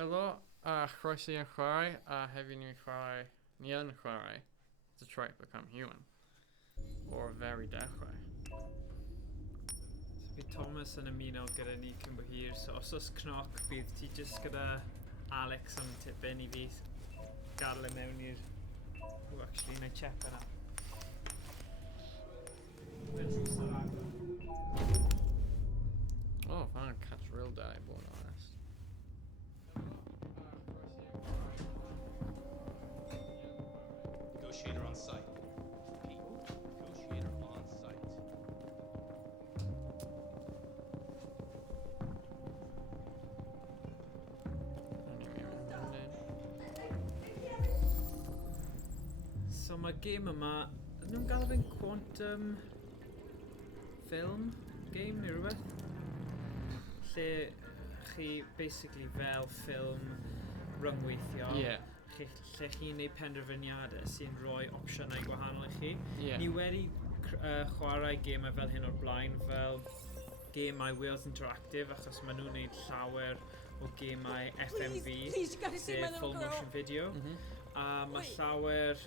Helo, chroeso i'n chwarae, a hefyd ni'n chwarae YnChwarae to try to become human. Or very dechrau. So bydd Thomas yn ymuno gyda ni cyn bo hir, so os oes cnoc bydd ti jyst gyda Alex yn tipyn I fi gadael e mewn i'r... Oh, actually, na I check yna. Oh, I found cat's real die, being honest. Negotiator on site. Repeat, negotiator on site. So mae game yma, nhw'n gael fe'n quantum film game neu rhywbeth? Lle chi basically fel ffilm ryngweithiol. Yeah. Lle chi'n neud penderfyniadau sy'n rhoi opsiynau gwahanol I chi. Yeah. Ni wedi chwarae gemau fel hyn o'r blaen, fel gemau Wales Interactive, achos maen nhw'n neud llawer o gemau FMV, Please, you gotta see my full little girl. motion video. A mae Wait. llawer...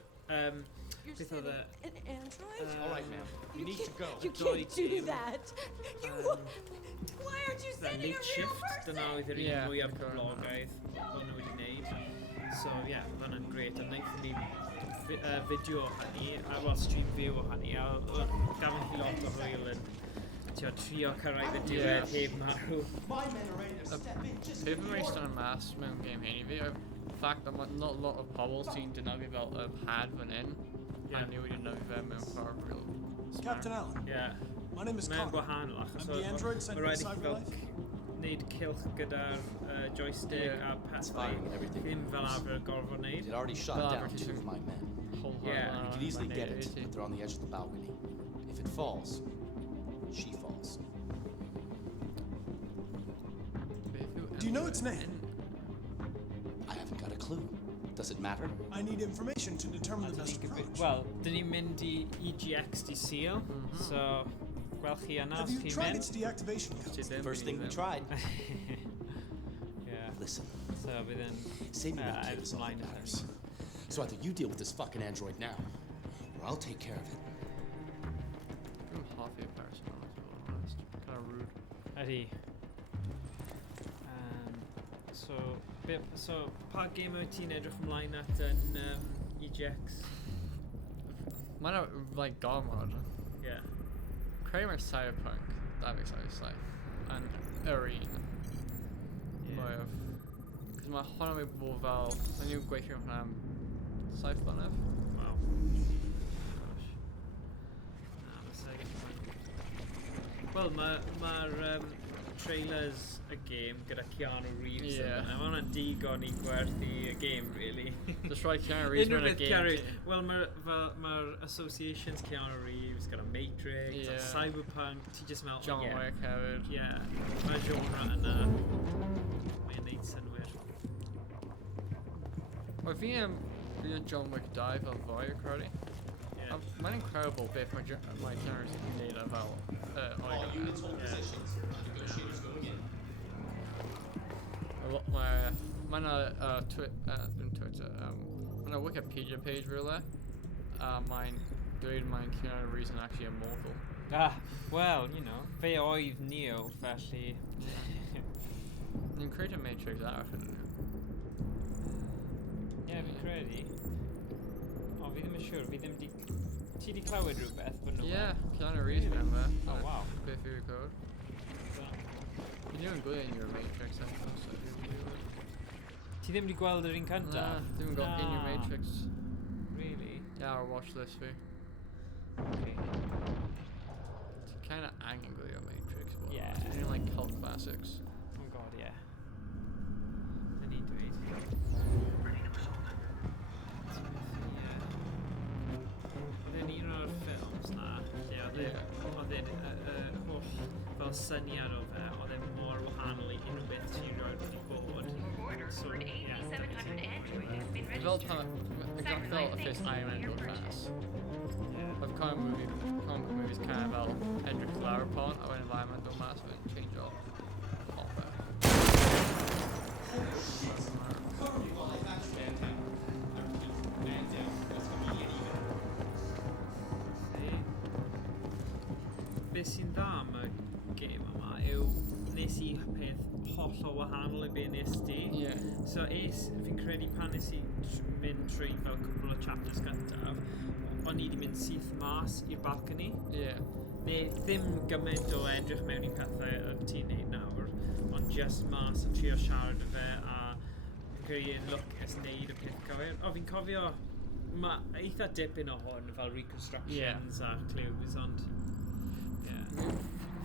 You're beth oedd sending an android? All right, ma'am. You need to go. You Doi can't do game. that. You. Why aren't you The sending a Late real Shift, dyna person? oedd yr un Yeah, mwyaf the current poblogaidd o'n nhw wedi wneud. So, yeah, mae hwnna'n great. A wnaethon ni fideo o hynny, well, stream view o hynny, a gafon chi lot o hwyl yn trio cyrraedd y diwedd heb marw. My men are ready to step in. Just Even when I started mass mewn game anyway, the fact that not a lot of pobl sy'n dynnu fel had fan in, Yeah. a ni wedi dynnu fe mewn ffordd real smart. Captain Allen, Yeah. my name is Mae'n Connor. gwahanol achos I'm the android sent mae by rhaid I chi fel Cyberlife. wneud cilch gyda'r joystick Yeah, a that's pethau. fine, everything Ddim fel moves. arfer gorfod wneud. It already shot Well, down advertising. 2 of my men. Wholehearted Yeah, on You could easily my get it, nativity. but they're on the edge of the balcony. If it falls, she falls. Do you know its name? I haven't got a clue. Does it matter? I need information to determine the best approach. Wel, dyn ni'n mynd I EGX di seal, so gwelch chi yna Have os you chi'n tried mynd. its deactivation code? First thing we tried. Yeah, Listen, so bydd yn... save me the I kid is all that line it. matters. So either you deal with this fucking android now, or I'll take care of it. I'm half a person, to be honest. Kind of rude. Ydy. So, pa game wyt ti'n edrych ymlaen at yn EGX? Mae'n like god mod. Yeah. Creu mae'r cyberpunk, that makes sense, like, and Irene. Mwy of... Cos mae hwnna wedi bod fel... Mae nhw'n gweithio hwnna am 7 blynedd. Wow. Gosh. Na, fysa gallu bod. Wel, mae'r trailers y game gyda Keanu Reeves Yeah. yn yna. Mae hwnna'n digon I gwerthu y game, really. Just rhoi Keanu Reeves mewn y Unrhyw beth game. Keanu Reeves. Wel, mae'r associations Keanu Reeves gyda Matrix, Yeah. Cyberpunk, ti just meddwl, John yeah. Wick hefyd. Yeah, mae'r genre yna. Mae'n neud synwyr. Wel, fi am John Wick 2 fel fwy, credu. Yeah. Mae'n incredible beth mae Keanu Reeves yn neud o fel All units hold Yeah. positions. Negotiators going in. Mae'n Twitter, mae'n Wikipedia page rhywle. Mae'n dweud mae'n Keanu Reeves yn actually immortal. Ah, well, you know, fe oedd Neo, felly... Ni'n credu Matrix arall ydyn nhw. Ie, fi'n credu. O, fi ddim yn siŵr, fi ddim di... Ti di clywed rhywbeth bod nhw? Yeah, Keanu Reeves mewn fe. Oh, wow. Beth yw'r cod? Fi ddim yn gwylio unrhyw Matrix eto, so dwi'n gwybod. Ti ddim di gweld yr un Na, cyntaf? ddim yn gweld unrhyw Matrix. Really? Yeah, ar watch list fi. Okay. Ti'n kinda angen gwylio Matrix, but Yeah. Dwi'n like cult classics. Oh god, yeah. I need to eat. Oedd un o'r ffilms na, lle oedd holl fel syniad o fe, oedd e mor wahanol I unrhyw beth ti'n rhoi wedi bod. Order So, for an yeah. AV700 Android has been Fel registered. pan, exact fel y ffys Iron Man dod mas. Oedd comic movies kind of fel edrych lawr upon, a wedyn Iron Man dod mas, a wedyn change all. All that. gêm yma yw nes i peth hollol wahanol I be nes di. Yeah. So fi'n credu pan nes I mynd trwy fel cwbl o chapters gyntaf, o'n I wedi mynd syth mas i'r balcony. Yeah. Neu ddim gymaint o edrych mewn I pethau y ti'n neud nawr, ond just mas a trio siarad y fe a fi'n credu yn lwcus neud y peth cywir. O, fi'n cofio, mae eitha dipyn o hwn fel reconstructions a clues, ond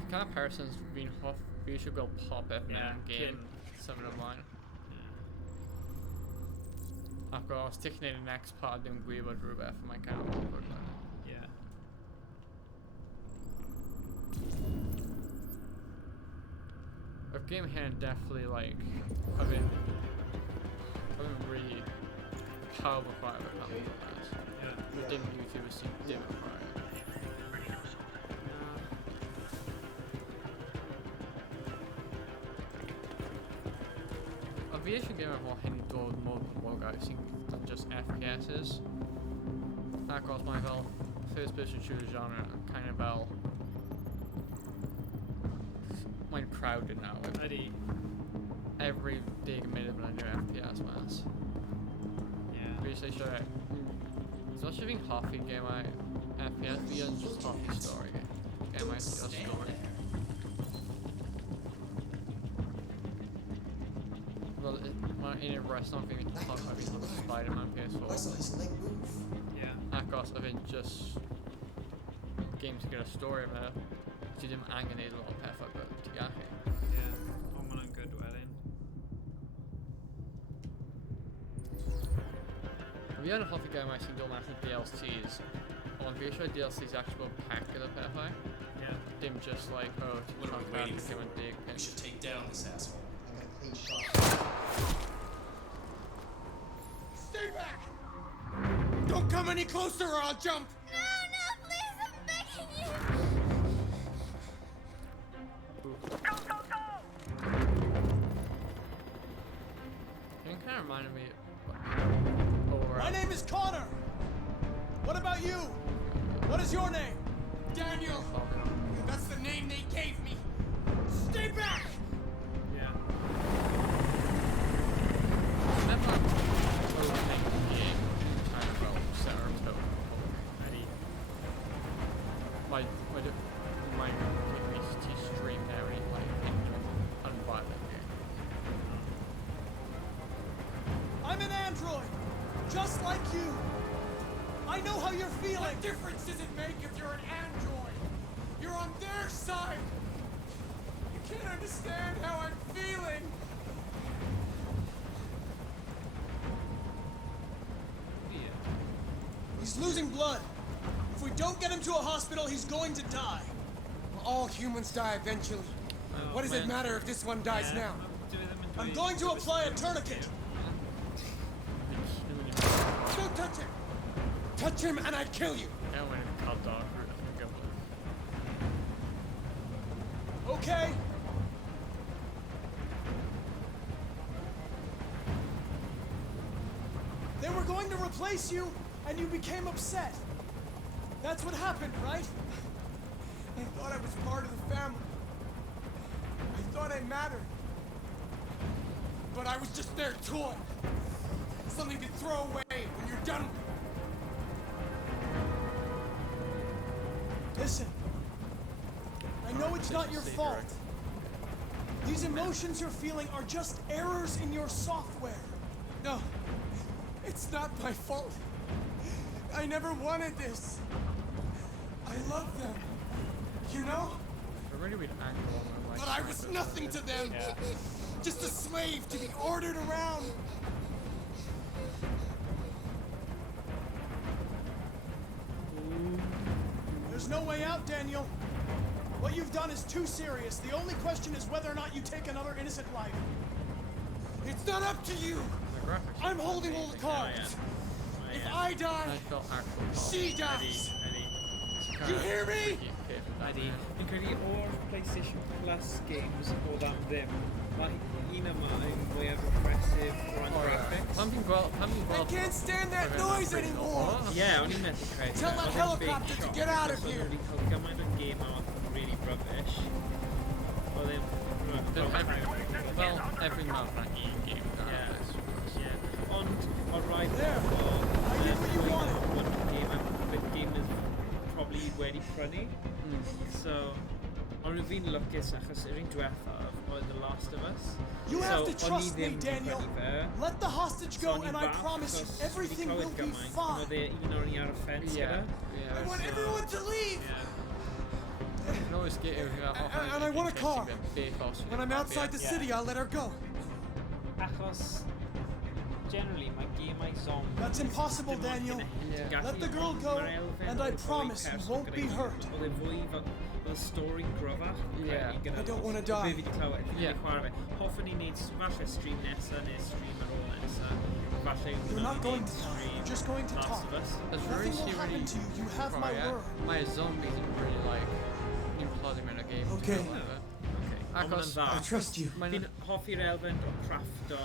Kind of person's fi'n hoff, fi eisiau gweld popeth mewn game, symud ymlaen. Ac os ti'n gwneud y next part ddim gwybod rhywbeth, mae'n kind of awkward. The game here definitely like I've been really powerful fight with how it is. Yeah. Dim YouTubers see dim prior. A fi eisiau game efo hyn dod mor guys sy'n just FPS's. Ac os mae fel first person shooter genre kind of fel mae'n crowded now. Ydy. Every dig minute when I do FPS mas. Yeah. Fi eisiau it's not fi'n hoffi game I FPS, fi yn just hoffi story game I story. Well, mae'n un o'r rest o'n fi'n talk about fi'n hoffi Spider-Man PS4. I saw his leg move. Yeah. Ac os of fi'n just games to get a story yma, ti ddim angen neud lot o pethau but ti gallu. Yeah. O, ma'n good wedyn. Fi yn hoffi game I sy'n dod mas o DLCs, ond fi eisiau DLCs actually bod pack gyda pethau. Yeah. Dim just like, oh, ti'n What are we waiting for? dig We pin. should take down this asshole. I got a clean shot. Stay back! Don't come any closer or I'll jump! No, please, I'm begging you. It kind of reminded me My name is Connor. What about you? What is your name? Daniel! That's the name they gave me! Stay back! Yeah. Remember opening the game kind of well Saratoga. Ydy. My stream there and like unviolent game. I'm an android, just like you. I know how you're feeling. What difference does it make if you're an android? You're on their side! You can't understand how I'm feeling! He's losing blood. If we don't get him to a hospital, he's going to die. All humans die eventually. Oh, What does it matter if this one dies now? I'm going to apply a tourniquet. Don't touch him! Touch him and I kill you! I went in called dog route, I think it was. Okay. They were going to replace you, and you became upset. That's what happened, right? I thought I was part of the family. I thought I mattered. But I was just their toy. Something to throw away when you're done with it. Listen. I know it's not your fault. These emotions you're feeling are just errors in your software. No, it's not my fault. I never wanted this. I love them. You know? We're really with angle on like. But I was nothing to them. Yeah. Just a slave to be ordered around. There's no way out, Daniel. What you've done is too serious. The only question is whether or not you take another innocent life. It's not up to you. The graphics. I'm holding all the cards. If I die, I felt actual. she dies. Ydy. You hear me? Ydy. Fi'n credu o'r PlayStation Plus games oedd am ddim, mae un yma yn mwyaf impressive o ran graphics. Pan fi'n gweld... I can't stand that noise anymore. Yeah, o'n i'n methu credu. Tell that helicopter to get out of here. Oedd wedi cael gymaint o game a oedd yn really rubbish. Oedd e'n... Well, every map na un game Yeah. is. Yeah. Ond, o rhaid There. I get what you wanted. Bydd game is probably wedi prynu. So, ond fi'n lwcus achos yr un diwethaf oedd The Last of Us. You have to So, o'n i trust me, ddim 'di Daniel. prynu fe. Let the hostage So go, o'n i'n and I falch promise you, achos everything fi 'di will clywed be gymaint, fine. Oedd e un o'r ni ar y ffens Yeah, gyda. yeah. I want everyone to leave! Yeah. No, it's getting And I want a car. When I'm outside the city, I'll let her go. Achos, generally, mae gemau zombie... That's impossible, dim ond Daniel. gyda hyn ti'n Yeah. gallu- Let the girl go, Mae'r elfen and I o'r fwy promise you person won't gyda be hi. hurt. Oedd e fwy fel y stori gryfach. Yeah. gyda I don't wanna be die. fi 'di clywed, fi 'di Yeah. chwarae fe. Hoffwn ni wneud falle stream nesa neu stream ar ôl nesa. Falle You're not going to die. stream You're just going to Last talk. of Us. It's Nothing very will happen to you. You have my word. My zombies are really like imploding in a game. Okay. Like that. Okay. Ond Achos- ma'n dda. I trust you. Fi'n hoffi'r elfen o crafto.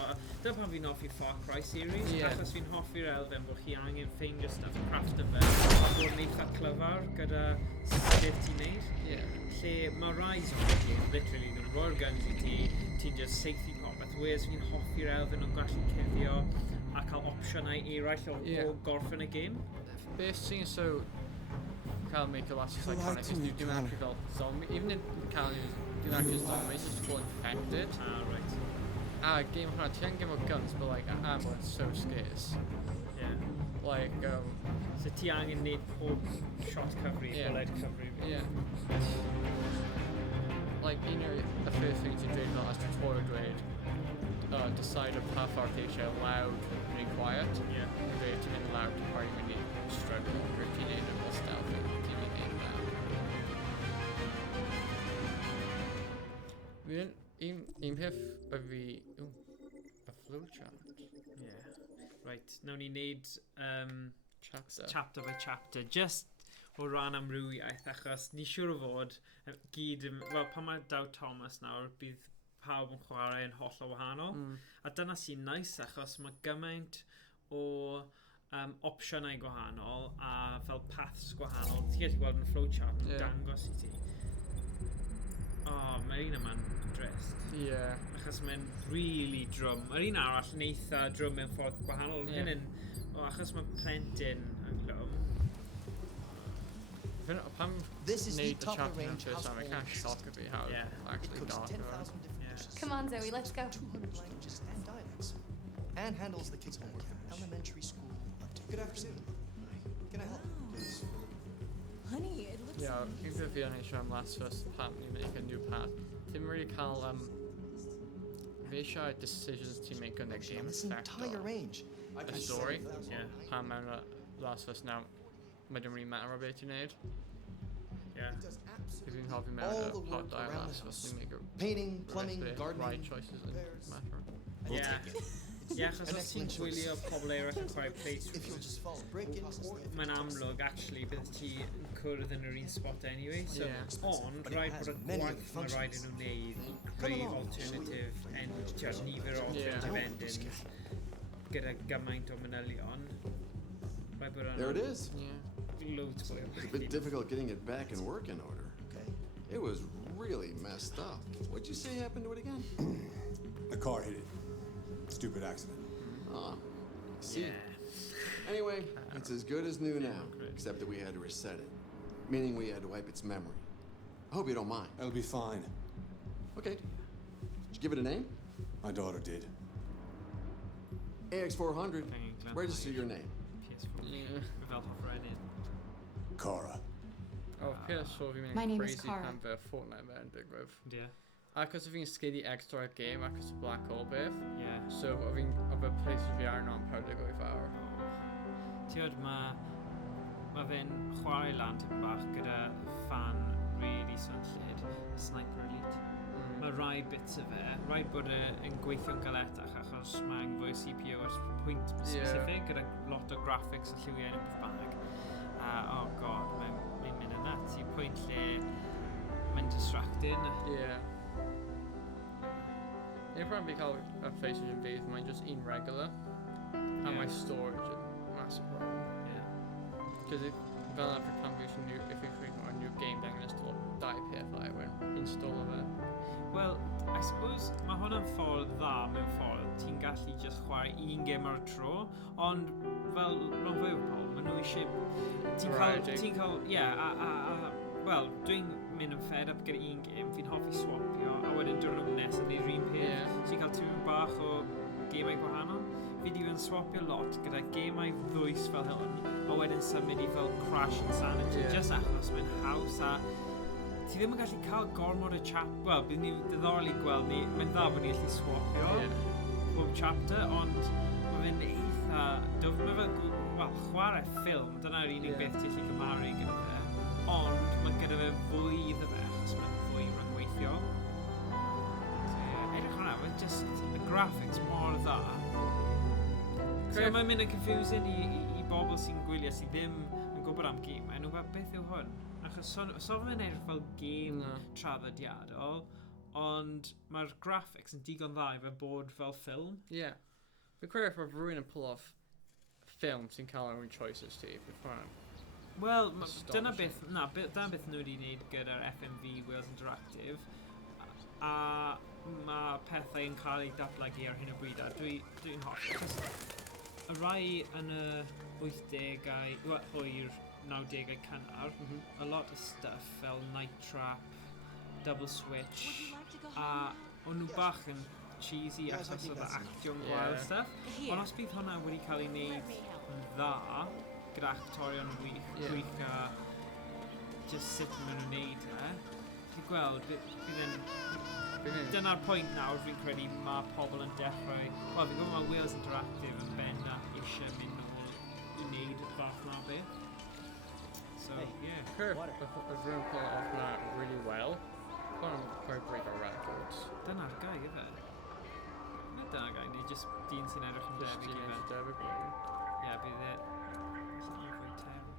Dyna pan fi'n hoffi Far Cry series. Yeah. Achos fi'n hoffi'r elfen bod chi angen ffeindio stuff crafto fe. A bod yn eitha clyfar gyda beth ti'n neud. Yeah. Lle mae rai zombie game, literally, nhw'n rhoi'r guns i ti, ti'n just seithi popeth. Whereas fi'n hoffi'r elfen o'n gallu cuddio a cael opsiynau eraill Yeah. o gorffen y game. Beth sy'n so cael make a lot of You lied iconic to is me, you do Connor. actually feel zombie, even in Cali, you actually zombies just feel infected. Ah, right. Game hwnna, ti angen gyda guns, but like ammo is so scarce. Yeah. Like, So ti angen neud pob shot covery, Yeah. bullet covery. yeah. Like, you know, the first thing to do as tutorial grade, decide of how far to share loud and quiet. Yeah. Rate to be loud to party when you struggle, repeated and stuff, and TV game that. Un peth y fi... a flowchart. Yeah. Right, nawn ni neud Chapter. chapter by chapter, just o ran amrywiaeth, achos ni siŵr o fod gyd, wel pan mae Daw Thomas nawr, bydd pawb yn chwarae yn holl o wahanol. A dyna sy'n nice, achos mae gymaint o opsiynau gwahanol a fel paths gwahanol. Ti'n gallu gweld yn y flowchart yn Yeah. dangos i ti. Mae'r un yma'n drist. Yeah. Achos mae'n really drwm. Yr un arall yn eitha drwm mewn ffordd gwahanol. Yeah. Hyn yn... achos mae plentyn yn glwm. Pam This is the need the top chapter range into something kind of household shock of it how Yeah. It actually cooks dark. 10,000 different Yeah. dishes. Come on, Zoe, let's go. 200 languages and dialects. And handles the kids' homework from elementary school up to... Good afternoon. Can I help? Honey, it looks Yeah, even if you're not last first part, you make a new part. Didn't really call they show decisions to make on the Actually, game on this affect entire range. a story. Yeah. Pam mewn last first now, it don't really matter about you need. Yeah. Does If you absolutely have him all out the a work pot dial around last the first, house. you make a Painting, plumbing, right gardening. choices and repairs. matter. We'll Yeah. take it. Ie, achos An os ti'n excellent choice. gwylio pobl eraill yn chwarae If you'll playthroughs, just follow break-ins. mae'n amlwg, actually, bydd ti yn cwrdd yn yr un spot anyway. So, Yeah. ond, But it rhaid has bod y many gwaith mae functions. rhaid yn nhw'n neud i Come greu along. alternative nifer o Yeah. alternative Don't endings scared. gyda gymaint o manylion. Rhaid bod There it is. Yeah. loads fwy o It's a bit gwaith. difficult getting it back in working order. Okay. It was really messed up. What'd you say happened to it again? The car hit it. Stupid accident. Ah, I see. Yeah. Anyway, it's as good as new now, except that we had to reset it. Meaning we had to wipe its memory. I hope you don't mind. That'll be fine. Okay. Did you give it a name? My daughter did. AX400. Thank you, Register your name. PS4. Yeah. Fel hoff rhaid in. Cara. Oh, PS4 fi'n My mynd name is crazy Cara. pan fe Fortnite fe'n digwydd. Yeah. Acos o fi'n sgidi extra game acos o Black Hole beth. Yeah. So o fi'n o fe places fi ar non proud go i fawr. Ti'n mae fe'n chwarae lan tipyn bach gyda fan really swnllid, Sniper Elite. Mae rai bits o fe, rhaid bod yn gweithio'n galetach achos mae'n fwy CPU ar pwynt specific gyda lot o graphics a lliwiau yn beth bag. Oh god, mae'n mynd yn nuts i pwynt lle mae'n distracting. Yeah. Unig problem fi cael y PlayStation fydd, mae'n just un regular. And my Yeah. storage is massive problem. Yeah. Because if fel yna, for example, if you create a new game, then I'm going to install dau pethau when install fe. Wel, I suppose mae hwnna'n ffordd dda mewn ffordd. Ti'n gallu just chwarae un gêm ar y tro, ond fel mewn fwy o pobl, maen nhw eisiau... Ti'n cael... Wel, dwi'n mynd yn fed up gyda un gêm, fi'n hoffi swapio, a wedyn diwrnod nes yn neud un peth. So ti'n cael tîm bach o gemau gwahanol. Fi di yn swapio lot gyda gemau ddwys fel hwn, a wedyn symud i fel Crash and Sanity, just achos mae'n haws a... Ti ddim yn gallu cael gormod o Wel, bydd ni'n diddorol i gweld ni, mae'n dda bod ni'n gallu swapio bob chapter, ond mae fe'n eitha... Mae fe'n chwarae ffilm, dyna'r unig beth ti'n gallu gymaru gyda fe, ond mae gyda fe fwy iddo fe, achos mae'n fwy rhyngweithiol. So edrych hwnna, mae'n just y graphics mor dda. So mae'n mynd yn confusing i bobl sy'n gwylio sydd ddim yn gwybod am gêm, a nhw'n gwybod beth yw hwn. Achos so fe'n edrych fel gêm traddodiadol, ond mae'r graphics yn digon dda i fe bod fel ffilm. Ie. Fi'n credu if rhywun yn pull off ffilm sy'n cael our own choices ti, fi'n ffordd. Wel, dyna beth nhw wedi gwneud gyda'r FMV Wales Interactive, a mae pethau yn cael ei datblygu ar hyn o bryd, a dwi'n hoffi. Y rai yn y 80au, o'r 90au cynnar, a lot of stuff fel Night Trap, Double Switch, a o'n nhw bach yn cheesy achos oedd actio'n gwael stuff. Ond os bydd hwnna wedi cael ei wneud yn dda, gyda actorion gwych a just sut maen nhw'n wneud e, ti'n gweld, bydd yn... Dyna'r pwynt nawr fi'n credu mae pobl yn dechrau... Wel, fi'n gwybod mae Wales Interactive yn benna eisiau mynd nôl i wneud y fath na beth. So, yeah. If rhywun pull it off na really well, dwi'n quite break our records. Dyna'r gai, efe? Nid dyna'r gai, neu just dyn sy'n edrych yn debyg i fe. Ie, bydd e... It's not very terrible.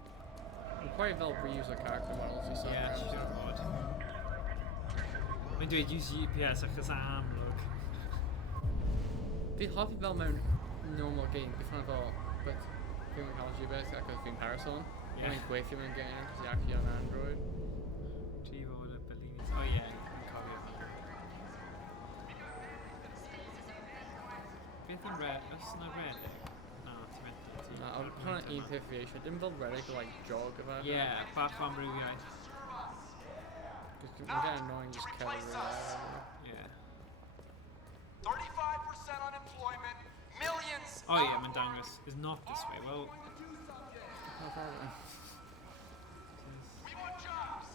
Mae'n quite fel reuse o character models i some. Ie, siwr bod. Mae'n dweud use GPS achos amlwg. Fi'n hoffi fel mewn normal game, fi'n ffordd fel... But fi'n cael GPS achos fi'n Parasol. Mae'n gweithio mewn game achos i actually on Android. Ti fod y Bellinis. O ie, fi'n cofio hwnna. Beth yn red? Os yna redeg? Na, ti'n meddwl. Na, ond hwnna un peth fi eisiau. Dim fel redeg o like jog efo. Ie, bach o amrywiaeth. Because I'm getting annoying just killing really. Yeah. 35% unemployment, millions. Oh yeah, mae'n dangos. It's not this way. Well. No problem. We want jobs.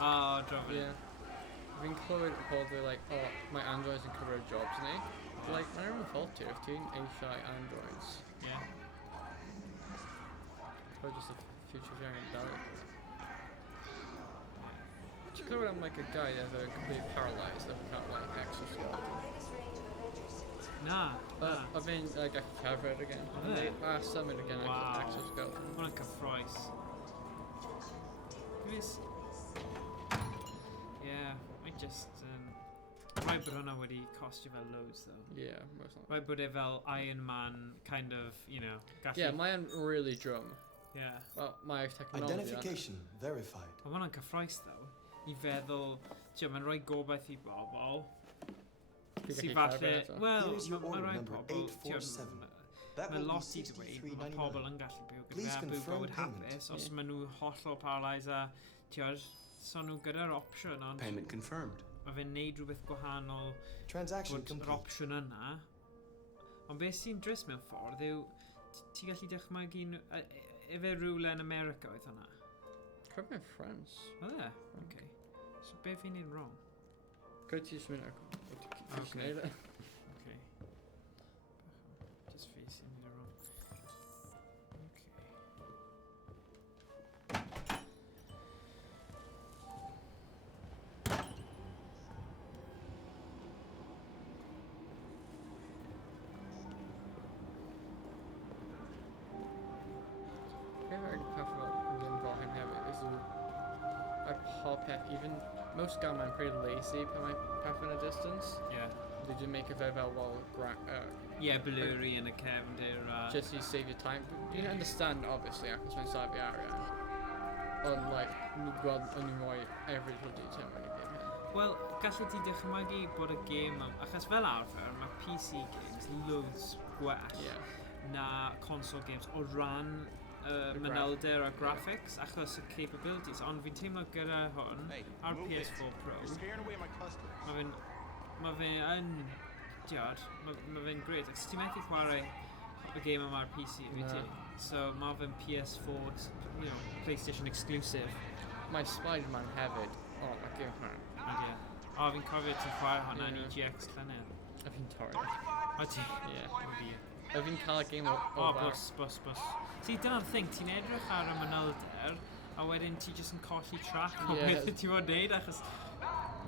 Oh, drop it. Yeah. Fi'n clywed pobl like, oh, my androids yn cymryd jobs ni. Like, mae'n rhywun fault ti, if ti'n eisiau androids. Yeah. It's probably just a future giant doubt. Did you clywed am like a guy that's completely paralyzed that can't like exoskeleton? Nah. I've been like a covered again. And they last summon again like exoskeleton. Hwnna'n cyffroes. Gwys. Yeah, I just... Rhaid bod hwnna wedi costio fel loads though. Yeah, most likely. Rhaid bod e fel Iron Man kind of, you know, gallu... Yeah, mae'n really drum. Yeah. Well, my technology. Identification verified. Ond hwnna'n cyffroes though. I feddwl, ti'n mae'n rhoi gobaith i bobl. Sy'n falle... Wel, mae'n rhoi pobl... Mae lot i dweud mae pobl yn gallu byw gyda bywyd hapus os maen nhw hollol paralysed a ti'n so nhw gyda'r opsiwn ond... Payment confirmed. Mae fe'n neud rhywbeth gwahanol bod yr opsiwn yna. Ond beth sy'n dris mewn ffordd yw ti'n gallu dychmygu efe rhywle yn America oedd hwnna? Could be friends. O dde? Okay. So beth fi'n neud wrong? Could you just mean Okay. Okay. Just facing it wrong. I pop up even most guys I'm pretty lazy but my path in a distance. Yeah. They just make a very well yeah, blurry and a cefndir. Just to save your time. But you don't understand obviously after when inside the area. Ond, like, nhw'n gweld yn nhw'n rhoi every bloody time mewn i game hyn. Wel, gallai ti dychmygu bod y game am... Achos fel arfer, mae PC games loads gwell na console games o ran manylder a graphics achos y capabilities. Ond fi'n teimlo gyda hwn ar PS4 Pro. Mae fe yn... Diod, mae fe'n gred. Ac ti'n methu chwarae y game am ar PC, fi ti. So mae fe'n PS4, you know, PlayStation exclusive. Mae Spider-Man hefyd. O, mae game hwnna. O, fi'n cofio ti'n chwarae hwnna yn EGX llynedd. A fi'n torri. O ti? Ie. A fi'n cael y game o bus. See, dyna'r thing, ti'n edrych ar y manylder, a wedyn ti jyst yn colli track o beth ti fod wneud, achos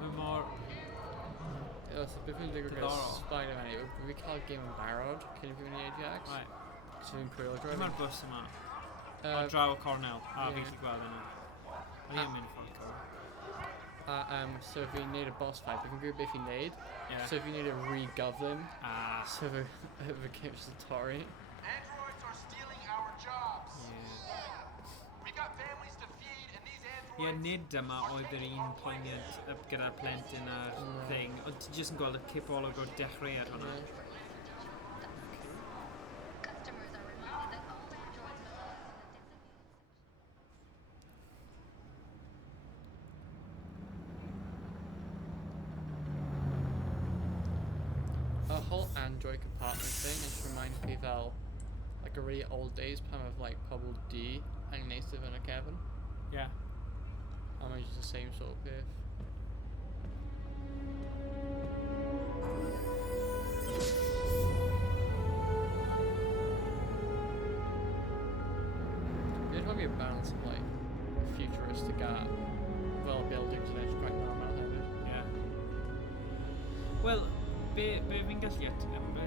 mae mor... So beth fi'n digwydd gyda Spider-Man yw, fi'n cael y game yn barod cyn i fi fynd i AGX. So fi'n pre-order. Mae'r bus yma. O draw o Cornell. A fi'n gallu gweld yna. O'n i'n mynd ffordd Cornell. So fi'n neud y boss fight, fi'n gwybod beth fi'n neud. So fi'n neud y re-govern. So fy game just yn torri. Androids are stealing our jobs. We got families to feed and these androids... Ie, nid yma oedd yr un poeniad gyda'r plentyn a'r thing, ond ti jyst yn gweld y cipolog o dechreuad hwnna. Customers are reminded that all androids must listen to The whole Android compartment thing just reminds me of like a really old days time of like Pobl D and Native and a Kevin. Yeah. And it's just the same sort of pith. There's probably a balance of like futuristic art, well buildings and it's quite normal hefyd. Yeah. Well, be fi'n gallu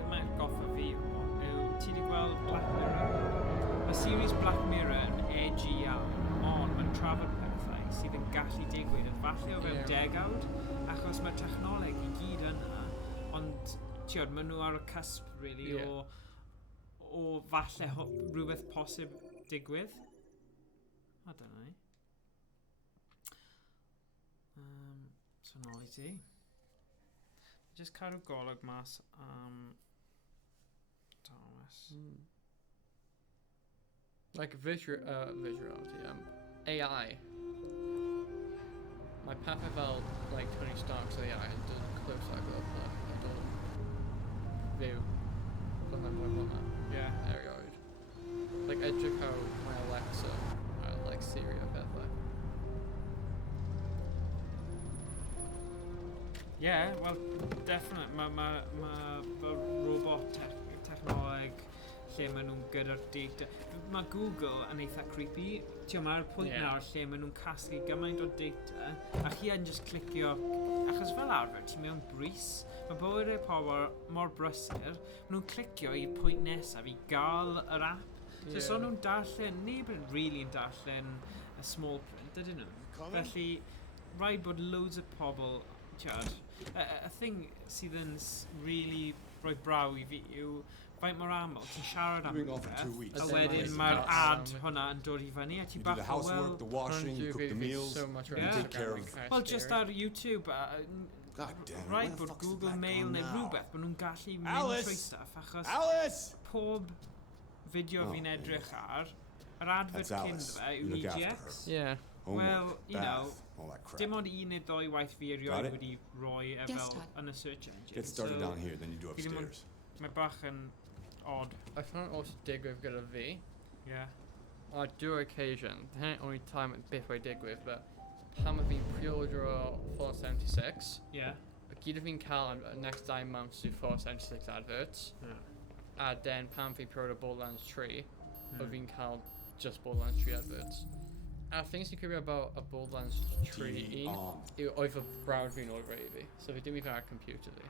mae'n goffa fi yw ti wedi gweld Black Mirror? Mae series Black Mirror yn edgy iawn, ond mae'n trafod pethau sydd yn gallu digwydd yn falle o fewn degawd, achos mae technoleg i gyd yna, ond tiod, maen nhw ar y cusp really o falle rhywbeth posib digwydd. A dyna ni. So nôl i ti. Just cadw golwg mas am Thomas. Like visuality, AI. Mae pethau fel like Tony Stark's AI yn dod yn close ag o dod fyw. Fel mae'n mwy fel yna. Erioed. Like edrych how my Alexa, like Siri o pethau. Yeah, well, definitely. Mae robot technoleg lle maen nhw'n gyda'r data. Mae Google yn eitha creepy. Mae'r pwynt nawr lle maen nhw'n casglu gymaint o data a chi yn just clicio, achos fel arfer ti mewn bris. Mae bywyd y pobl mor brysur, maen nhw'n clicio i'r pwynt nesaf i gael yr app. So so nhw'n darllen, neb yn really yn darllen y small print, dydyn nhw. Felly, rhaid bod loads o pobl, y thing sydd yn really rhoi braw i fi yw faint mor aml ti'n siarad am rhywbeth a wedyn mae'r ad hwnna yn dod i fyny a ti bach o housework, the washing, you cook the meals, you take care of... Well, just ar YouTube, God damn, rhaid bod Google Mail neu rhywbeth bod nhw'n gallu mynd trwy stuff achos pob fideo fi'n edrych ar yr advert cyn fe yw EGX. Well, you know, dim ond un neu ddwy waith fi erioed wedi rhoi fel yn y search engine. Get started down here, then you do upstairs. Mae bach yn odd. I found also digwydd gyda fi. Yeah. I do occasion, the only time it beth wedi digwydd, but pan mae fi'n pre-order o 476, gyd fi'n cael next 9 months to 476 adverts, a then pan fi'n pre-order Borderlands 3, fi'n cael just Borderlands 3 adverts. A thing sy'n cofio about a Borderlands 3 yw oedd y brawd fi'n order i fi, so fi dim i fe ar computer fi.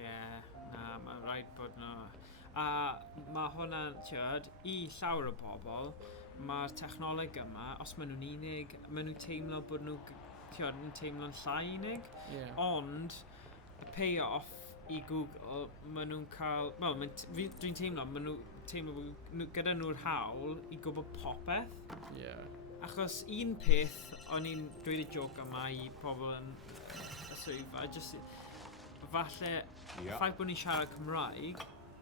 Na, mae'n rhaid bod nhw. A mae hwnna'n tiod, i llawer o bobl, mae'r technoleg yma, os maen nhw'n unig, maen nhw'n teimlo bod nhw'n teimlo'n llai unig, ond y pay-off i Google, maen nhw'n cael, wel, dwi'n teimlo, maen nhw'n teimlo gyda nhw'r hawl i gwybod popeth. Achos un peth, o'n i'n dweud y joc yma I pobl yn y swyddfa, jyst falle Ie. ffaith bod ni'n siarad Cymraeg,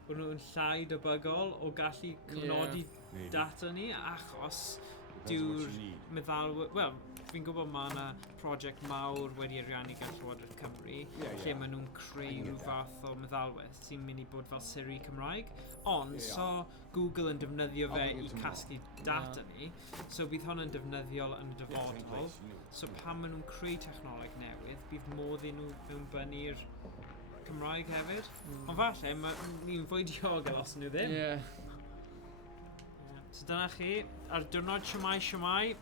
bod nhw'n llai debygol o gallu cyfnodi Maybe. data ni, achos Depends on what dyw'r you need. meddalwyr... Wel, fi'n gwybod mae yna prosiect mawr wedi ariannu gan Llywodraeth Cymru, lle maen nhw'n creu rhyw fath o meddalwedd sy'n mynd I bod fel Siri Cymraeg. Ond, so Google yn defnyddio fe bring it I tomorrow. casglu data ni, so bydd hwn yn defnyddiol yn y dyfodol. So pan maen nhw'n creu technoleg newydd, bydd modd I nhw mewnbynnu'r Cymraeg hefyd. Ond falle, ni'n fwy diogel os nhw ddim. Ie. So dyna chi, ar diwrnod Shwmae,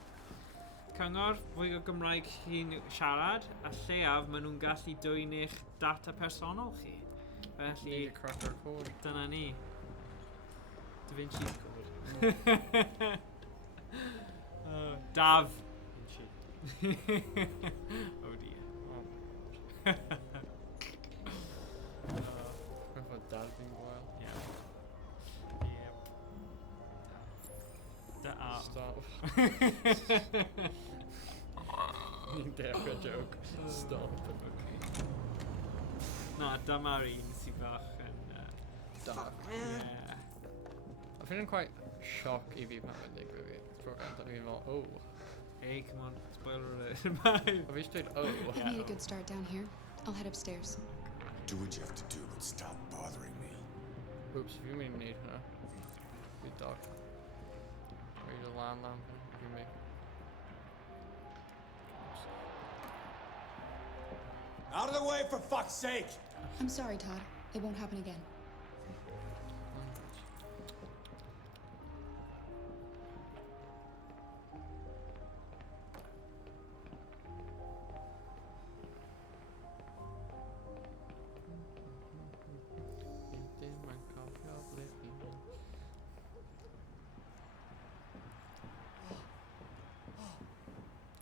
cyngor, fwy o Gymraeg chi'n siarad, a lleiaf maen nhw'n gallu dwyn eich data personol chi. Felly, Need to crack our code. dyna ni. Da Vinci Code. Daf. Oh dear. Remember what Dad being wild? Yeah. Yep. Stop. Dechrau joke. Stop. Na, dyma'r un sy'n bach yn... Dark. Yeah. I feel quite shocked I fi pan mae'n digwydd fi. Program da fi'n fel, oh. Hey, come on, spoiler alert. A fi dweud, oh. I made a good start down here. I'll head upstairs. Do what you have to do, but stop bothering me. Oops, if you mean need hwnna. Fi dark. Or you land lamp if you make. Out of the way, for fuck's sake! I'm sorry, Todd. It won't happen again.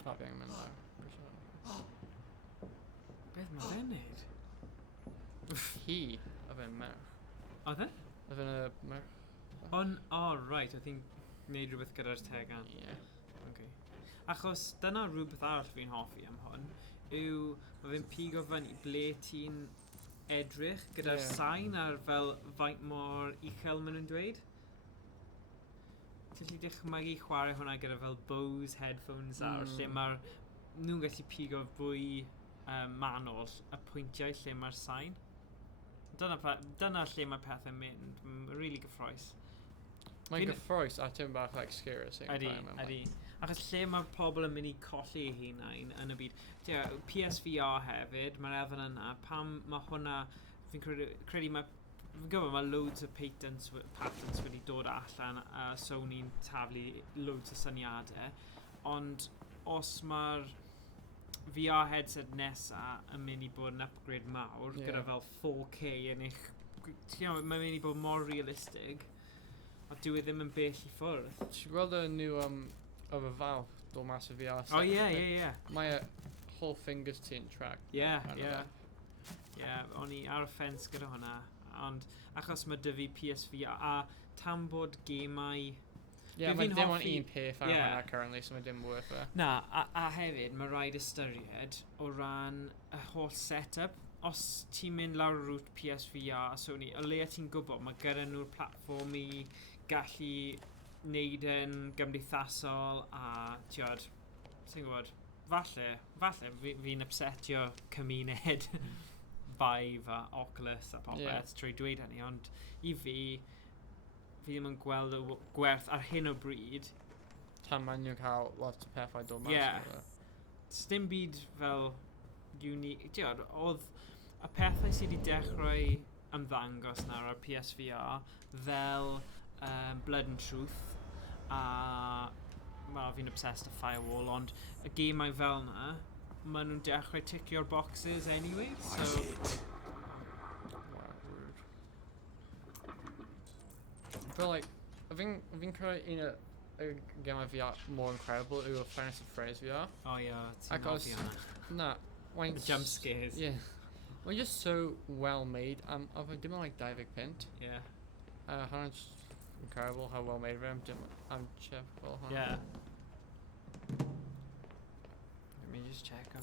Oh, fi angen mynd lawr. Beth mae fe'n neud? Hi, a fe'n merch. Oedd e? A fe'n y merch. Right, oedd hi'n neud rhywbeth gyda'r tegan. Ie. Okay. Achos dyna rhywbeth arall fi'n hoffi am hwn, yw mae fe'n pigo fyny ble ti'n edrych gyda'r sain ar fel faint mor uchel maen nhw'n dweud. Ti'n gallu dychmygu chwarae hwnna gyda fel Bose headphones ar, lle mae'r nhw'n gallu pigo fwy manol y pwyntiau lle mae'r sain. Dyna lle mae pethau'n mynd, really gyffroes. Mae'n gyffroes a ti'n bach like scary at the same time. Ydy. Achos lle mae pobl yn mynd I colli eu hunain yn y byd. PSVR hefyd, mae'r efo yna, pam mae hwnna, fi'n credu mae fi'n gwybod mae loads o patents wedi dod allan a Sony'n taflu loads o syniadau, ond os mae'r VR headset nesa yn mynd I bod yn upgrade mawr gyda fel 4K yn eich... Mae'n mynd I bod mor realistig a dyw e ddim yn bell I ffwrdd. Ti'n gweld y new of a Valve dod mas o VR set? Oh yeah. Mae whole fingers ti'n track. Yeah. O'n I ar y ffens gyda hwnna, ond achos mae dy fi PSVR a tam bod gemau... Yeah, mae dim ond un peth ar hwnna currently, so mae dim worth it. Na, a hefyd mae rhaid ystyried o ran y holl setup. Os ti'n mynd lawr y route PSVR a Sony, o leia ti'n gwybod mae gyda nhw'r platform I gallu neud yn gymdeithasol a tiod, ti'n gwybod, falle fi'n upsetio cymuned Vive a Oculus a popeth trwy dweud hynny, ond I fi ddim yn gweld y gwerth ar hyn o bryd. Tan maen nhw'n cael lot o pethau dod mas. Dim byd fel unique. Tiod, oedd y pethau sydd wedi dechrau ymddangos nawr ar PSVR fel Blood and Truth a fi'n obsessed â Firewall, ond y gemau fel na, maen nhw'n dechrau ticio'r boxes anyway, so... I feel like, fi'n creu un o gemau VR more incredible yw Fantasy Phrase VR. Oh yeah, ti'n hoffi hwnna. Na, The jump scares. Yeah. Mae'n just so well made, a fe dim ond like 20 pint. Yeah. Hwnna'n just incredible how well made of it, I'm chef fel hwnna. Yeah. just check her.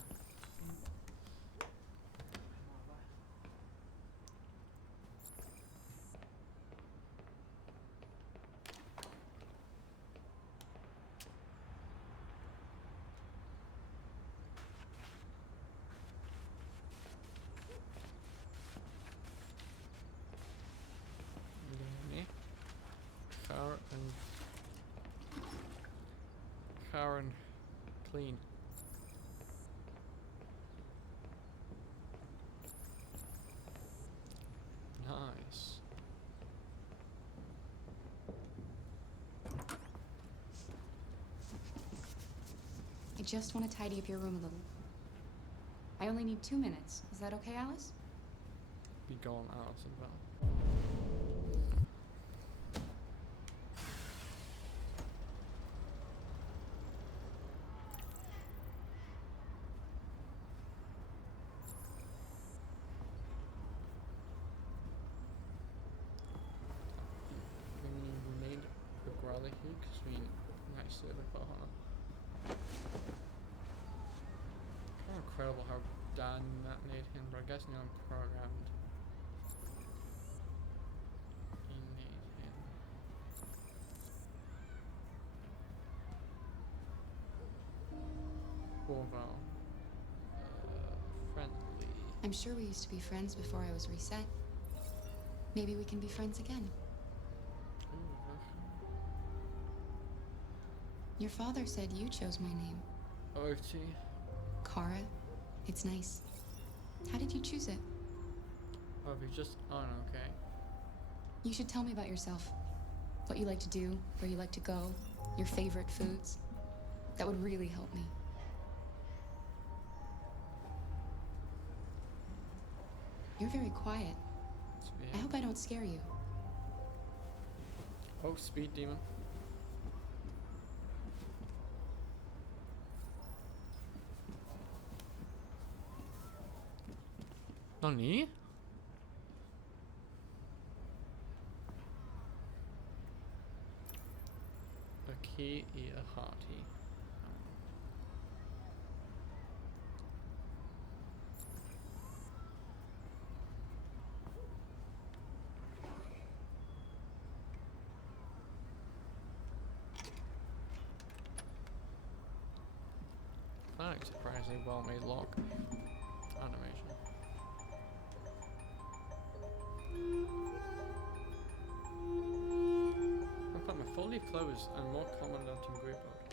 Lenny. Karen clean. Nice. I just want to tidy up your room a little. I only need 2 minutes. Is that okay, Alice? Be gone, Alice and Val. We made a growler here because we nice to look on it. Kind of incredible how Dan that made him, but I guess now I'm programmed. He made him. Orval. Friendly. I'm sure we used to be friends before I was reset. Maybe we can be friends again. Your father said you chose my name. OT. Kara. It's nice. How did you choose it? Oh, if you just on, okay. You should tell me about yourself. What you like to do, where you like to go, your favorite foods. That would really help me. You're very quiet. I hope I don't scare you. Oh, speed demon. Nani? A key e a hearty. Like surprisingly well made lock animation. In fact, my fully closed and more common than in group mode.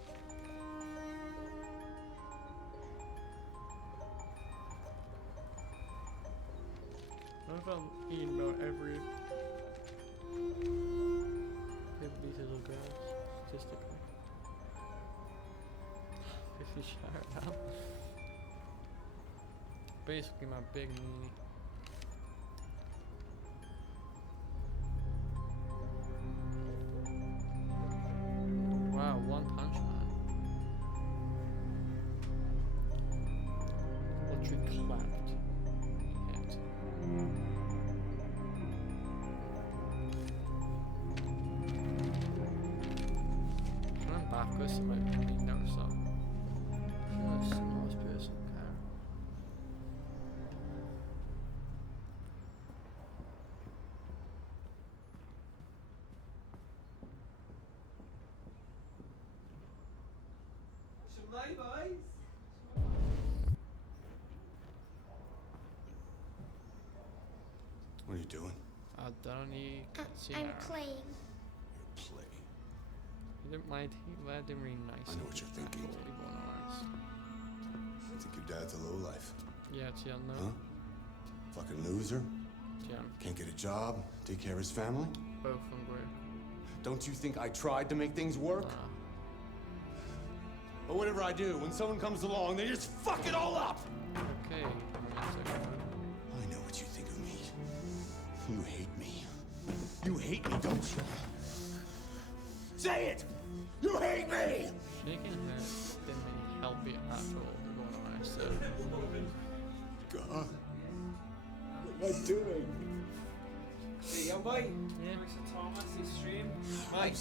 What if I'm eating about every these little girls statistically? 50 shout out. Basically my big meanie. Wow, One Punch Man. Literally clapped. Hit. When I'm backwards, I might notice that. Just a nice person, okay. Shwmae, boys. What are you doing? I don't need I'm playing. You're playing. He didn't mind, he led him really nice. I know what you're thinking. You think your dad's a lowlife? Yeah, it's young Huh? though. Fucking loser? Yeah. Can't get a job, take care of his family? Both of them were. Don't you think I tried to make things work? But whatever I do, when someone comes along, they just fuck it all up! Okay, I know what you think of me. You hate me. You hate me, don't you? Say it! You hate me! Shaking hands didn't really help it at all, going on, so. God. What am I doing? Hey, mate. Yeah. Croeso Thomas i stream. Mate,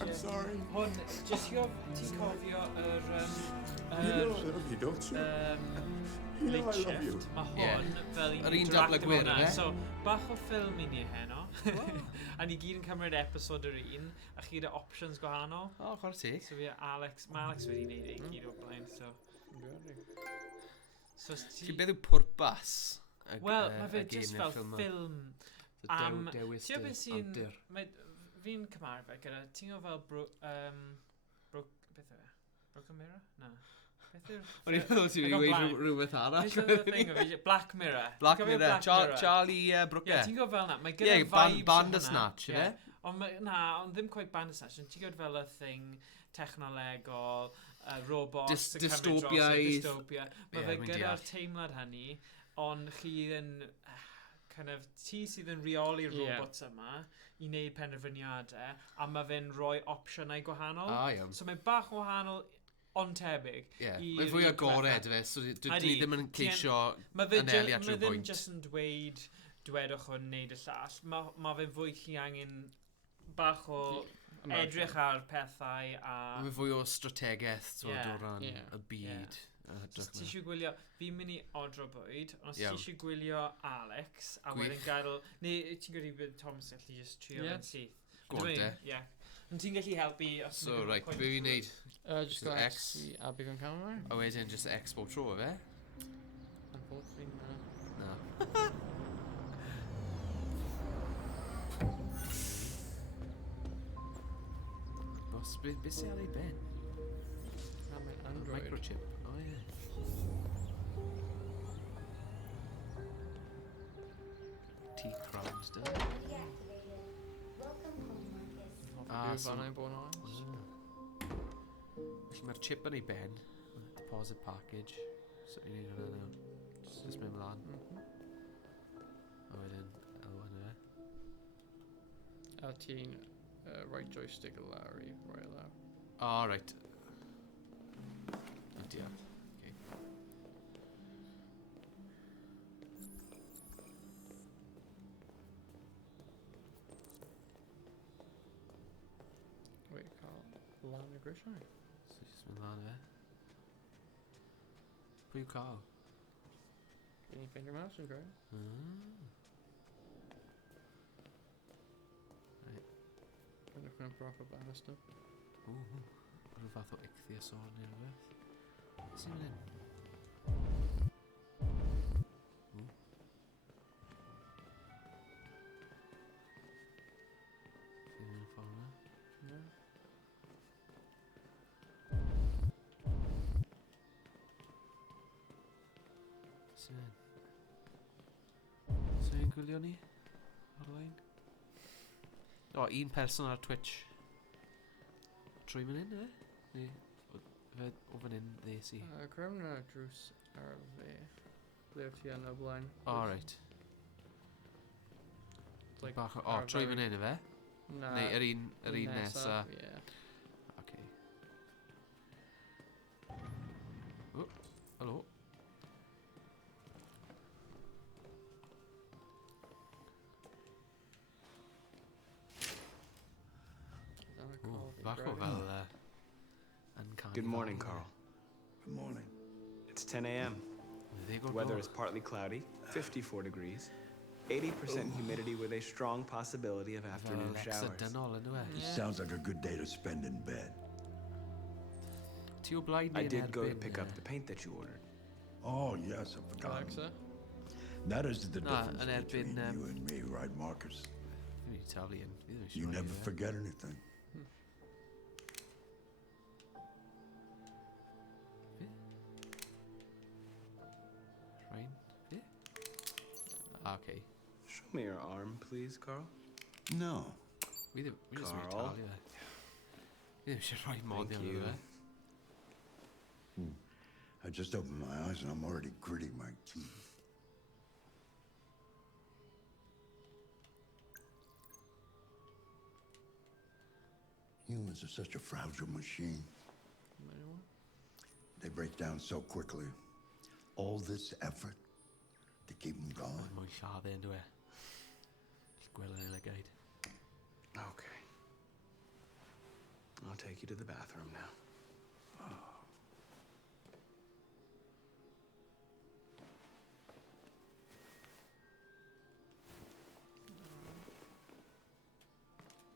I'm sorry. Hwn, jyst ti'n cofio yr... You know I love you, don't you? You know I late love you. shift. Mae Ie. hwn fel Yr un un double interactive gwir, hwnna. yfe? So, bach o ffilm i ni heno. A ni gyd yn cymryd episod yr un, a chi da options gwahanol. O, chwarae ti. So fi Alex, mae Alex wedi gwneud ei gyd o blaen, so... So, Felly beth yw pwrpas Wel, mae fe just fel ffilm am... Dewis Ti'n beth sy'n... awdur. Fi'n cymarfer gyda, ti'n gwybod fel... Beth yw e? Broken Mirror? Na. Beth yw'r... O'n i'n meddwl ti'n gweud rhywbeth arall. Beth yw'r thing o fi? Black Mirror. Black Mirror. Charlie Brooker. Ie, ti'n gwybod fel na? Mae gyda vibes o hwnna. Bandersnatch, ie? Ond ddim quite Bandersnatch. Ti'n gwybod fel y thing technolegol, robots, dystopia. Mae fe gyda'r teimlad hynny, ond chi yn... ti sydd yn reoli'r robots yma i wneud penderfyniadau, a mae fe'n rhoi opsiynau gwahanol. So mae bach o wahanol ond tebyg. Mae'n fwy agored fe, so dwi ddim yn ceisio anelu at rhyw Mae ddim bwynt. jyst yn dwedwch hwn wneud y llall. Mae fe'n fwy chi angen bach o edrych ar pethau a... Mae'n fwy o strategaeth o ran y byd. Ti eisiau gwylio, fi'n mynd i odro bwyd, ond os ti eisiau gwylio Alex, a wedyn gadael... Neu ti'n gwybod i bydd Thomas gallu just trio yn syth. Gwrde. Ie. Ond ti'n gallu helpu... So, right, be fi'n neud? Just go X a bydd yn camera. A wedyn just X bob tro, fe? Unfortunately, no. No. Bos, beth sy'n ar ei ben? Android. Microchip. Oh, yeah. T-Crowns, does it? Fanau bod yn oes. Felly mae'r chip ar ei ben. Deposit package. So ni'n neud hwnna nawr. Just mynd mlaen. A wedyn, elwan yna. A ti'n right joystick y lawr i roi lawr. Oh, right. Oh, dear. Okay. Wait, Carl. Lan y grisiau. So just mynd mlaen yna. Pwy yw Carl? Can you find your mouse and grab? Right. Dwi'n dwi'n proper banister. Rhyw fath o ichthyosaur neu rhywbeth. Sy'n mynd in? Sy'n mynd ffordd yna? No. Sy'n mynd? Sy'n gwylio ni? Ar-lein? O, un person ar Twitch. Trwy mynd in, e? Neu, o fan hyn ddes i? Graham na drws ar fe. Ble wyt ti yn o blaen? O, right. Like Bach o, trwy fan hyn, e fe? Na. Neu, yr un nesa. Ie. Okay. O, halo. Bach o fel, Good morning, Carl. Good morning. It's 10 a.m. The weather is partly cloudy, 54 degrees, 80% humidity with a strong possibility of afternoon showers. It sounds like a good day to spend in bed. I did go to pick up the paint that you ordered. Oh, yes, I forgot. Alexa? That is the difference and between you and me, right, Marcus? Italian. You never forget anything. Right? Yeah. Okay. Show me your arm, please, Carl. No. We just Carl. Thank you. I just opened my eyes and I'm already gritting my teeth. Humans are such a fragile machine. They break down so quickly. All this effort to keep them going. Mae'n lladd ein dwi. gweld yn ei lygaid. Okay. I'll take you to the bathroom now.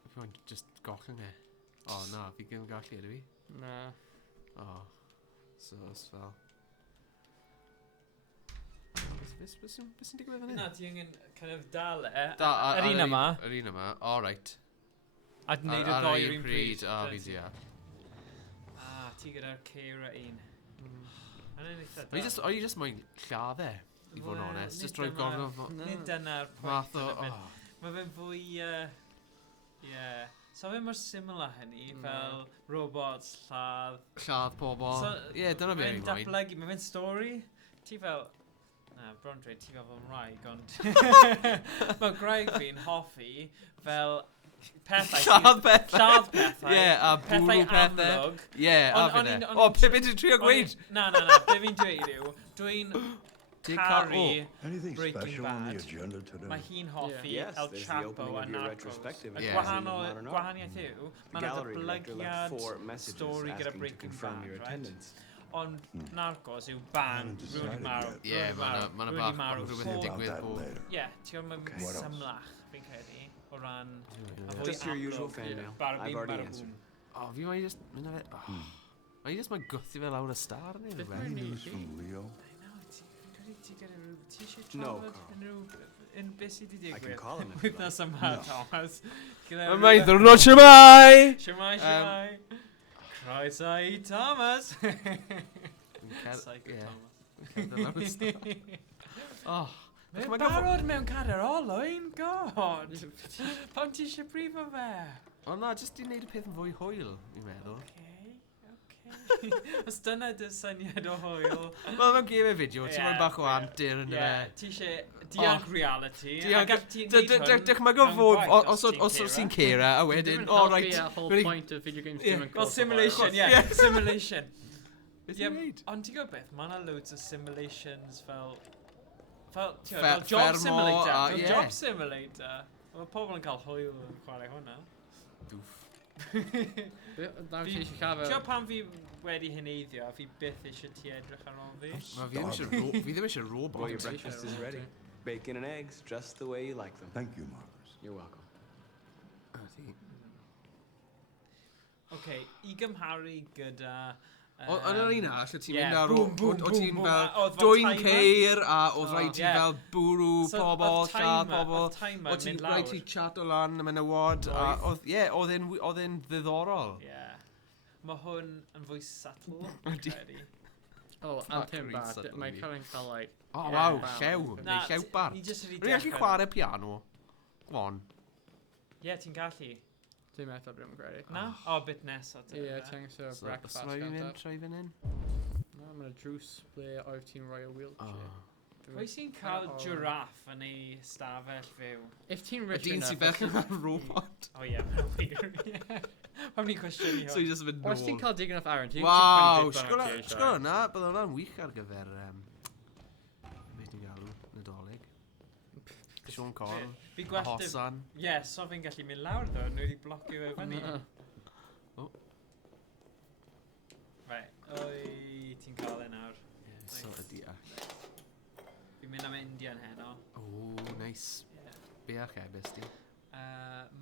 Fi moyn just gollwng e. O na, fi ddim yn gallu ydw i. Na. O. So, os fel... Beth sy'n digwydd fan hyn? Na, ti angen kind of dal e. Yr un yma. Yr un yma, o right. A wneud y ddoi yr un pryd. O, fi deall. Ti gyda'r ceir a un. O'n i just moyn lladd e, i fod yn onest. Just rhoi gofyn o... Nid dyna'r Math o... Mae fe'n fwy... So fe mor syml â hynny, fel robots, lladd... Lladd pobl. Ie, dyna fe Mae'n fi'n moyn. datblygu, mae fe'n stori. Ti fel... Na, bron dweud ti fel fy mraig, ond... Mae Greg fi'n hoffi fel pethau... Lladd pethau. Lladd pethau. Ie, a bwrw pethau. Ie, a fyna. O, pe beth ti'n trio gweud? Na, be fi'n dweud yw, dwi'n caru Breaking Bad. Mae hi'n hoffi El Chapo a Narcos. Y gwahaniaeth yw, mae'n datblygiad stori gyda Breaking Bad, right? Ond Narcos yw bang, rwy'n i marw. Ie, mae'n bach rhywbeth yn digwydd bod... Ie, ti'n gwybod mae'n symlach, fi'n credu, o ran... Just your usual fan mail. I've already answered. O, fi mae'n just... Mae'n just mae'n gwthio fe lawr y star, ni? News from Leo. Ti gyda rhyw t-shirt No, yn beth sydd wedi I can digwydd? call him if Wythnos yma, Thomas. Mae'n ddwrnod Shwmae! Shwmae. Croeso i Thomas. Psycho Thomas. O, Mae'n barod mewn cader olwyn, god. Pam ti eisiau brifo fe? O na, jyst i wneud y peth yn fwy hwyl, fi'n meddwl. Os dyna dy syniad o hwyl. Wel, mewn game fideo, ti'n mwyn bach o antur yn y fe. Ti eisiau dianc reality. Dychmygo fod, os sy'n ceira, a wedyn, o, right. The whole point of video games ddim yn Well, simulation, yeah, simulation. Beth i'n neud? Ond ti'n gwybod beth, mae yna loads o simulations fel Ffermo, job simulator. ie. Job simulator. Mae pobl yn cael hwyl yn chwarae hwnna. Dwff. Ti'n pam fi wedi hyneiddio, a fi byth eisiau ti edrych ar ôl fi? Fi ddim eisiau robot. Well, your breakfast is ready. Bacon and eggs, just the way you like them. Thank you, Marcus. You're welcome. Okay, I gymharu gyda... Yn yr un all, o ti'n mynd ar boom, o ti'n boom, fel dwy'n ceir a oedd rhaid ti fel bwrw pobl, lladd pobl, o ti'n rhaid ti chat o lan y menywod, a oedd e'n ddiddorol. Ie. Mae hwn yn fwy subtle, credu. O, am Tim Bad, mae'n cael ein cael, like... O, waw, llew, neu llew bar. Rwy'n gallu chwarae piano. Gwan. Ie, ti'n gallu. Dim eto bryd yn credu. Na? O, bit nesaf. Ie, ti'n so breakfast. Troi fy'n in? No, mae'n drws ble oedd ti'n rhoi o wheelchair. Pwy sy'n cael giraff yn ei stafell fyw? If ti'n rich enough... Dyn sy'n bell yn robot. O ie, mae'n wir. Pam ni'n cwestiwn i hwn? So i just mynd nôl. Os ti'n cael digon of Aaron, ti'n Waw, sgwr hwnna, bydd hwnna'n wych ar gyfer... Beth ni'n galw, Nadolig. Sean Corn, a hosan. Ie, so fi'n gallu mynd lawr ddo, nhw wedi blocio fe fyny. Oi, ti'n cael e nawr. So ydi a. Fi'n mynd am Indian heno. O, nice. Be a chebys di?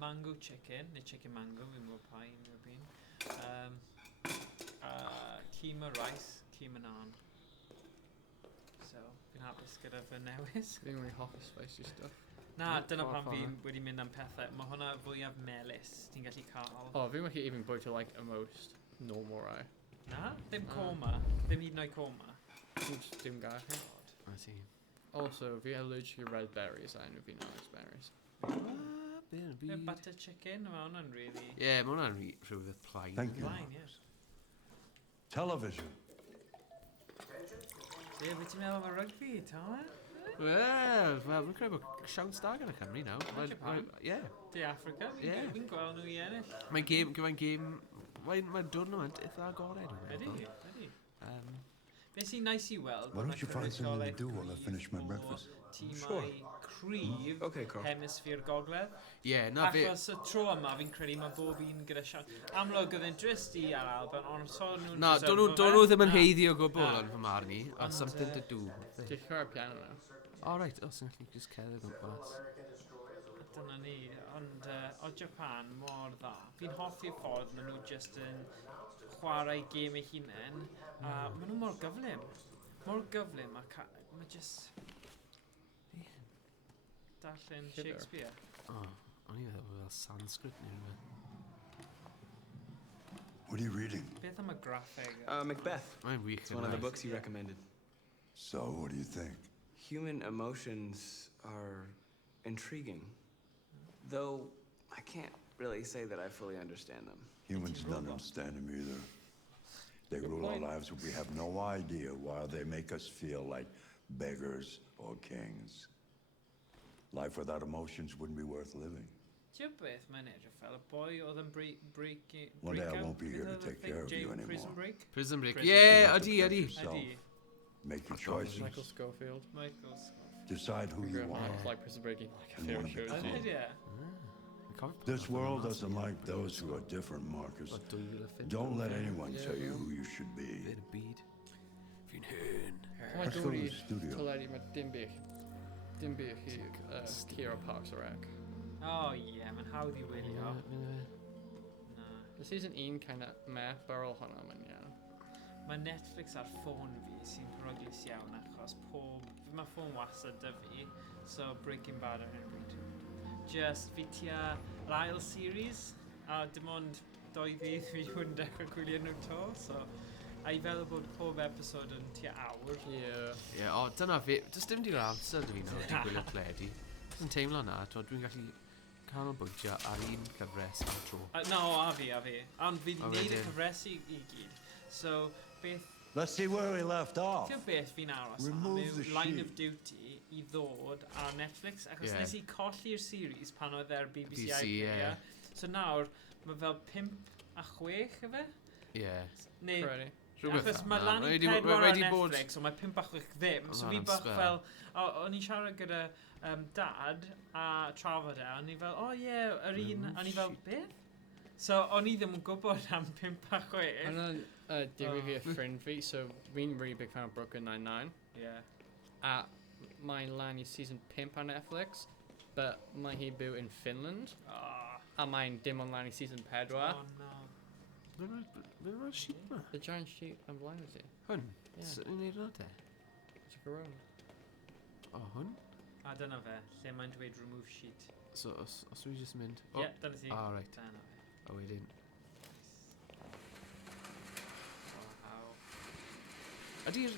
Mango chicken, neu chicken mango, fi'n mwyn pa un yw'r byn. Keema rice, keema naan. So, fi'n hapus gyda fy newis. Fi'n really hoffi spicy stuff. Na, dyna pan fi wedi mynd am pethau. Mae hwnna fwyaf melys, ti'n gallu cael. O, fi'n gallu even bwyta like a most normal rye. Na, ddim coma. Ddim hyd yn oed coma. Dim gallu. Also, fi allergic to red berries, a nhw fi'n orange berries. Butter chicken, mae hwnna'n really... Ie, mae hwnna'n rhywbeth plaen. Thank you. Plaen, yes. Television. Ie, beth ti'n meddwl am y rygbi, Tom? Wel, fi'n credu bod siawns da gyda Cymru nawr. Ie. Di Africa, fi'n gweld nhw i ennill. Mae'n game, mae'n dwrnament eitha agored. Ydy. Beth sy'n nice I weld. Why don't you find something to do while I finish my breakfast? Sure. Cryf hemisffer gogledd. Yeah, na fe... Achos y tro yma fi'n credu mae bob un gyda siarad. Amlwg oedd e'n drysti ar Alban, ond so nhw'n... Na, do'n nhw ddim yn heiddi o gwbl yn fy marn i, a something to do. Ti'n chwarae piano na? O, reit, os ydych chi'n just cerdded o gwmpas. Dyna ni, ond o Japan mor dda. Fi'n hoffi'r ffordd maen nhw just yn chwarae gêm eu hunain, a maen nhw mor gyflym. Mor gyflym, a mae just... Darllen Shakespeare. O, o'n i feddwl fel Sanskrit neu rhywbeth. What are you reading? Beth am y graffeg? Macbeth. Mae'n wych It's one of the books you recommended. So, what do you think? Human emotions are intriguing, though I can't really say that I fully understand them. Humans don't understand them either. They rule our lives, but we have no idea why they make us feel like beggars or kings. Life without emotions wouldn't be worth living. Ti'n beth mae'n edrych fel y boi oedd yn breaking... One day I won't be here to take care of you anymore. Prison Break? Prison Break, yeah, ydi. Make your choices. Michael Scofield. Decide who you want. It's like Prison Break, like a And fair one of show. the Yeah. This world doesn't like those who are different, Marcus. Don't let anyone tell you who you should be. Bit of bead. Fi'n hyn. Let's go to the studio. Teledu mae dim bych i Kira Parks o Rec. Oh yeah, mae'n hawdd I wylio. The season 1 kind of meh, barrel hwnna mae'n iawn. Mae Netflix ar ffôn fi sy'n ryglus iawn achos mae ffôn wastad dy fi, so Breaking Bad ar hyn o bryd. Just fi tua yr ail series, a dim ond 2 ddydd fi hwn dechrau gwylio nhw to, so a I feddwl bod pob episod yn tua awr. Ie, o, dyna fe, does dim di'r amser dwi nawr wedi gwylio pledu. Dwi'n teimlo na, dwi'n gallu canolbwyntio ar un cyfres am tro. No, a fi. Ond fi wedi gwneud y cyfres I gyd. So, beth... Let's see where we left off. Ti'n beth fi'n aros am yw Line of Duty I ddod ar Netflix, achos nes I colli'r series pan oedd e'r BBC Iberia. So nawr, mae fel 5 a 6 efe? Ie. Neu, achos mae lan I 4 ar Netflix, so mae 5 a 6 ddim. So fi bach fel, o'n I siarad gyda dad a trafod e, o'n I fel, o ie, yr un, o'n I fel, beth? So o'n I ddim yn gwybod am 5 a 6. Hwna'n digwydd fi a ffrind fi, so fi'n really big fan of Brooklyn Nine-Nine. Yeah. A mae'n lan I season 5 ar Netflix, but mae hi byw in Finland. A mae'n dim ond lan I season 4. Oh no. Be'n sheet ma? The giant sheet yn blaen I ti. Hwn? Sut ni'n neud yna te? Check around. O, hwn? A dyna fe, lle mae'n dweud remove sheet. So, os dwi'n just mynd... Ie, dyna ti. Ah, right. Dyna fe. A wedyn... Ydy'r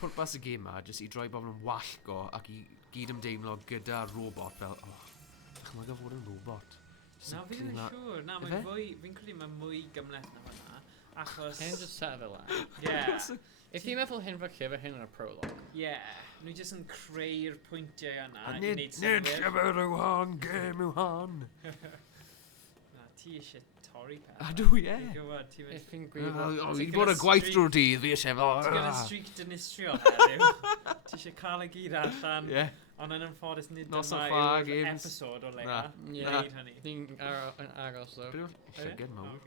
pwrpas y gêm ma jyst I droi bobl yn wallgo ac I gyd ymdeimlo gyda robot fel, dychmyga fod yn robot. Na, fi ddim yn siŵr. Na, mae'n fwy, fi'n credu mae'n mwy gymleth na hwnna. Achos... Hyn just set fe lan. Yeah. If ti'n meddwl hyn fel llyfr, hyn yn y prologue. Yeah. Nhw jyst yn creu'r pwyntiau yna. A nid llyfr yw hon, gêm yw hon. Na, ti eisiau torri peth. A dwi, ie. Fi'n gwybod, ti If wedi... fi'n gwybod... O, fi'n bod y gwaith drwy'r dydd, fi eisiau fel... Ti'n gyda streak dynistriol heddiw. Ti eisiau cael y gyd allan. Ie. Ond yn ffodus nid Nos o dyma chwa yw'r games. episod o Na. lega. Neud hynny. Ni'n agos o. Llygyn mawr.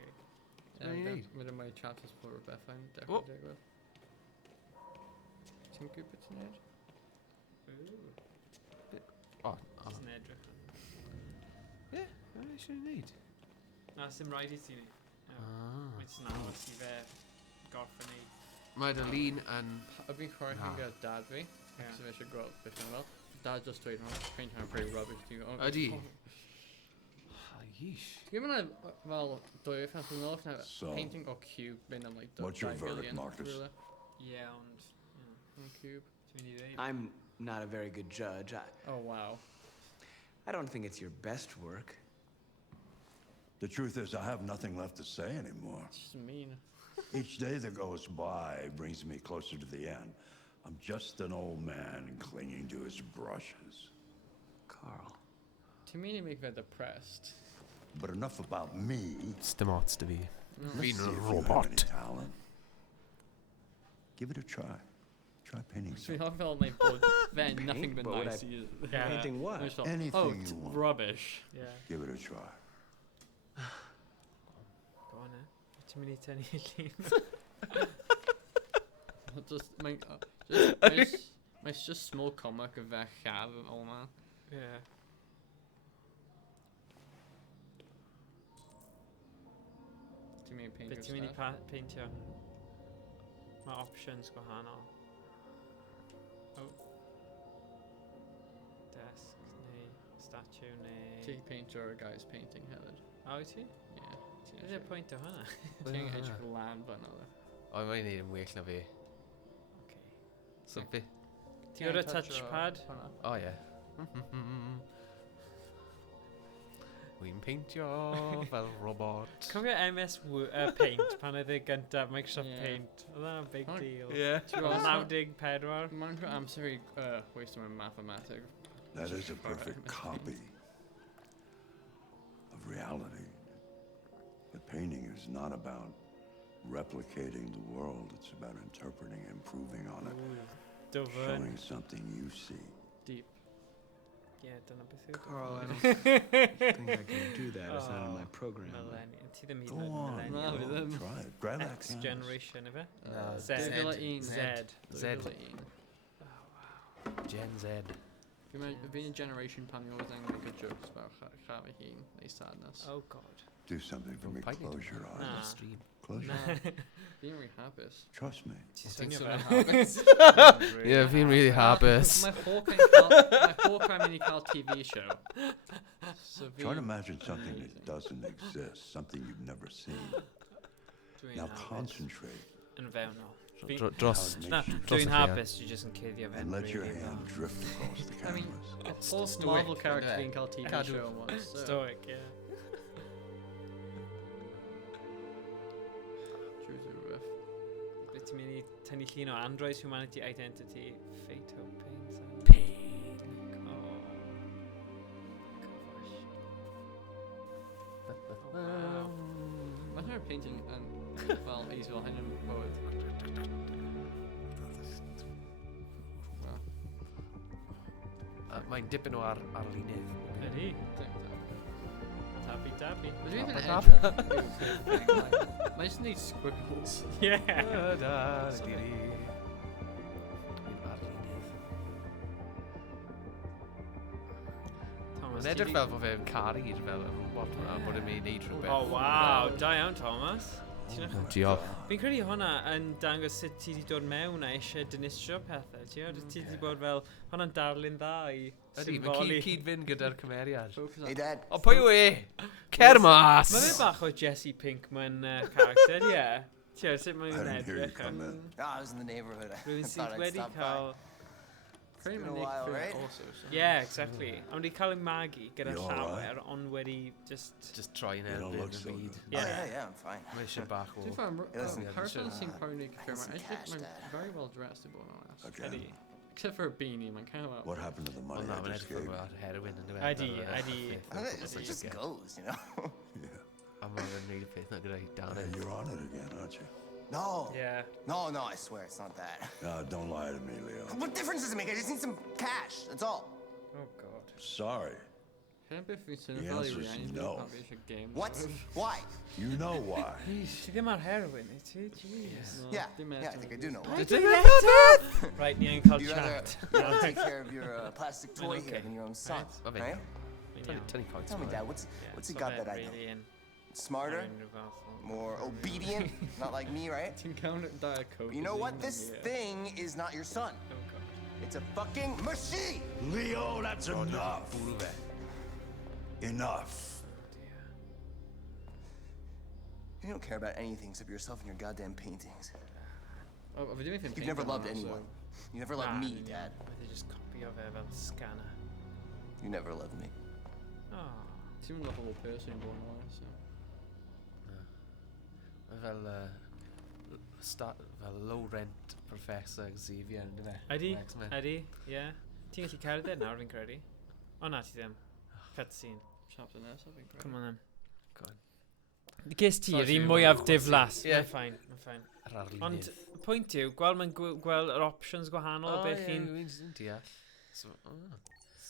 Mae'n mai chapters for Rebecca yn dechrau digwydd. Ti'n gwybod beth ti'n neud? O, Jyst yn edrych. Ie, mae'n eisiau neud. Na, sy'n rhaid I ti ni. Mae'n jyst yn aros I fe gorffen ni. Mae dy lun yn... A fi'n chwarae hyn gyda dad fi. Ac sy'n eisiau gweld beth yn fel. Dad just dweud, mae'n paint hyn pretty rubbish. Ydi. Yeesh. Dwi'n mynd fel 2 wythnos yn ôl, painting o cube mynd am like 2 million. Yeah, ond... Cube. I'm not a very good judge. Oh, wow. I don't think it's your best work. The truth is, I have nothing left to say anymore. It's just mean. Each day that goes by brings me closer to the end. I'm just an old man clinging to his brushes. Carl. To me, you make me depressed. But enough about me. Dim ots dy fi. Fi'n a robot. Talent. Give it a try. Try painting So I felt like then nothing but What would nice. Yeah. Painting what? I just thought, Anything oh, you want. rubbish. Yeah. Give it a try. Go on then. Too many tiny Just make it's just small comic of that have all man. Yeah. Too many paint. Bit too many paintio. Mae options gwahanol. Oh. Desk neu statue neu... Take painter a guy's painting hefyd. O, wyt ti? Yeah. Ydy'r pwynt o hwnna? Ti'n edrych o lan fan o. O, mae'n neud yn well na fi. Okay. So fi... Ti o'r touchpad? O, ie. Wy'n peintio fel robot. Cofio MS Paint pan oedd e gyntaf, Microsoft Paint. Oedd hwnna'n big deal. Yeah. 94. Mae'n rhaid amser I waste on mathematics. That is a perfect copy of reality. The painting is not about replicating the world. It's about interpreting, improving on it, showing something you see. Deep. Yeah, dyna beth yw. Carl, I don't think I can do that. It's not in my program. Millennium. Ti ddim Go on, millennium. try it. Grab that X canvas. generation, ife? Z. Z. Gen Z. Fi'n a generation pan mi oedd yn gwneud jokes about chaf ei hun, neu sadness. Oh god. Do something for me. Close your eyes. Stream. Close your eyes. Fi'n really hapus. Trust me. Ti'n Ti'n swnio swnio fel? Yeah, fi'n really hapus. Mae Hawkeye mynd I cael TV show. So Try to imagine something that doesn't exist, something you've never seen. Now concentrate. Yn fewnol. Dwi'n hapus, dwi jyst yn cuddio fe. And let your hand drift across the I mean, canvas. all Marvel characters fi'n cael TV show once. Stoic, yeah. Choose a riff. Beth ti'n mynd I tynnu llun o Android's Humanity Identity, Fatal Pain. Pain. Oh. Wow. Mae'n rhaid painting yn, well, easy fel hyn yn bywyd. Mae'n dipyn o ar lunydd. Ydy. Tabi tabi. Mae'n even edrych. Mae'n just need squiggles. Yeah. Mae'n edrych fel bod fe'n caru fel y robot a bod e'n mynd I neud rhywbeth. Oh wow, da iawn Thomas. Diolch. Fi'n credu hwnna yn dangos sut ti wedi dod mewn a eisiau dynistrio pethau. Ti wedi bod fel, hwnna'n darlun dda I Ydy, mae'n cyd-fynd gyda'r cymeriad. Hey, Dad. O, pwy yw e? Cer mas! Mae fe bach o Jesse Pinkman character, ie. Ti'n sut mae'n I didn't hear you edrych come in. I was in the neighborhood. Rwy'n I thought sydd I'd wedi stop cael... Credu been a mae'n while, Nick right? Fury also. So. Yeah, exactly. A wedi cael ei magu gyda You all llawer, ond wedi just... Just troi'n You don't erbyn look y so byd. good. Oh, yeah, I'm fine. Mae eisiau bach o... Dwi'n fawr, listen, person sy'n probably I confirm had some it. cash, Mae'n Dad. very well dressed I bod yn honest. Again. Except for a beanie, mae'n kind of What happened to the money Wel na, I mae'n just edrych gave fel you? ar heroin yn Ydy. It just goes, you know? Yeah. A mae'n neud y peth na gyda'i dan Hey, you're on it again, aren't you? No. Yeah. No, I swear it's not that. Don't lie to me, Leo. What difference does it make? I just need some cash. That's all. Oh god. Sorry. Hyn beth fi'n sy'n The fel I answer's rhieni no. pan fi eisiau game. What? Why? You know why. Ti ddim ar heroin, I ti? Jeez. Yeah, I think I do know why. Right, ni yn cael You rather chat. take care of your plastic toy here than your own son, Right. right? Tynnu coins. Tell me, Dad, what's he got that I don't? Smarter? More obedient? Not like me, right? Ti'n cael Diet Coke. But you know what? This thing is not your son. Oh god. It's a fucking machine! Leo, that's enough. Enough. You don't care about anything except yourself and your goddamn paintings. Oh, fi ddim You've never loved anyone. You never loved me, Dad. Bydde just copy o fe fel scanner. You never loved me. Oh. Ti'n mynd whole person yn bod yn oes, so. Fel low rent Professor Xavier, ynddo fe? Ydy, ie. Ti'n gallu cerdded nawr fi'n credu? O na, ti ddim. Cutscene. Chapter nes, I think. Come on then. Go on. Ges ti, So yr un ti'n mwyaf gwbod. diflas. Ie. Mae'n ffain, mae'n ffain. Yr arlunydd. Ond, y pwynt yw, gweld yr options gwahanol, O, beth ie, chi'n... dwi'n deall. So,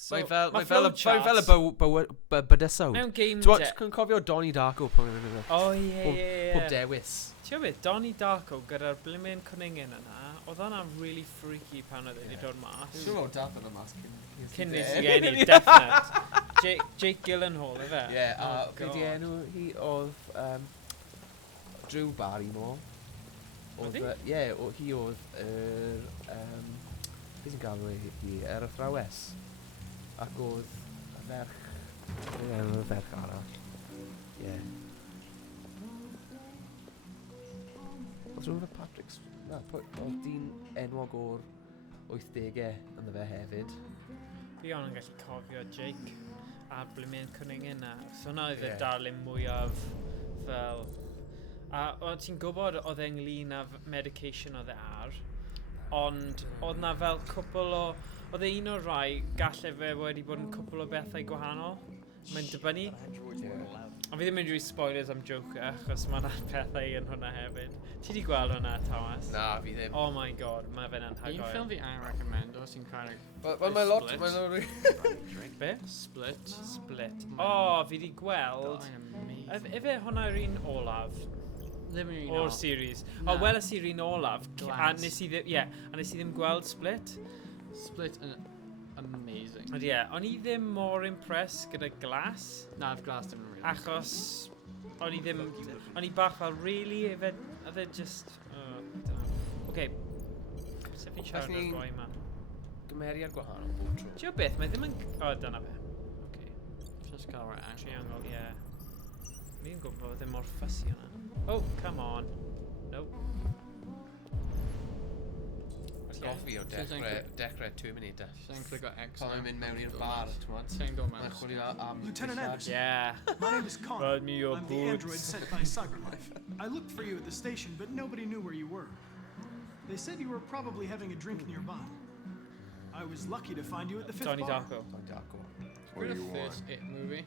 So, Mae fel ma' y flowcharts- bydysawd. Mewn game Ti'n de- chi'n cofio Donnie Darko pan oedd yn O, ie. Pob dewis. Ti'n gwybod, Donnie Darko gyda'r blimin cwningen yna, oedd hwnna'n really freaky pan oedd wedi dod mas. Siwr fod dath yn y mas Cyn nes i enni, definite. Jake Gyllenhaal, efe? Ie, a be di enw hi oedd Drew Barrymore. Oedd hi? Ie, hi oedd beth sy'n galw hi, athrawes. Ac oedd y ferch, y ferch arall. Ie. Oedd rhywun o Patrick's, oedd dyn enwog o'r 80au ynddo fe hefyd. Fi ond yn gallu cofio Jake a blimin cwningen yna. So hwnna oedd y Ie. darlun mwyaf fel... A oedd ti'n gwybod oedd e ynglyn â medication oedd e ar, ond oedd na fel cwpl o... Oedd e un o'r rai gallai fe wedi bod yn cwpl o bethau gwahanol. Mae'n dibynnu. Ond fi ddim yn rhoi spoilers am Joker, achos mae yna pethau yn hwnna hefyd. Ti wedi gweld hwnna, Thomas? Na, fi ddim. Oh my god, mae fe'n anhygoel. Un ffilm fi a'n recommendo sy'n kind of... Wel, mae lot, Be? Split. Split. O, fi wedi gweld... Efe hwnna'r un olaf? Ddim yn un O'r olaf. series. Na. O, wel y series un olaf. A Glance. nes i ddim gweld Split. Split yn amazing. Ond ie, o'n i ddim mor impressed gyda Glass. Na, Glass ddim yn really. Achos o'n i ddim... O'n i bach fel, really? Oedd e just... Oce. Sef fi'n siarad o'r goi ma. Gymeriad gwahanol bob tro. Ti'n beth, mae ddim yn... O, dyna fe. Oce. Just cael right angle. Triangle, ie. Mi'n gwybod bod e mor fussy yna. Oh, come on. Nope. Goffi o dechrau Terminator. Sa'n click o X. Pan mae'n mynd mewn i'r bar, ti'n gwybod? Sa'n go mewn. Mae'n chwilio am... Lieutenant Anderson. Yeah. My name is Connor. Ride me your I'm the boots. android sent by Cyberlife. I looked for you at the station, but nobody knew where you were. They said you were probably having a drink nearby. I was lucky to find you at the fifth Donnie bar. Darko. Donnie Darko. What do you want? First It movie.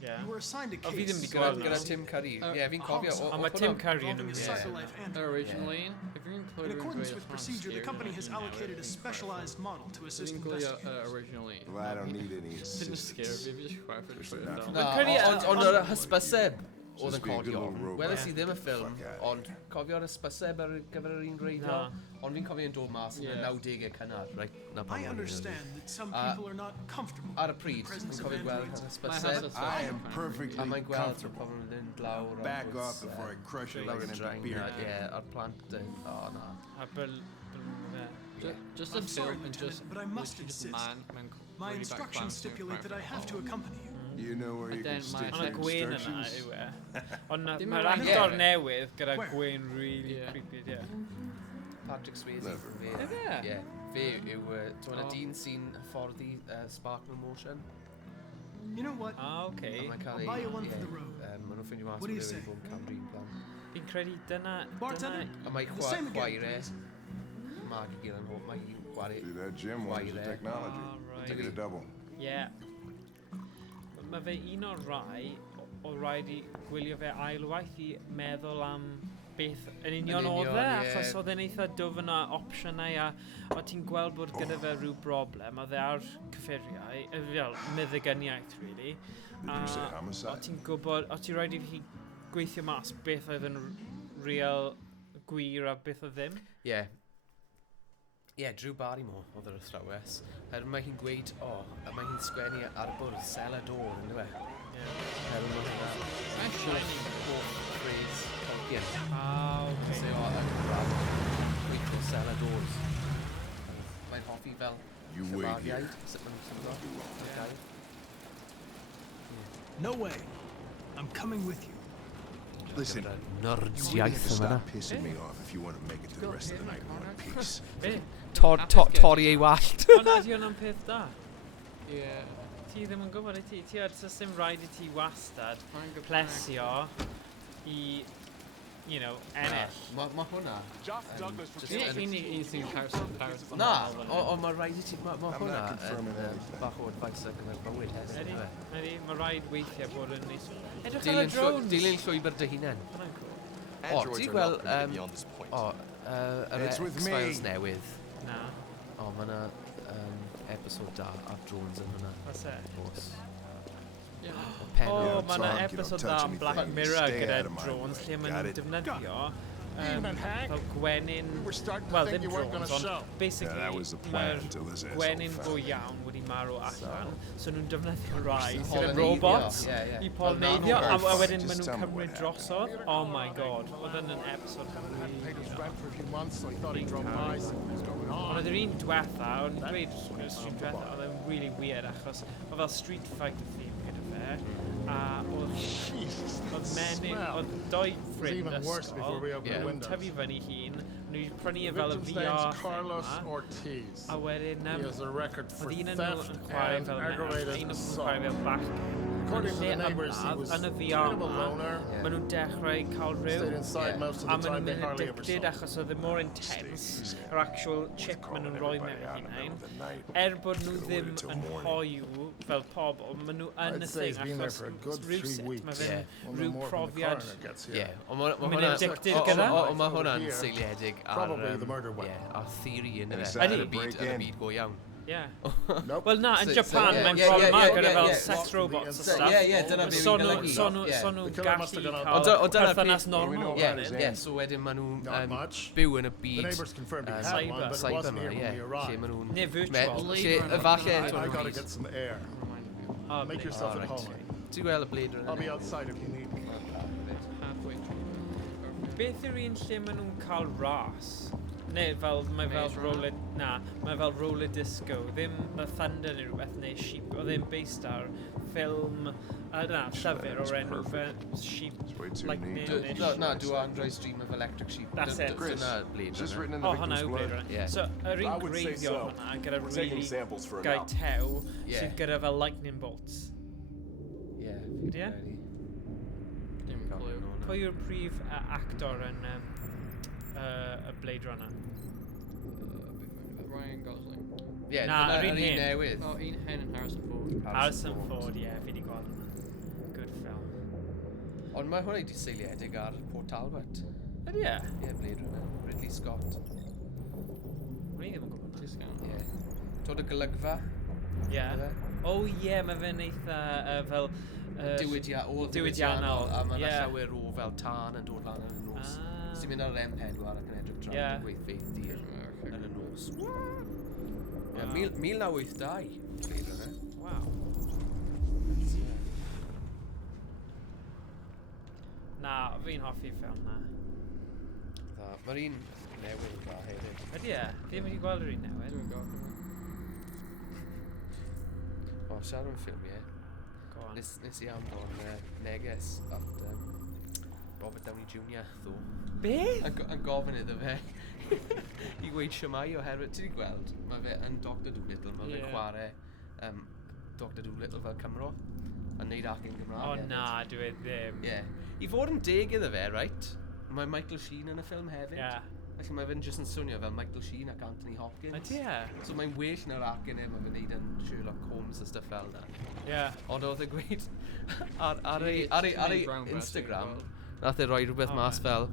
Yeah. You were assigned a O, fi case. ddim 'di gweld Gyda hwnna. Tim Curry. Ie, fi'n cofio. A mae Tim Curry yn Involving a ymwneud. Cyberlife The android. original one. If you're including In accordance with procedure, the company has allocated a specialized model to assist investigators. Originally. Well, I don't need any Didn't scare assistance. me, just quite for Especially it not from- down. Ond yr hysbyseb oedd Just yn be a good codio. little robot. Weles i ddim y ffilm, Fuck out. ond cofio'r hysbyseb ar gyfer yr un reiddiol. Ond fi'n cofio yn dod mas yn y 90au cynnar, right? I understand that some people are not comfortable Ar y with pryd, the presence yn of cofio gweld androids. hysbyseb. I am perfectly A mae'n gweld y comfortable. pobl yn mynd lawr. Back off before I crush you like an empty beer can. Ie, a'r plant yn... O, na. A Just I'm a sorry, film and Lieutenant, just but I must just insist. man My really instructions stipulate that I have to accompany you. You know where you then can my- stick Ond y your gwyn yna instructions? yw e. Ond Dim mae'r yn actor rhaid. newydd gyda Where? gwyn really Yeah. creepy, ie. Patrick Swayze. Never. Fe. Ife? Ie. Fe yw... Dwi'n Oh. dyn sy'n hyfforddi Sparkle Motion. You know what? Ah, oce. A mae'n cael I'll buy you one ie, for the road. Maen nhw'n ffindio mas What do you bod say? e wedi bod yn camdrin plan. Fi'n credu dyna... Bartender? A mae The same again, chwaer e. please. Mag i gyd yn hoff. Mae hi'n chwarae... See, that gym one is the Why technology. right. Take it a double. Ie. Mae fe un o'r rai o rhaid i gwylio fe ailwaith i meddwl am beth yn union Yn oedd union, e, ie. achos oedd e'n eitha dwf yna opsiynau a o ti'n gweld bod gyda fe rhyw broblem, oedd e ar cyffuriau, fel meddygyniaeth, really. Did you say homicide? O ti'n gwybod, o ti'n rhaid i fi gweithio mas beth oedd yn real gwir a beth oedd ddim? Ie. Ie, Drew Barrymore oedd yr athrawes. Mae hi'n gweud, mae hi'n sgwennu ar y bwrdd Celador, yn dweud. Ie. Mae hwnna'n hoff phrase Tolkien. Ah, oce. So, yn Gymraeg, gweithio Celadors. Mae'n hoffi fel You wait here. Cymragiaid, sut ma'n symud o. No way. I'm coming with you. Listen, Nerds you really have iaith to yma. stop pissing me off if you want to make it to the rest of the night in one piece. Be? Torri ei wallt. Hwna di hwnna'n peth da. Ie. Ti ddim yn gwybod i ti. Ti ar sysym rhaid i ti wastad Fine, good plesio i you know, ennill. Mae hwnna... Un sy'n caws. Na, ond mae rhaid i ti... Mae hwnna yn bach o advice ar gyfer bywyd hefyd. Ydy, mae rhaid weithiau bod yn neis. Edrych ar y drones. Dilyn llwybr dy hunain. O, ti'n gweld... yr X-Files newydd. Na. O, mae yna episode da ar drones yn hwnna. Oes e? Oes. O, mae yna episode da am Black Mirror gyda drones lle maen nhw'n defnyddio fel gwenyn, wel ddim drones, ond basically mae'r gwenyn go iawn wedi marw allan, so nhw'n defnyddio rai sydd yn robots i polneiddio, a wedyn maen nhw'n cymryd drosodd. Oh my god, oedd yn episode ond yr un diwetha, ond dweud stream diwetha, oedd yn really weird achos oedd fel Street Fighter theme gyda fe, a oedd menyn, oedd doi ffrind ysgol, yn tyfu fyny hun, nhw wedi prynu e fel y VR thing yma, a wedyn, oedd un yn nhw yn chwarae fel mewn, un yn chwarae fel back. Ond lle ymladd, yn y VR yma, maen nhw'n dechrau cael ryw, a maen nhw'n mynd addicted achos oedd e more intense, yr actual chip maen nhw'n rhoi mewn hunain. Bod nhw ddim yn hoiw fel pobl, maen nhw yn y thing achos rhywsut, mae fe'n rhyw profiad. Mae'n mynd addicted gyda. Ond mae hwnna'n seiliedig ar theori yn y byd go iawn. Wel na, yn Japan mae'n problem ma gyda fel sex robots a stuff. So nhw'n gallu cael perthynas normal. So wedyn maen nhw'n byw yn y byd cyber ma, lle maen nhw'n... Ne, virtual. Falle... I gotta get some air. Make yourself at home. Ti'n gweld y Blade Runner? I'll be outside if you need me. Beth yw'r un lle maen nhw'n cael ras? Neu fel, mae fel roller disco, ddim y Thunder neu rhywbeth, neu Sheep, oedd e'n based ar ffilm, llyfr o'r enw Sheep, Lightning-ish. Na, do Android's Dream of Electric Sheep. That's it. Dyna Blade Runner. O, hwnna yw Blade Runner. So, yr un greiddio hwnna, gyda really gai tew, sydd gyda fel lightning bolts. Ie. Dim clue. Pwy yw'r prif actor yn y Blade Runner? Ryan Gosling. Na, yr un hyn. Oh, un hen yn Harrison Ford. Harrison Ford, fi wedi gweld hwnna. Good film. Ond mae hwnna wedi seiliedig ar Port Talbot. Ydy e? Ie, Blade Runner. Ridley Scott. Rwy'n ddim yn gwybod hwnna. Ie. Tod y golygfa. Ie. O ie, mae fe'n eitha fel... diwydiannol. A mae'n llawer o fel tân yn dod lan yn y nos. Sy'n mynd ar M4 ac yn edrych draw yn gweithfeydd dir yn y nos. 1982. Blade Runner. Waw. Na, fi'n hoffi ffilm na. Mae'r un newydd yn dda hefyd. Ydy e? Fi wedi gweld yr un newydd. Dwi'n gweld. O, siarad am ffilm, ie. Nes i anfon neges at Robert Downey Jr. ddo. Be? Yn gofyn iddo fe i gweud Shwmae oherwydd, ti wedi gweld? Mae fe yn Dr Dolittle, mae fe'n chwarae Dr Dolittle fel Cymro yn neud ac yn Gymraeg. O na, dwi ddim. Ie. I fod yn deg iddo fe, right? Mae Michael Sheen yn y ffilm hefyd. Felly mae fe'n jyst yn swnio fel Michael Sheen ac Anthony Hopkins. Ydy e? So mae'n well na'r ac yn mae fe'n neud yn Sherlock Holmes a stuff fel na. Ond oedd e gweud ar ei Instagram, nath e roi rhywbeth mas fel,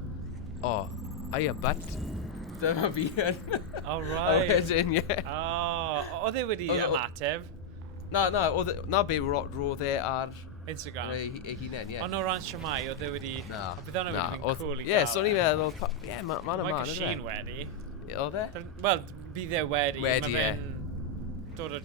I but dyma fi yn. Oh, right. Wedyn, ie. Oedd e wedi ymateb? Na be roedd e ar Instagram? Ei hunain, ie. Ond o ran Shwmae, oedd e wedi... Na. Bydd hwnna wedi cool i gael. Ie, so ni'n meddwl, ma'n y man, Michael Sheen wedi. Oedd e? Wel, bydd e wedi. Wedi, ie. Dod o...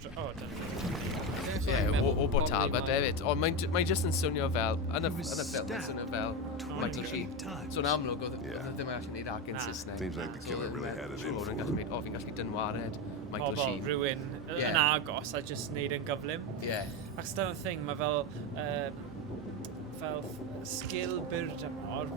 Ie, o Port Talbot hefyd. Ond mae'n just yn swnio fel, yn y ffilm, mae'n swnio fel Michael Sheen. So yn amlwg, oedd e ddim yn gallu gwneud ac yn Saesneg. Seems like the killer really had it in for him. Fi'n gallu dynwared Michael Sheen. Pobl rhywun yn agos a just wneud yn gyflym. Ie. Ac dyna'r thing, mae fel skill byr dymor,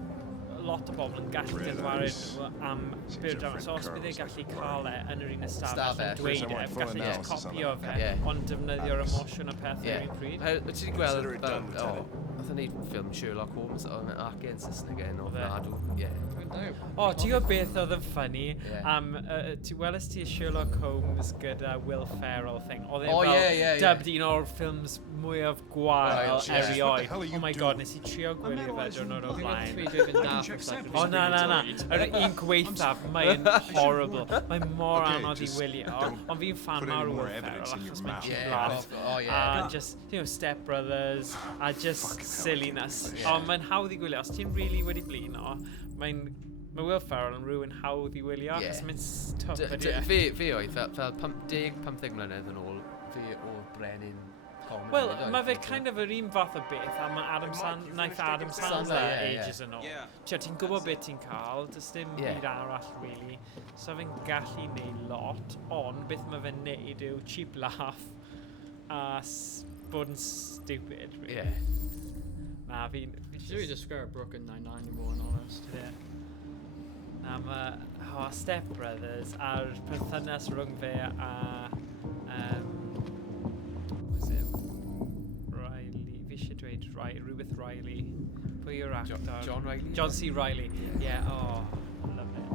lot o bobl yn gallu dychwaru nhw am byr dan. So os bydd ei gallu cael e yn yr un ystafell yn dweud e, gallu just copio fe, ond defnyddio'r emosiwn a pethau yr un pryd. Wyt ti wedi gweld fel, oedd yn neud ffilm Sherlock Holmes o'n acen Saesneg yn o fladw. O, ti o beth oedd yn ffynnu am, ti welys ti Sherlock Holmes gyda Will Ferrell thing? Oedd e fel dubbed un o'r ffilms mwyaf gwael erioed. Oh my god, nes i trio gwylio fe diwrnod o blaen. O na, yr un gweithaf, mae'n horrible. Mae'n mor anodd i wylio, ond fi'n fan mawr o Will Ferrell achos mae'n cheap laugh. A just, you know, Step Brothers, a just silliness. Ond mae'n hawdd i gwylio, os ti'n really wedi blino, mae Will Ferrell yn rhywun hawdd i wylio, achos mae'n stwp ydi e. Fe oedd, fel 10-15 mlynedd yn ôl, fe o brenin comedy. Wel, mae fe kind of yr un fath o beth, a mae Adam Sandler ages yn ôl. Ti'n gwybod beth ti'n cael, does dim byd arall, really. So fe'n gallu neud lot, ond beth mae fe'n neud yw cheap laugh a bod yn stupid, really. Na, fi'n... Should we describe Brooklyn Nine-Nine in more, in honest? Na, mae Step Brothers a'r perthynas rhwng fe a... was it? Riley, fi eisiau dweud rhywbeth Riley. Pwy yw'r actor? John Riley? John C. Riley. Yeah, oh, love it.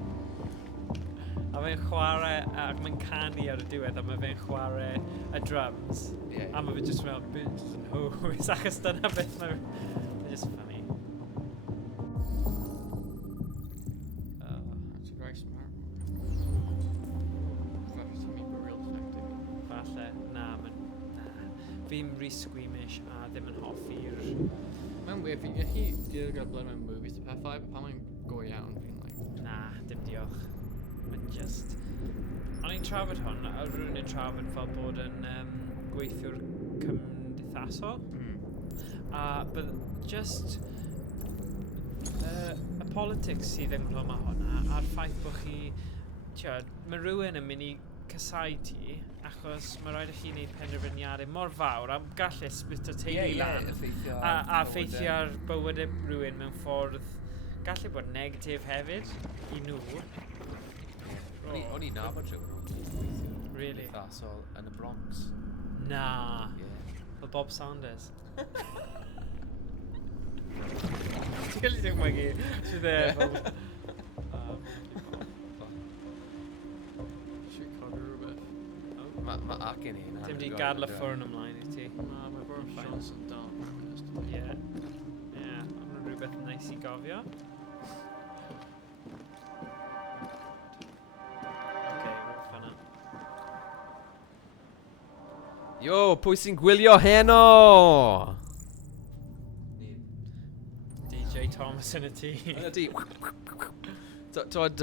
A fe'n chwarae, ac mae'n canu ar y diwedd, a mae fe'n chwarae y drums. A mae fe just fel bitches and hoes, achos dyna beth mae'n just funny. That's very smart. That's to me, but real effective. Falle, na. Fi'n re-squeamish a ddim yn hoffi'r... Mae'n weird, fi'n gallu deal gyda blood mewn movies to pethau, but pan mae'n go iawn, fi'n like... Na, dim diolch. Mae'n just... O'n i'n trafod hwn, a rhywun yn trafod fel bod yn gweithiwr cymdeithasol. But just... y politics sydd yn glwm â hwnna, a'r ffaith bod chi... Mae rhywun yn mynd i casau ti, achos mae rhaid i chi wneud penderfyniadau mor fawr, a gallus bydd y teulu lan, a ffeithio ar bywyd rhywun mewn ffordd gallu bod negatif hefyd i nhw. O'n i'n nabod rhywun Really? Cymdeithasol yn y Bronx. Na. Fel Bob Sanders. Ti'n gallu dychmygu sydd e fel... Mae acen i na. Dim di gadl y ffwrn ymlaen i ti. Na, mae Boris Johnson down. Ie. Ond rhywbeth neis i gofio. Rhywbeth fanna. Yo, pwy sy'n gwylio heno? DJ Thomas yn y tŷ. Ydy. Todd,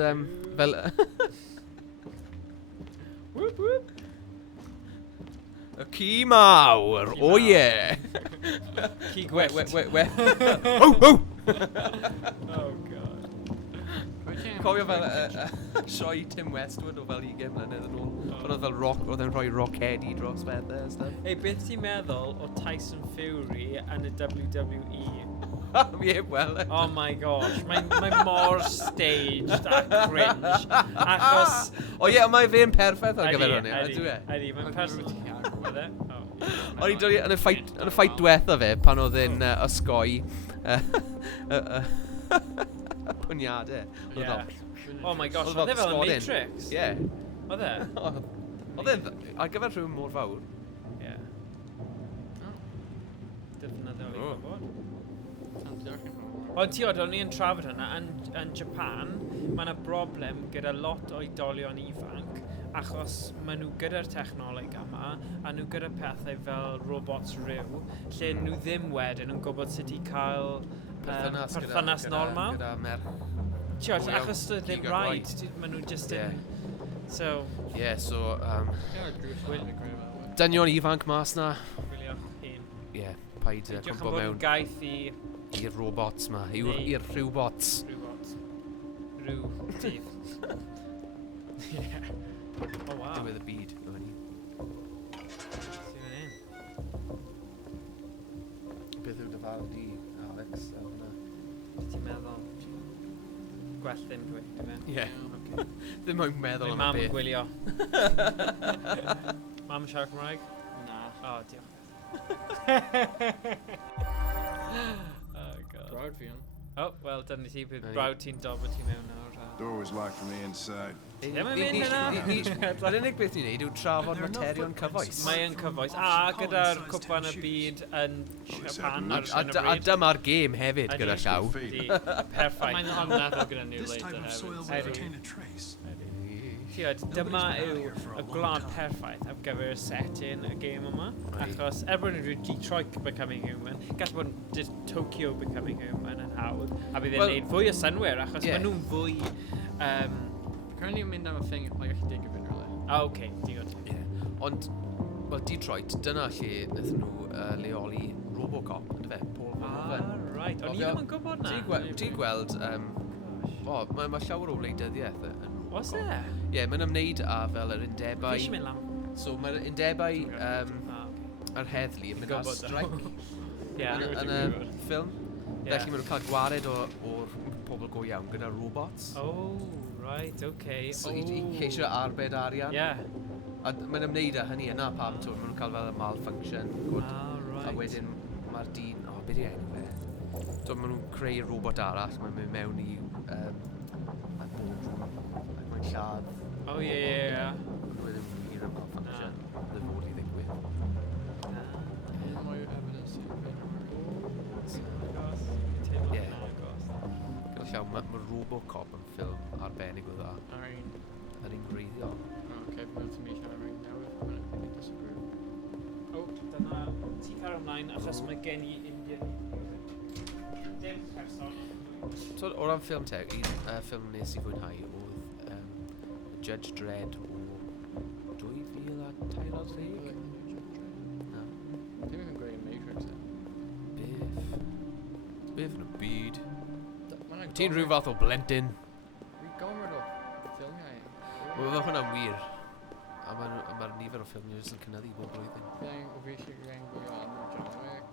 fel... Whoop, whoop. Y ci mawr, o ie! Ci gwyllt. Oh, oh! Oh, god. Cofio fel sioe Tim Westwood o fel 20 mlynedd yn ôl. Oedd fel rock, oedd e'n rhoi rockheady dros bethau a stuff. Ei, beth ti'n meddwl o Tyson Fury yn y WWE? Ie, wel. Oh my gosh, mae'n mor staged a cringe. Achos... O ie, mae fe'n perffaith ar gyfer hwnna, ydw e? Ydy, mae'n perffaith. O'n i'n dod yn y ffait diwetha fe pan oedd e'n ysgoi pwniadau. Oh my gosh, oedd e fel y Matrix? Ie. Oedd e? Oedd e'n ar gyfer rhywun mor fawr. Ie. Defnyddol i gwybod. Ond tiod, o'n i'n trafod hynna, yn Japan, mae yna broblem gyda lot o oedolion ifanc, achos maen nhw gyda'r technoleg yma, a nhw gyda pethau fel robots ryw, lle nhw ddim wedyn yn gwybod sut i cael perthynas normal. Gyda merch. Tiod, achos ddim rhaid, maen nhw just yn... So... Ie, so... Dynion ifanc mas na. Wyliwch un. Ie, paid cwmpo mewn. Diolch am bod yn gaeth i... I'r robots ma, i'r rhywbots. Rhyw dydd. Ie. Oh wow. Diwedd y byd, yma ni. Sy'n fan hyn? Beth yw dy farn di, Alex? Beth ti'n meddwl? gwerthu'n dweud, ife? Ie. Ddim moyn meddwl am y Mam yn beth. gwylio. Mam yn siarad Cymraeg? Na. O, diolch. Oh, God. Brawd fi, Oh, wel, dyna ti bydd brawd ti'n dobo ti mewn nawr. Door was locked from the inside. Ddim yn mynd yna. Yr unig beth ni'n neud yw trafod materion cyfoes. Mae'n cyfoes. A gyda'r cwpan y byd yn Japan ar hyn o A bryd. dyma'r gêm hefyd gyda llaw. Perffaith. Mae'n honnethol gyda new This type later of soil hefyd. will retain a trace. Tiod, dyma yw y gwlad perffaith ar gyfer y setting y gêm yma. Achos erbyn rydw Detroit Becoming Human, gall bod Tokyo Becoming Human yn hawdd. A bydd e'n neud fwy o synwyr, achos maen nhw'n fwy... Currently yn mynd am y thing, mae'n gallu digwydd yn rhywle. Oce, digon. Ond, wel, Detroit, dyna lle wnaethon nhw leoli Robocop, ynddo fe? Paul Verhoeven. Right. O'n i ddim yn gwybod na. Ti'n gweld, mae llawer o wleidyddiaeth yn Oes e? Ie, mae'n ymwneud â fel yr undebau... Fi eisiau mynd lan. So, mae'r undebau yr heddlu yn mynd ar strike yn y ffilm. Felly maen nhw'n cael gwared o'r pobl go iawn gyda robots. Oh, right, okay. So, i ceisio arbed arian. Ie. A mae'n ymwneud â hynny yna pam, maen nhw'n cael fel y malfunction. A wedyn mae'r dyn... O, beth i enw fe? So, maen nhw'n creu robot arall, mae'n mynd mewn i... Mae'n lladd. Oh, ie. Wedyn un o'r malfunction. Bydd fod i ddigwydd. Mwy o evidence i Ie. Gyda llaw, mae Robocop yn ffilm arbennig o dda. Yr un gwreiddiol. Ok, mae'n to mi llawer rhaid newydd. Mae'n disagree. O, dyna ti cael ymlaen, achos mae gen i Indian. Dim person. So, o ran ffilm teg, un ffilm nes i fwynhau oedd Judge Dredd o 2013? No. Dim yn gwneud Matrix e. Biff yn y byd. Ti'n rhyw fath o blentyn. Fi gomryd o ffilmiau. Mae hwnna'n wir. A mae'r nifer o ffilmiau jyst yn cynyddu bob blwyddyn. Fe'n o fi eisiau gwneud gwylio am Cymraeg.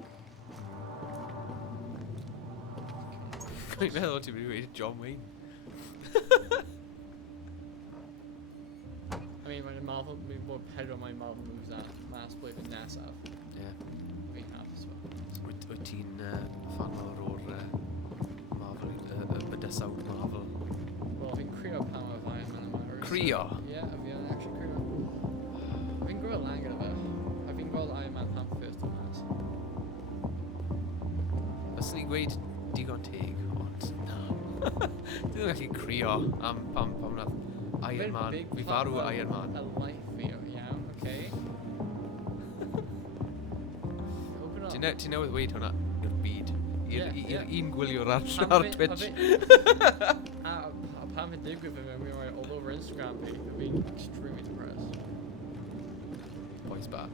Dwi'n meddwl ti'n mynd i weid John Wayne. I mean, mae'n Marvel, mae'n bod pedro mae'n Marvel moves a mas blwyddyn nesaf. Ie. Fi'n hapus fel. Wyt ti'n fan mawr o'r Marvel, y bydysawd Marvel? Wel, fi'n creo pan mae Iron Man yma. Creo? Ie, fi'n actually creo. Fi'n gweld lan gyda fe. A fi'n gweld Iron Man pan first o mas. Os ni'n gweud digon teg, ond na. Dwi'n gallu creo am pam nath Iron Man. Fi farw Iron Man. A life fi, iawn, oce. Ti'n newydd weid hwnna i'r byd? I'r un gwylio'r ar Twitch? A pan fi'n digwydd fe mewn all over Instagram fi, fi'n extremely depressed. Boys bad.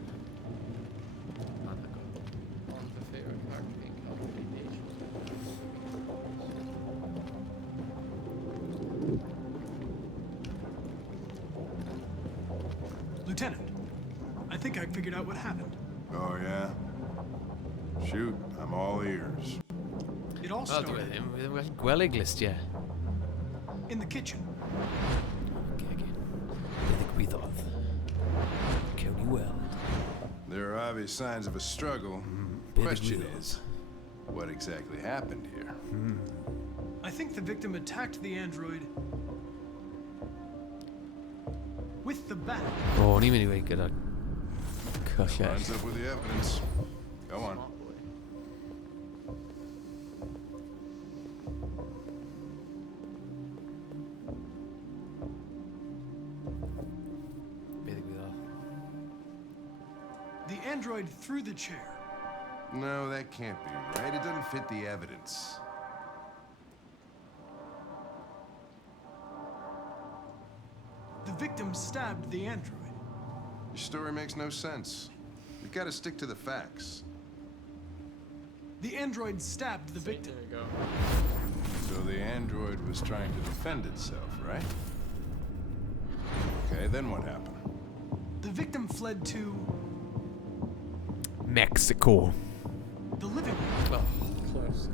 Ond fy favourite character fi'n cael fi'n page. Lieutenant, I think I figured out what happened. Oh, yeah? Shoot, I'm all ears. It all started Ddim gallu gweld glistiau. in the kitchen. Beth ddigwyddodd? Cewn ni weld. There are obvious signs of a struggle. Question is, what exactly happened here? I think the victim attacked the android with the bat. O, ni'n mynd i weid gyda cyllell. Lines up with the evidence. Go on. Beth ddigwyddodd? The android threw the chair. No, that can't be right. It doesn't fit the evidence. The victim stabbed the android. Your story makes no sense. You've got to stick to the facts. The android stabbed the victim. There you go. So the android was trying to defend itself, right? Okay, then what happened? The victim fled to Mexico. the living room. Oh. Close.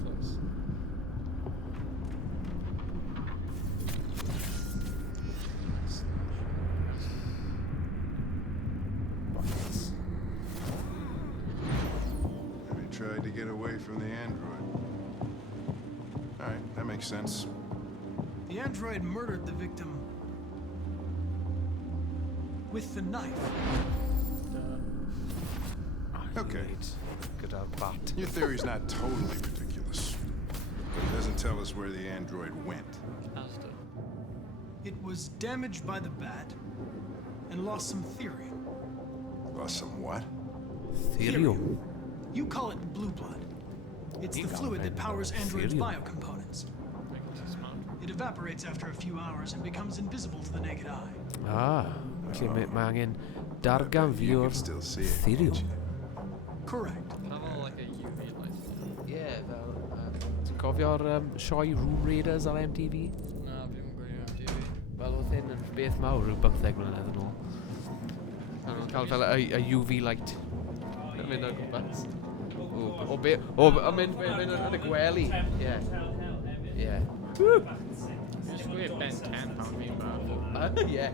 tried to get away from the android. Alright, that makes sense. The android murdered the victim with the knife. Okay. Good old bat. Your theory's not totally ridiculous, but it doesn't tell us where the android went. It was damaged by the bat and lost some therium. Lost some what? Therium? You call it blue blood. It's the fluid that powers androids' biocomponents. It evaporates after a few hours and becomes invisible to the naked eye. Ah, felly mae angen dargan fiwr therium. Correct. Kind of like a UV light. Yeah, fel... Ti'n cofio'r sioe Room Raiders ar MTV? Na, fi ddim yn gwylio MTV. Wel, oedd hyn yn beth mawr rhyw 15 mlynedd yn ôl. A nhw'n cael fel a UV light. Yn mynd o'r gwmpas. O, yn mynd yn y gwely. Ie. Ie. Woo! You just weigh Ben 10 pound fi'n braf. Ie.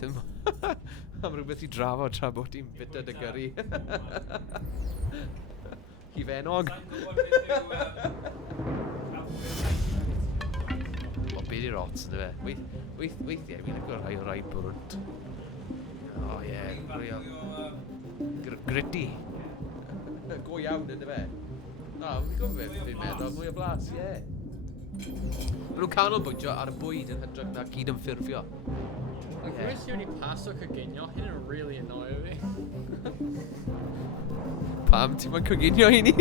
Ti'n... Am rhywbeth i drafod tra bod ti'n bita dy gyrru. Hifenog. O, be di rots, ynddo fe? Weithiau, fi'n agor rai o rai bwrwnt. O, ie, real. Gritty. Go iawn, ynddo fe? O, fi'n gwybod fi'n meddwl, mwy o blas, ie. Maen nhw'n canolbwyntio ar y bwyd yn hydrach na gyd yn ffurfio. Like, yeah. Rhywbeth wedi paso coginio, hyn yn really annoio fi. Pam ti'n ma'n coginio i ni?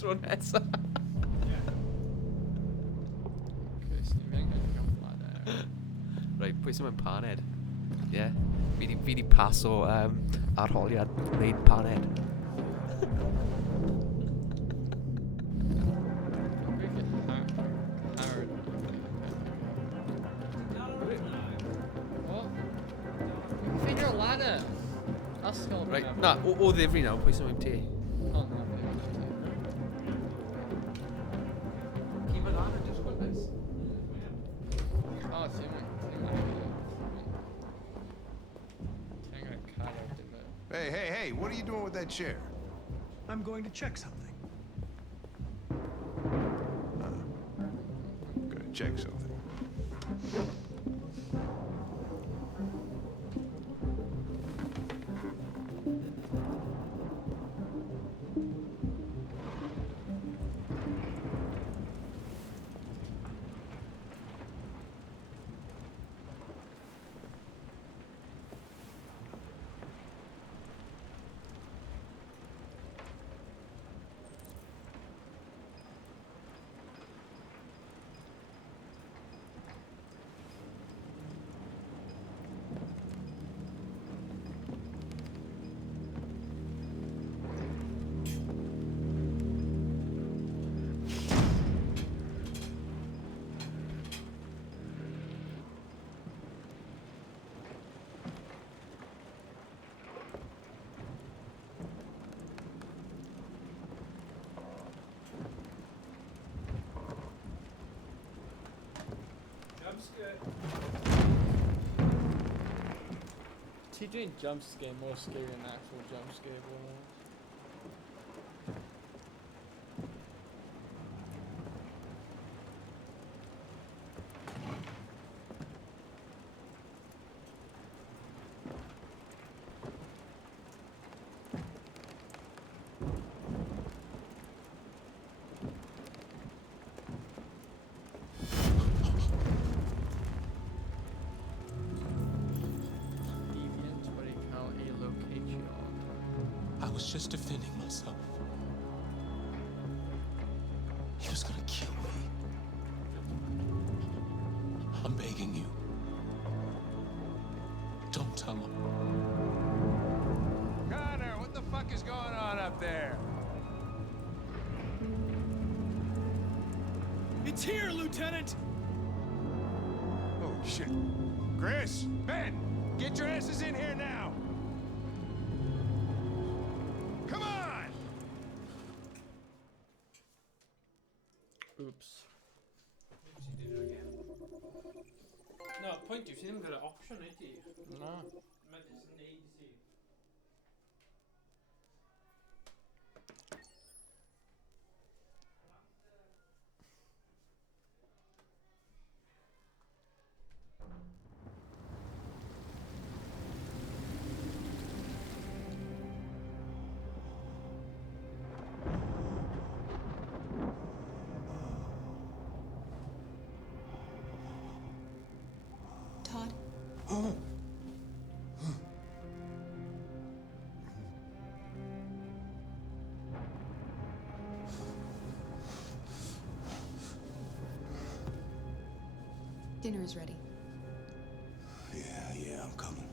Tro nesa. Okay, so ni angen gyflad e. Right, pwy sy'n mynd paned? Ie. Fi di paso arholiad wneud paned. Right, na, o ddifri nawr, pwy sy'n mynd ti? O, na, fi ddim yn Ci fan lan yn disgwyl nes? O, ti'n mynd. Ti'n gonna cut out the bit. Hey, what are you doing with that chair? I'm going to check something. Gonna check something. Is he doing jump scare more scary than actual jump scare? I was just defending myself. He was gonna kill me. I'm begging you. Don't tell him. Connor, what the fuck is going on up there? It's here, Lieutenant! Oh, shit. Chris, Ben, get your asses in here now! Come on! Oops. No, point you, ddim gyda option i ti. No. Mae jyst yn neud i ti. dinner is ready. Yeah, I'm coming.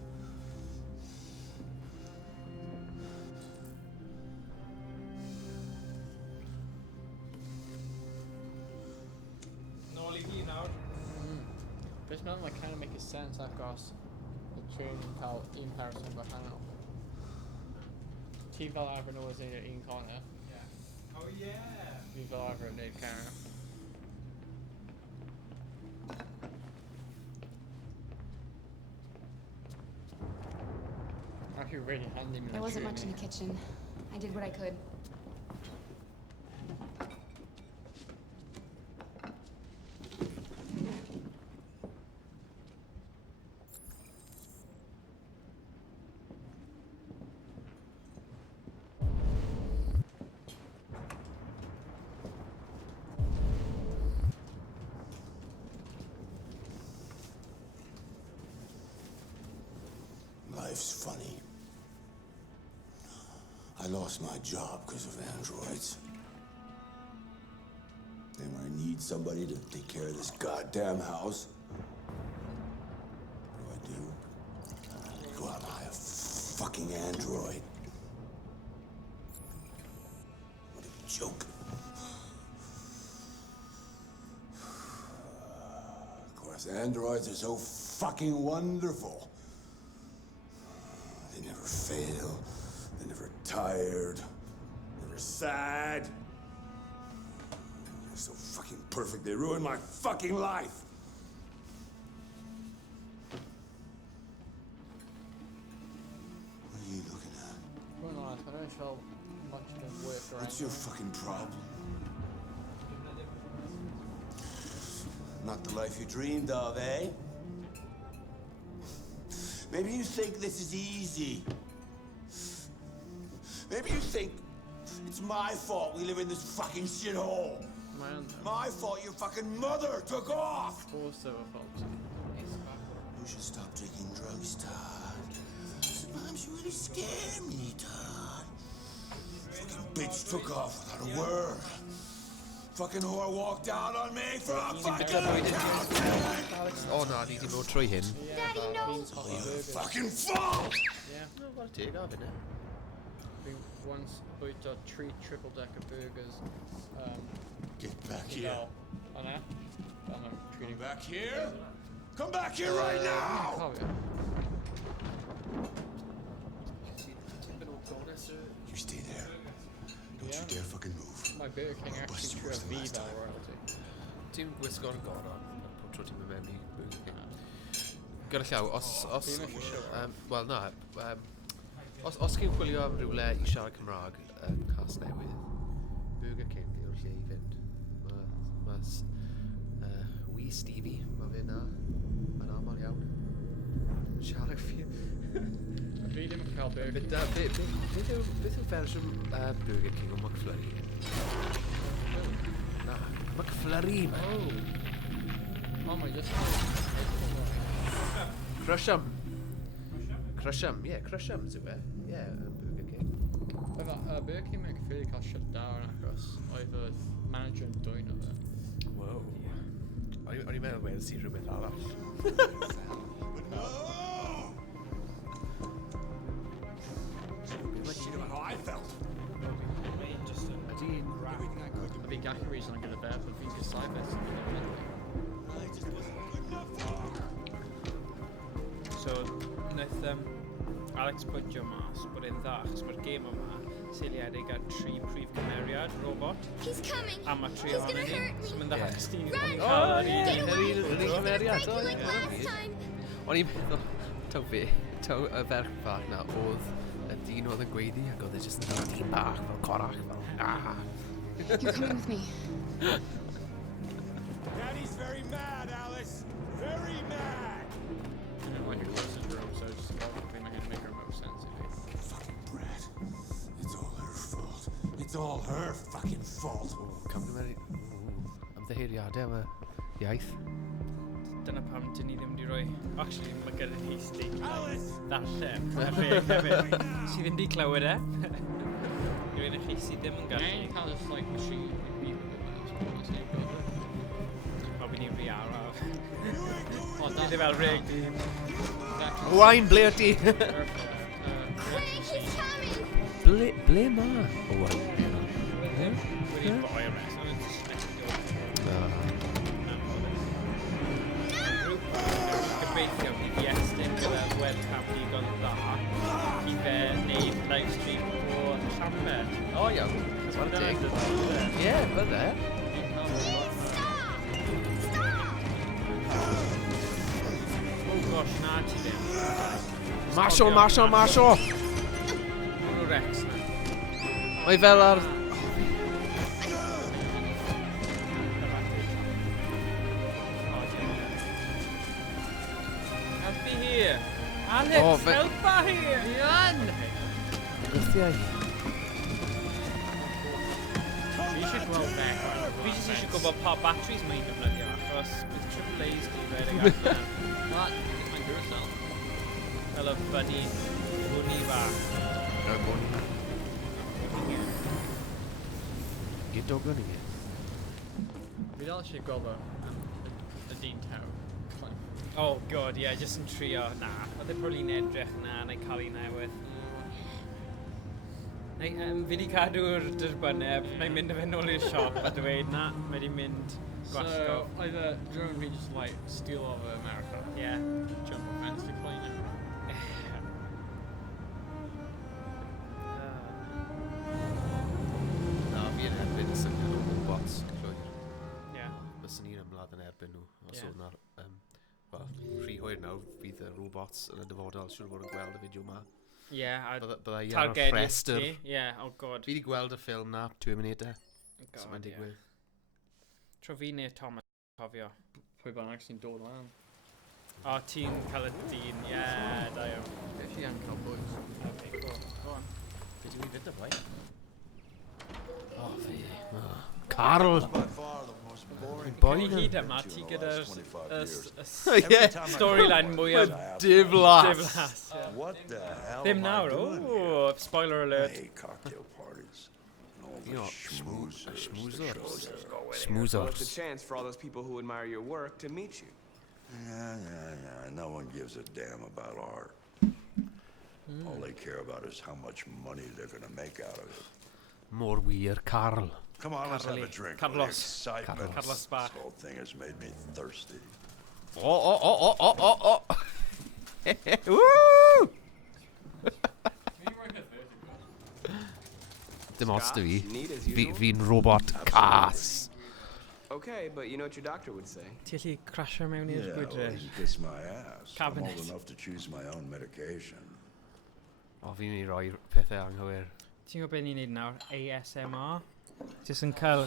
Nôl I hi nawr. Beth none mae kind of make sense across the chain yn cael un person gwahanol. Ti fel arfer nhw as neud un corner. Yeah. Oh yeah. Fi fel arfer yn neud camera. Actually really handy. There wasn't much in the kitchen. I did what I could. Life's funny. I lost my job because of androids. And when I need somebody to take care of this goddamn house, what do? Go out and hire a fucking android. What a joke. Of course, androids are so fucking wonderful. They never fail. They're never tired. Never sad. They're so fucking perfect. They ruined my fucking life. What are you looking at? Going on, I don't know much of the work around. What's your fucking problem? Not the life you dreamed of, eh? Maybe you think this is easy. Maybe you think it's my fault we live in this fucking shithole. My fault your fucking mother took off. Also a fault. You should stop taking drugs, Todd. Sometimes you really scare me, Todd. Fucking bitch took off without a word. Fucking whore walked out on me for a fucking Oh no, I need to go try him. Daddy, no! Oh, your fucking fault! Yeah. No, well, take off, innit? We once bought 3 triple decker burgers. Get back here. I know. Come back here. Come back here right now! You stay there. Don't you dare fucking move. My Burger King actually threw a Viva royalty. Ti'n gwisgo'r goron, pob tro ti'n mynd mewn i Burger King. Gyda llaw, wel na, os chi'n chwilio am rhywle i siarad Cymraeg yn Casnewydd, Burger King yw'r lle i fynd. Wee Stevie, mae fe na, yn aml iawn. Siarad fi. Fi ddim yn cael Burger King. Beth yw fersiwn Burger King o McFlurry? Na, McFlurry, man. Oh my god. Crush'em. Crush'em, yeah, Crush'em's yw e. Yeah, Burger King. Burger King mae'n gyffili cael shut down achos oedd y manager yn dwy'n o fe. Wow. O'n i'n meddwl weld si rhywbeth arall. You know how I felt. A fi gallu reason yn gyda fe, but fi'n gysau beth sy'n gyda So, wnaeth Alex pwtio mas bod e'n dda, achos mae'r gêm yma seiliedig ar 3 prif cymeriad, robot. He's coming. A mae 3 ohonyn ni. So mae'n dda Christine yn Run! cael yr Get un. away! Yr un cymeriad, o, Like last time. O'n i'n meddwl, taw y ferch fach na oedd y dyn oedd yn gweiddi ac oedd e jyst yn dod un bach fel corach fel You're coming with me. Daddy's very mad, Alice. Very mad. I didn't want your closest room, so I just thought it would make her most sense if it. Fucking brat. It's all her fault. It's all her fucking fault. Camgymeriad... Ymddeheiriadau am y iaith. Dyna pam dyn ni ddim wedi rhoi... Actually, mae gyda ni sti. Ddarlle. Hefyd. Sydd ddim wedi clywed e. Rwy'n eich chi sydd ddim yn gallu. Neu cael this like machine i fi. A fi fi'n i ri araf. Ond dwi fel rig di. Wine ble ti? Ble ma? Owain. Wedi boi o res. Gobeithio fi fi estyn gyda webcam digon dda i fe wneud livestream o Shwmae. O iawn. Ie, bydde. Oh gosh, na ti ddim. Masho! Hwnnw Rex na. Mae fel ar... Help me here. Alex, help me here. Ian! Gwrthiau. Fi eisiau gweld fe. Fi jyst eisiau gwybod pa batteries mae'n defnyddio, achos bydd triple A's di redeg allan. Mae'n gwrs al. Fel y bunny, hwni fach. No bunny. Gyd o gynnu e. Fi dal eisiau gweld y dyn taw. Oh god, ie, jyst yn trio. Na, oedd e probably'n edrych na, neu cael ei newydd. Fi wedi cadw'r dyrbyneb, neu mynd â fe nôl i'r siop a dweud na, mae wedi mynd gwasgo. So, oedd y drone fi just like steal over America. Yeah. Jump off fence to clean it. Na, fi yn erbyn y syniad o robots llwyr. Ie. Byswn ni'n ymladd yn erbyn nhw. Os oedd na'r... Wel, rhy hwyr nawr, fydd y robots yn y dyfodol siŵr fod yn gweld y fideo yma. Ie, a bydda i ar y targedu rhestr. ti. Ie, oh god. Fi wedi gweld y ffilm na, Terminator. So mae'n digwydd. Tro fi neu Thomas cofio. Pwy bynnag sy'n dod lan. O, ti'n cael y dyn, ie, da iawn. Beth i am cael bwys? Ok, cool. Go on. Beth yw i fynd y boi? O, fi. Carl! Boi hyd yma, ti gyda'r storyline mwyaf diflas. Ddim nawr, o, spoiler alert. Hey, cocktail parties. Schmoozers. What's the chance for all those people who admire your work to meet you? Yeah. No one gives a damn about art. All they care about is how much money they're gonna make out of it. More wir, Carl. Come on, let's have a drink. Carlos. Excitement. Carlos Bach. This whole thing has made me thirsty. Oh. Woo! Dim ots da fi. Fi'n robot cas. Okay, but you know what your doctor would say. Ti allu crasio mewn i'r Yeah, well, gwydr? he kiss my ass. I'm Cabinet. old enough to choose my own medication. O, fi'n mynd i roi pethau anghywir. Ti'n gwybod beth ni'n neud nawr? ASMR? Jyst yn cael...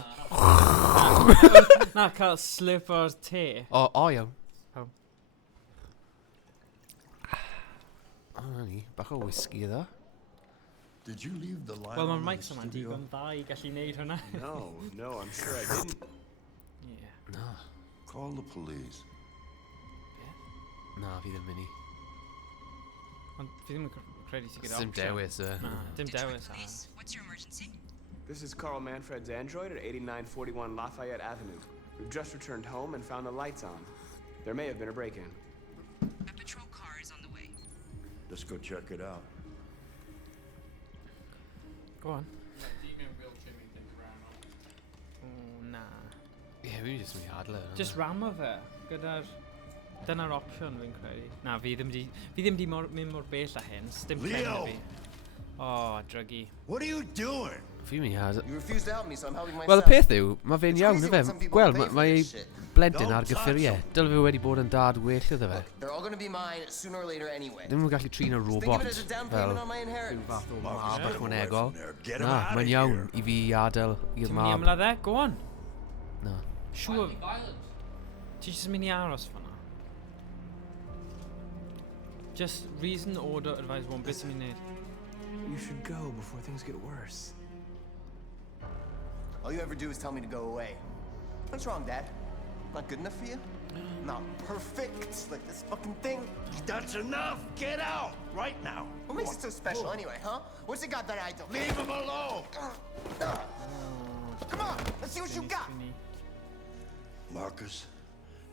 Na, cael slip o'r te. O, iawn. O. O, na ni. Bach o whisky iddo. Did you leave the light Wel, on mae'r in the mics yma'n studio? digon dda i gallu neud hwnna. No, I'm sure I didn't. Yeah. Na. Call the police. Na, fi ddim mynd i. Ond fi ddim yn credu ti gyda Dim dewis, Na, dim dewis. What's your emergency? This is Carl Manfred's android at 8941 Lafayette Avenue. We've just returned home and found the lights on. There may have been a break-in. A patrol car is on the way. Let's go check it out. Go on. Oh, na. Ie, fi'n just mynd i adle. Just ram o fe. Gyda'r... Dyna'r opsiwn fi'n credu. Na, fi ddim di mynd mor bell a hyn. Dim pen na fi. O, druggy. What are you doing? Fi'n mynd i adle. You refuse to help me, so I'm helping myself. Wel, y peth yw, mae fe'n iawn, yfe? Gweld, mae blentyn ar gyffuriau. Dyle fe wedi bod yn dad well iddo fe. They're all gonna be mine sooner or later anyway. Ddim yn gallu trin y robot fel rhyw fath o mab ychwanegol. Na, mae'n iawn i fi adael i'r Ti'n mynd i mab. ymladd e? Go on. Na. Siwr. Ti jyst yn mynd i aros fan'na? Just reason, order, advise, one bit ti'n mynd i neud. You should go before things get worse. All you ever do is tell me to go away. What's wrong, Dad? Not good enough for you? Not perfect, like this fucking thing? That's enough! Get out! Right now! What makes it so special anyway, huh? What's it got that I don't? Leave him alone! Come on, let's see what you got! Marcus,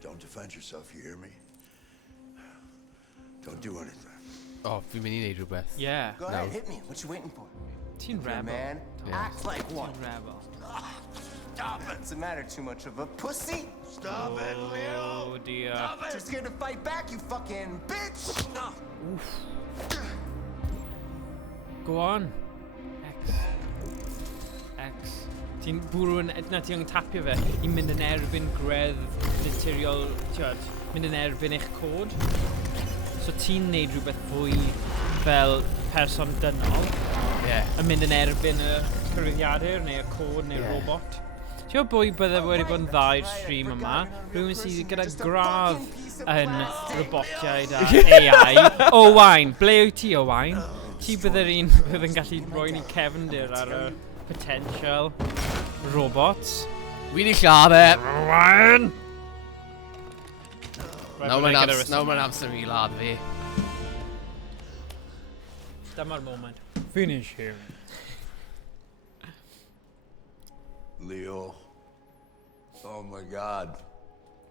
Don't defend yourself, you hear me? Don't do anything. Oh, fi'n mynd I neud rhywbeth. Yeah. Go ahead, hit me. What you waiting for? Ti'n rebel. Man, act like one. Ti'n rebel. Stop it. What's the matter? Too much of a pussy? Stop it, Leo. Oh dear. Stop it. Too scared to fight back, you fucking bitch. Oof. Go on. X. Ti'n bwrw yn... Na, ti'n tapio fe I mynd yn erbyn gredd naturiol, tiod, mynd yn erbyn eich cod. So ti'n neud rhywbeth fwy fel person dynol. Yn mynd yn erbyn y cyfrifiadur neu y cod neu'r robot. Ti'n bwy bydde wedi bod yn dda i'r stream yma? Rhywun sydd gyda gradd yn robotiaid a AI. Owain, ble wyt ti Owain? Ti bydde'r un bydd yn gallu rhoi ni cefndir ar y potential robots. Wi di lladd e. Owain! Nawr mae'n amser I ladd fi. Dyma'r moment. Finish him. Leo. Oh my God.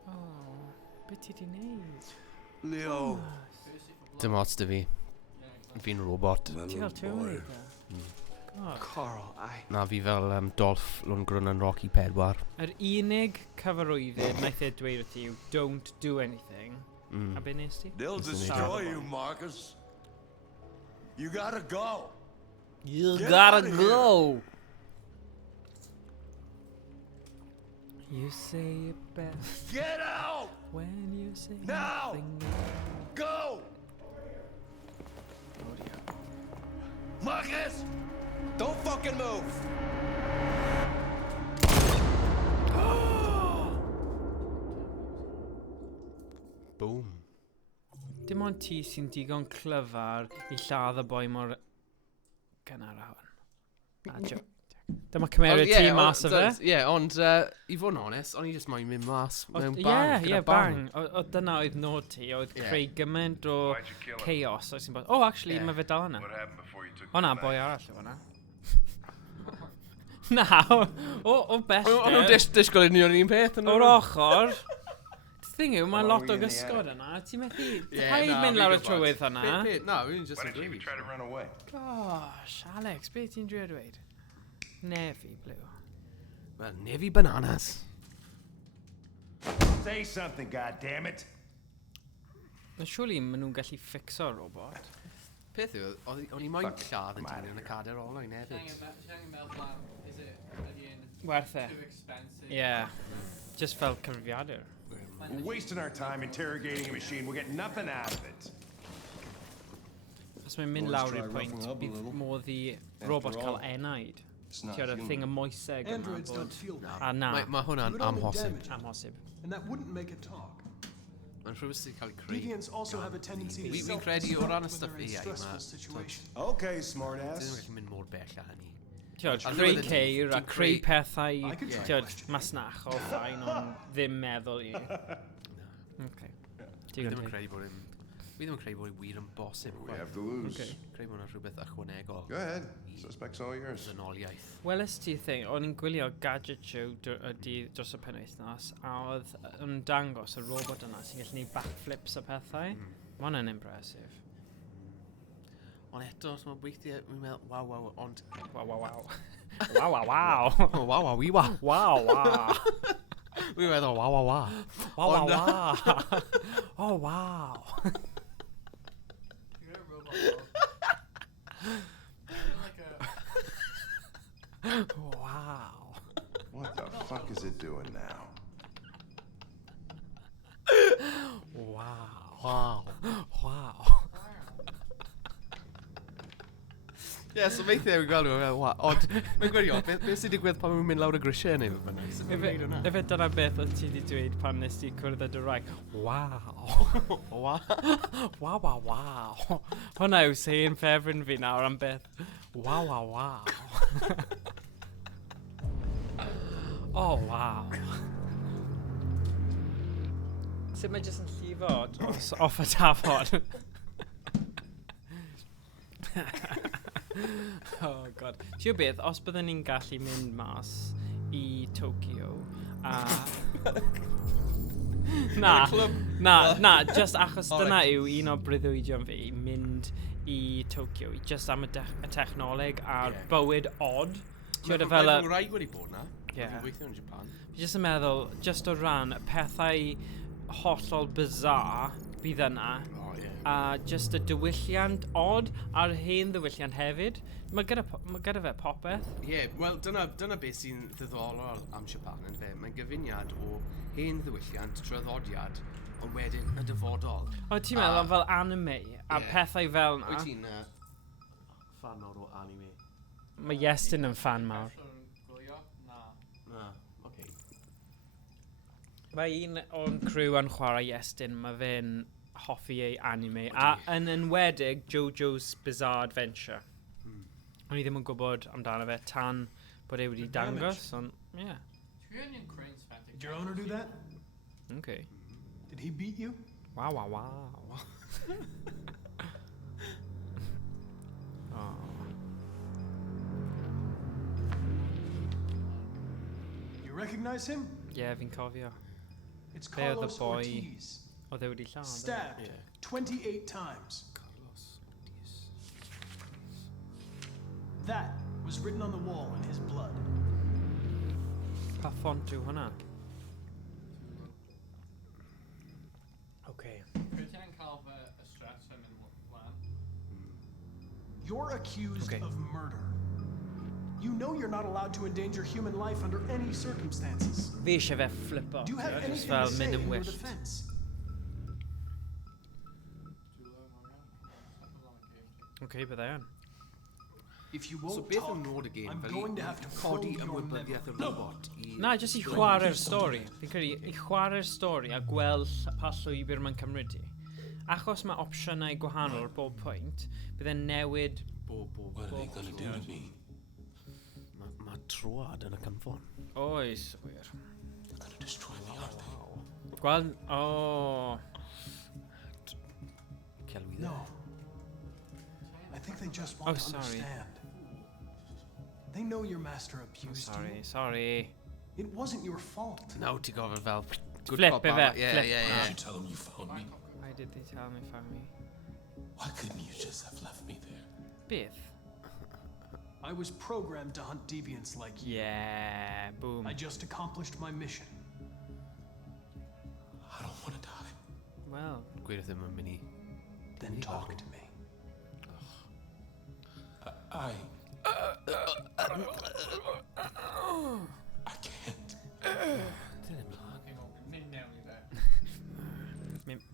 Oh, beth ti di neud? Leo. Dim ots dy fi. Fi'n robot. Ti gael tywydd e? Carl, Na fi fel Dolph Lundgren yn Rocky 4. Yr unig cyfarwyddyd naeth e dweud wrth ti yw don't do anything. A be nes ti? They'll destroy you, Marcus. You gotta go. You Get gotta outta go. You say it best Get out! when you say Now! nothing. Go! Marcus! Don't fucking move. Boom. Dim ond ti sy'n digon clyfar I lladd y boi mor gynnar awn. Na, joke. Dyma cymeriad ti mas o fe? Ie, ond I fod yn honest, o'n I just moyn mynd mas mewn bang. Ie, bang. O dyna oedd nod ti, oedd creu gymaint o chaos. Oes ti'n bod, oh, actually, mae fe dal yna. O na, boi arall o hwnna. Na, o bellter. O'n nhw'n disgwyl i'n un peth. O'r ochr. Thing yw, mae lot o gysgod yna. Ti'n methu... Paid mynd lawr y trywydd hynna. Na, fi'n just yn dweud. Gosh, Alex, beth ti'n dweud dweud? Nefi, Blue. Well, nefi bananas. Say something, goddammit. Surely maen nhw'n gallu ffixo'r robot. Peth yw, o'n I moyn lladd yn tynnu yn y cader olain hefyd. Werth e. Yeah. Just fel cyfrifiadur. We're wasting our time interrogating a machine. We'll get nothing out of it. Os mae'n mynd lawr i'r pwynt, bydd modd I robot cael enaid. Ti'n y thing y moeseg yma Androids don't feel that. A na. Mae hwnna'n amhosib. Amhosib. And that wouldn't make it talk. Mae'n rhywbeth sy'n cael ei creu. Deviants also have a tendency to Fi'n credu o ran y stuff in AI stressful ma. situations. Okay, Dyn smartass. nhw'n gallu mynd mor bell â hynny. Ti'n creu ceir a creu pethau, ti'n masnachol ffain, ond ddim meddwl I. Okay. Fi ddim yn credu bod yn... Fi ddim yn credu bod yn wir yn bosib. We have to lose. Creu bod yna rhywbeth ychwanegol. Go ahead. Suspect's all yours. Ddynoliaeth. Weles ti thing, o'n i'n gwylio Gadget Show dros y penwythnos, a oedd yn dangos y robot yna sy'n gallu neud backflips a pethau. Ma' hwnna'n impressive. Ond eto, os mae'n weithiau, mi'n meddwl, waw, ond... Waw. Waw. Waw, wi wa. Wow. Mi'n meddwl, waw. Wow. Oh, wow. Wow. What the fuck is it doing now? Wow. Ie, so weithiau fi'n gweld nhw'n meddwl, ond mae'n gwirio, beth sy'n digwydd pan mae'n mynd lawr y grisiau neu fyna? Efe dyna beth oedd ti wedi dweud pan nes ti cwrdd y Dymraeg. Wow. Wow. Hwna yw sy'n ffefryn fi nawr am beth. Wow. Oh, wow. Sut mae jyst yn llifo off y tafod? Oh god. Ti'n beth, os byddwn ni'n gallu mynd mas I Tokyo a... Na, just achos dyna yw un o breuddwydion fi, mynd i Tokyo, just am y technoleg a'r bywyd odd. Mae fy wraig wedi bod na. Fi'n gweithio yn Japan. Fi jyst yn meddwl, just o ran y pethau hollol bizarre bydd yna, a just y diwylliant odd, a'r hen diwylliant hefyd. Mae gyda fe popeth. Wel, dyna beth sy'n ddiddorol am Japan yn fe. Mae'n gyfuniad o hen ddiwylliant, traddodiad, ond wedyn y dyfodol. O, ti'n meddwl am fel anime, a pethau fel na? Wyt ti'n fan mawr o anime? Mae Iestyn yn fan mawr. Na, oce. Mae un o'n crew yn chwarae Iestyn, mae fe'n hoffi ei anime, a yn enwedig JoJo's Bizarre Adventure. O'n i ddim yn gwybod amdano fe tan bod e wedi dangos, ond ie. Did your owner do that? Okay. Did he beat you? Wow. You recognize him? Yeah, fi'n cofio. It's Carlos Ortiz. Oedd e wedi lladd. Stabbed 28 times. That was written on the wall in his blood. Pa font yw hwnna? Okay. You're accused of murder. You know you're not allowed to endanger human life under any circumstances. Fi eisiau fe flippo. Do you have anything to say in your defense? Okay, bydde yn. If you won't talk, I'm going to have to codi probe your memory. robot. Na, jyst i chwarae'r stori. Fi'n credu, i chwarae'r stori a gweld pa llwybr mae'n cymryd i. Achos mae opsiynau gwahanol bob pwynt, bydd e'n newid... What are they gonna do to me? Mae troad yn y cynffon. Oes, wir. They're gonna destroy me, aren't they? Gweld... O... Celwi No. I think they just want to understand. They know your master abused you. Sorry. It wasn't your fault. No, ti'n gofod fel... Flip, Why did you tell them you found me? Why did they tell me found me? Why couldn't you just have left me there? Beth? I was programmed to hunt deviants like you. Yeah, boom. I just accomplished my mission. I don't want to die. Well... Gwir ddim yn mynd i... Then talk to me. I can't.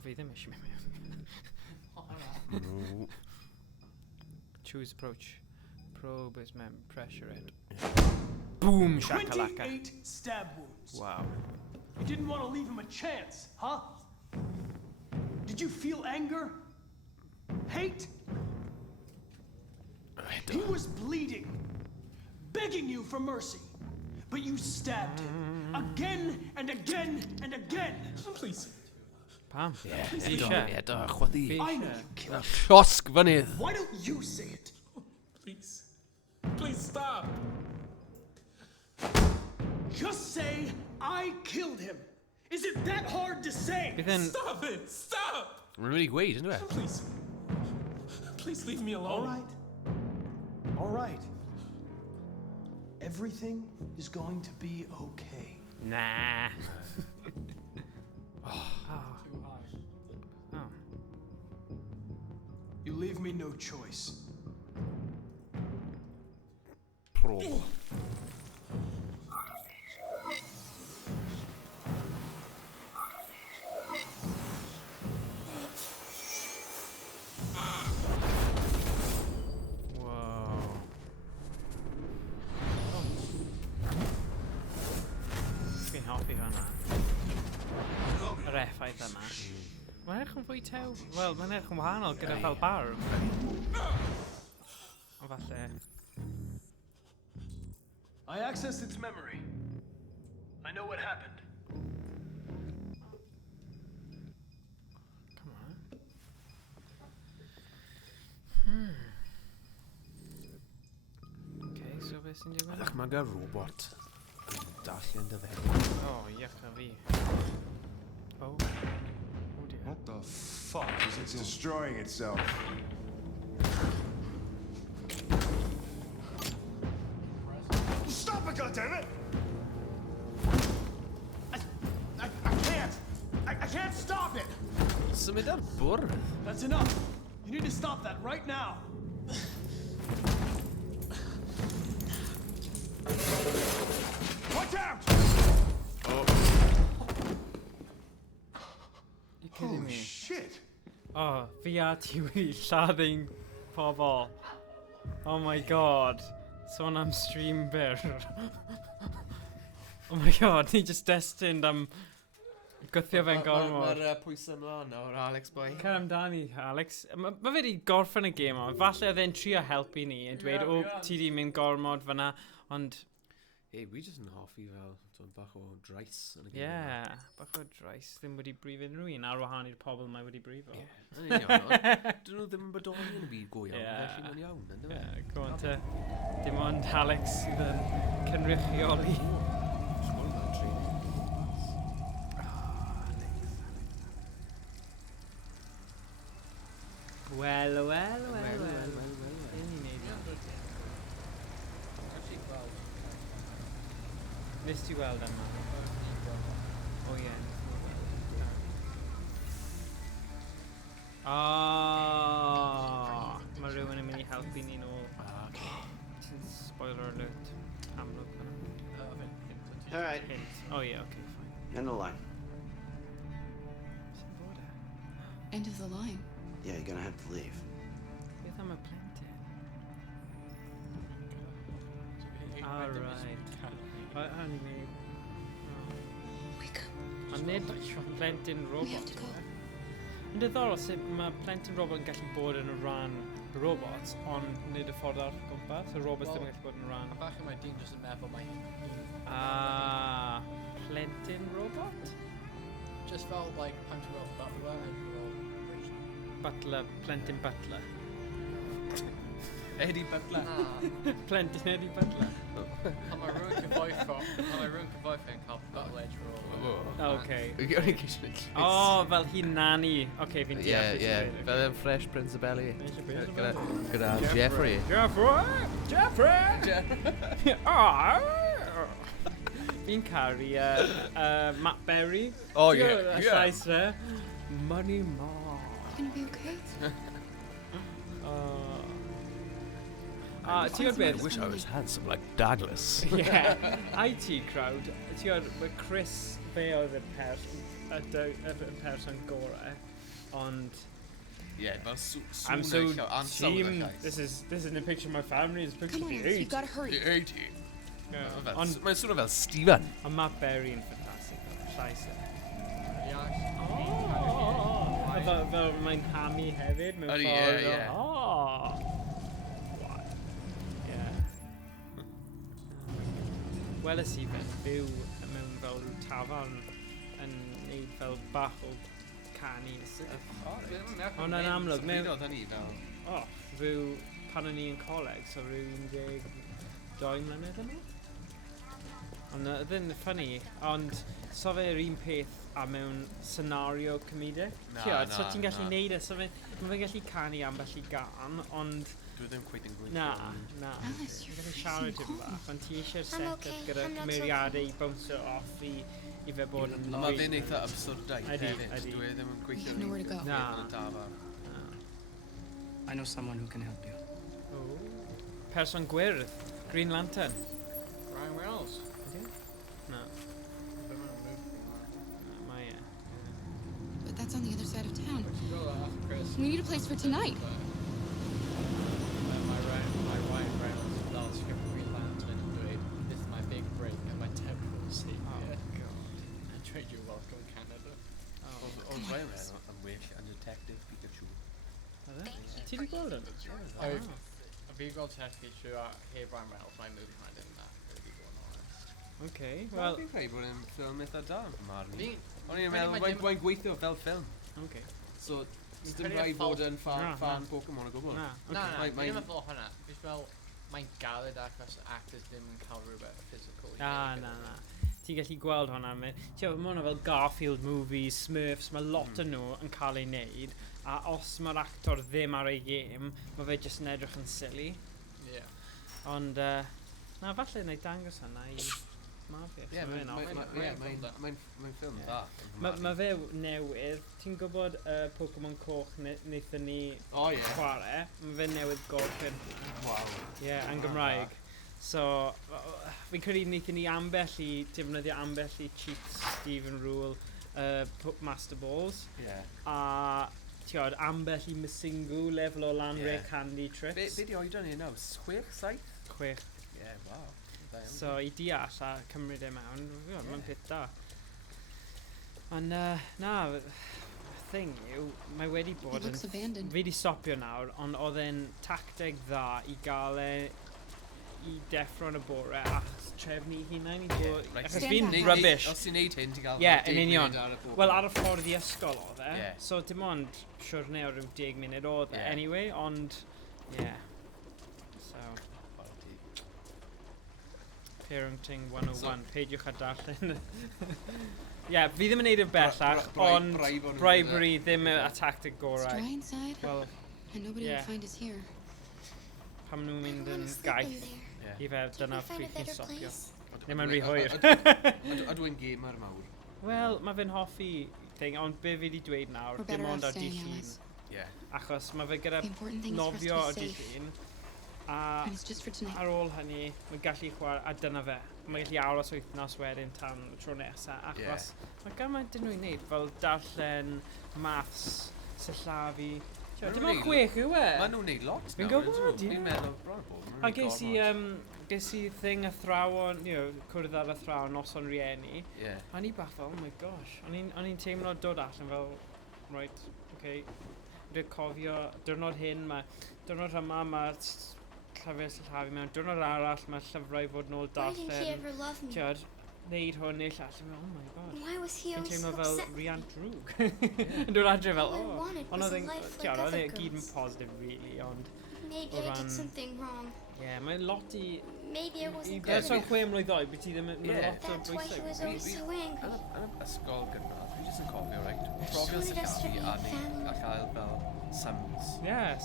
Fi ddim eisiau mynd. Choose approach. Probe is pressure it. Boom, shakalaka. 28 stab wounds. Wow. You didn't want to leave him a chance, huh? Did you feel anger? Hate? He was bleeding, begging you for mercy, but you stabbed him again and again and again. Please. Pam? Chwadi. I know you killed him. Llosg fynydd. Why don't you say it? Please. Please stop. Just say, I killed him. Is it that hard to say? Stop it. Stop. Mae'n really gweud, isn't it? Please. Please leave me alone. All right. All right. Everything is going to be okay. Nah. You leave me no choice. Pro. Fi'n hoffi hwnna. Yr effaith yma. Mae'n edrych yn fwy tew. Wel, mae'n edrych yn wahanol gyda fel barb. O falle. I accessed its memory. I know what happened. Come on. Okay, so beth sy'n digwydd? Ydych mae gael robot yn darllen dy fe. O, iach a fi. Oh. Oh dear. What the fuck is it It's doing? destroying itself. Stop it, goddammit! I can't! I can't stop it! Symud ar bwrdd. That's enough. You need to stop that right now. Watch out! You kidding Holy me? shit! Oh, fi a ti wedi lladding pobl. Oh my god. Sôn am stream byr. Oh my god, ni just destined am gwthio fe'n gormod. Mae'r pwysau ymlaen nawr, Alex boy. Cer amdani, Alex. Mae fe wedi gorffen y gêm o. Falle oedd e'n trio helpu ni yn dweud, o, ti di mynd gormod fyna, ond... Hey, we just yn hoffi fel, so bach o drais yn y gêm. Yeah, bach o drais. Ddim wedi brifo unrhyw un ar wahan i'r pobl mae wedi brifo. Yn iawn, ond dyn nhw ddim yn bodoli yn y byd go iawn, felly mae'n iawn, ynddo fe? Go on te. Dim ond Alex sydd yn cynrychioli. Sgol fel tri. Wel. Yn i wneud o. Nes ti weld yma? O ie. Mae rhywun yn mynd i helpu ni nôl. Ti'n spoiler alert. Amlwg fan'na. Alright. Hint. Oh yeah, okay, fine. End the line. Sy'n bod e? End of the line. Yeah, you're gonna have to leave. Beth am y plentyn? Alright. Hwn ni. Ond nid plentyn robot. Yn diddorol sut mae plentyn robot yn gallu bod yn y rhan robots, ond nid y ffordd ar gwmpas. Y robots ddim yn gallu bod yn y rhan. A falle mae dyn jyst yn meddwl mae plentyn robot? Just felt like pan ti'n weld Butler and ti'n weld Butler, plentyn Butler. Eddie Butler. Na. Plentyn Eddie Butler. Pan mae rhywun cyfoetho yn cael Butler role. Okay. Oh, fel hi nani. Okay, fi'n deall. Yeah. Fel yn Fresh Prince of Bel-Air. Gyda Jeffrey. Fi'n caru Matt Berry. Oh, yeah. Y llais re. Money Ma. You gonna be okay? Ti o'r beth? I wish I was handsome like Douglas. Yeah. IT crowd. Ti o'r Chris fe oedd y person gorau. Ond... Yeah, fel I'm so team. This isn't a picture of my family. It's a picture of the 80s. You've got to hurry. The 80s. Mae'n sort of fel Stephen. Ond Matt Berry yn ffantastig. Llais e. Fel mae'n hamu hefyd. Mewn ffordd. Yeah. Weles i fe'n byw mewn fel rhyw tafarn yn neud fel bach o canu and stuff. Ond yn amlwg, rhyw pan o'n i yn coleg, so rhyw 12 mlynedd yn ôl. Ond oedd yn ffynnu, ond so fe'r un peth a mewn scenario comedic. So ti'n gallu neud e, so fe'n gallu canu ambell i gan, ond... Dwi ddim cweith yn gweithio. Na. Ti'n gallu siarad yn bach, ond ti eisiau'r set-up gyda cymeriadau i bounce off i fe bod yn... Mae fe'n eitha absurdaidd hefyd. Ydi. Dwi ddim yn gweithio Nowhere to go. Na. I know someone who can help you. Person gwyrdd, Green Lantern. Ryan Reynolds. No. Mae e. But that's on the other side of town. Go after Chris. We need a place for tonight. My Ryan Reynolds last script Green Lantern and dweud, this is my big break and my temporal seat. Oh, God. I trade you welcome Canada. Oedd Ryan Reynolds yn well yn Detective Pikachu. Ti di gweld yn? A fi gweld Test Pikachu a heb Ryan Reynolds, mae'n movie kind of that, really bod yn honest. Okay, well... Fi'n credu bod yn ffilm eitha da yn marn i. O'n i'n credu meddwl, mae'n gweithio fel ffilm. Okay. So, dim rhaid bod yn fan Pokemon o gwbl. Na, fi'n meddwl hwnna. Fi'n fel, mae'n galed achos actors ddim yn cael rhywbeth physical. Na. ti'n gallu gweld hwnna. Mae hwnna fel Garfield movies, Smurfs, mae lot yn nhw yn cael ei wneud. A os mae'r actor ddim ar ei gêm, mae fe jyst yn edrych yn silly. Ie. Ond, na, falle wneud dangos hynna i Mafia. Ie, mae'n ffilm dda. Mae fe newydd. Ti'n gwybod Pokemon Coch wnaethon ni chwarae? Mae fe newydd gorffen. Waw. Ie, yn Gymraeg. So, fi'n credu wnaethon ni ambell i defnyddio ambell i cheats Stephen Rule Master Balls. Ie. A tiod, ambell i Masingu lefel o lan Rare Candy Tricks. Be di oedran ni nawr? 6, 7? 6. Ie, waw. So, i deall a cymryd e mewn, mae'n peth da. Ond, na, y thing yw, mae wedi bod yn... Fi wedi stopio nawr, ond oedd e'n tacteg dda i gael e i deffro yn y bore a trefnu ei hunain i bod... Achos fi'n rubbish. Os ti'n neud hyn, ti'n gael 10 munud ar y bore. Wel, ar y ffordd i ysgol oedd e. So, dim ond siwrne o ryw 10 munud oedd e. Anyway, ond... So... Parenting 101, peidiwch a darllen. Fi ddim yn neud y bellach, ond bribery ddim y tactic gorau. It's dry inside, and nobody will find us here. Pam nhw'n mynd yn gaeth i fe, dyna pryd chi'n stopio. Ddim yn rhy hwyr. A dwi'n gamer mawr. Wel, mae fe'n hoffi thing, ond be fi wedi dweud nawr, dim ond ar dydd llun. Achos mae fe gyda nofio o dydd llun. A ar ôl hynny, mae'n gallu chwarae, a dyna fe. Mae'n gallu aros wythnos wedyn tan y tro nesaf. Achos mae gymaint yn nhw'n wneud, fel darllen, maths, syllafu. Dim ond 6 yw e? Maen nhw'n neud lot. Fi'n gwybod, Fi'n meddwl bron bod. A ges i thing athrawon, cwrdd ar athrawon noson rieni. A ni bach fel, oh my gosh. O'n i'n teimlo dod allan fel, right, okay. Dwi'n cofio, diwrnod hyn, diwrnod yma mae llyfr syllafu mewn. Diwrnod arall mae llyfrau fod nôl darllen. Why didn't he ever love me? Tiod, neud hwn neu llall. Oh my god. Why was he always so fel upset? riant drwg. Yn dod adre fel, All I wanted was a life like oedd other e gyd yn girls. positive, really, ond... Maybe I did something wrong. Mae'n lot i... Maybe I wasn't good That's enough. 6 mlwydd oed, beth ti ddim yn lot o That's why he was always so angry. Yn ysgol gynradd, fi jyst yn cofio, reit? Just Profio wanted us to syllafu be a family. cael fel sums.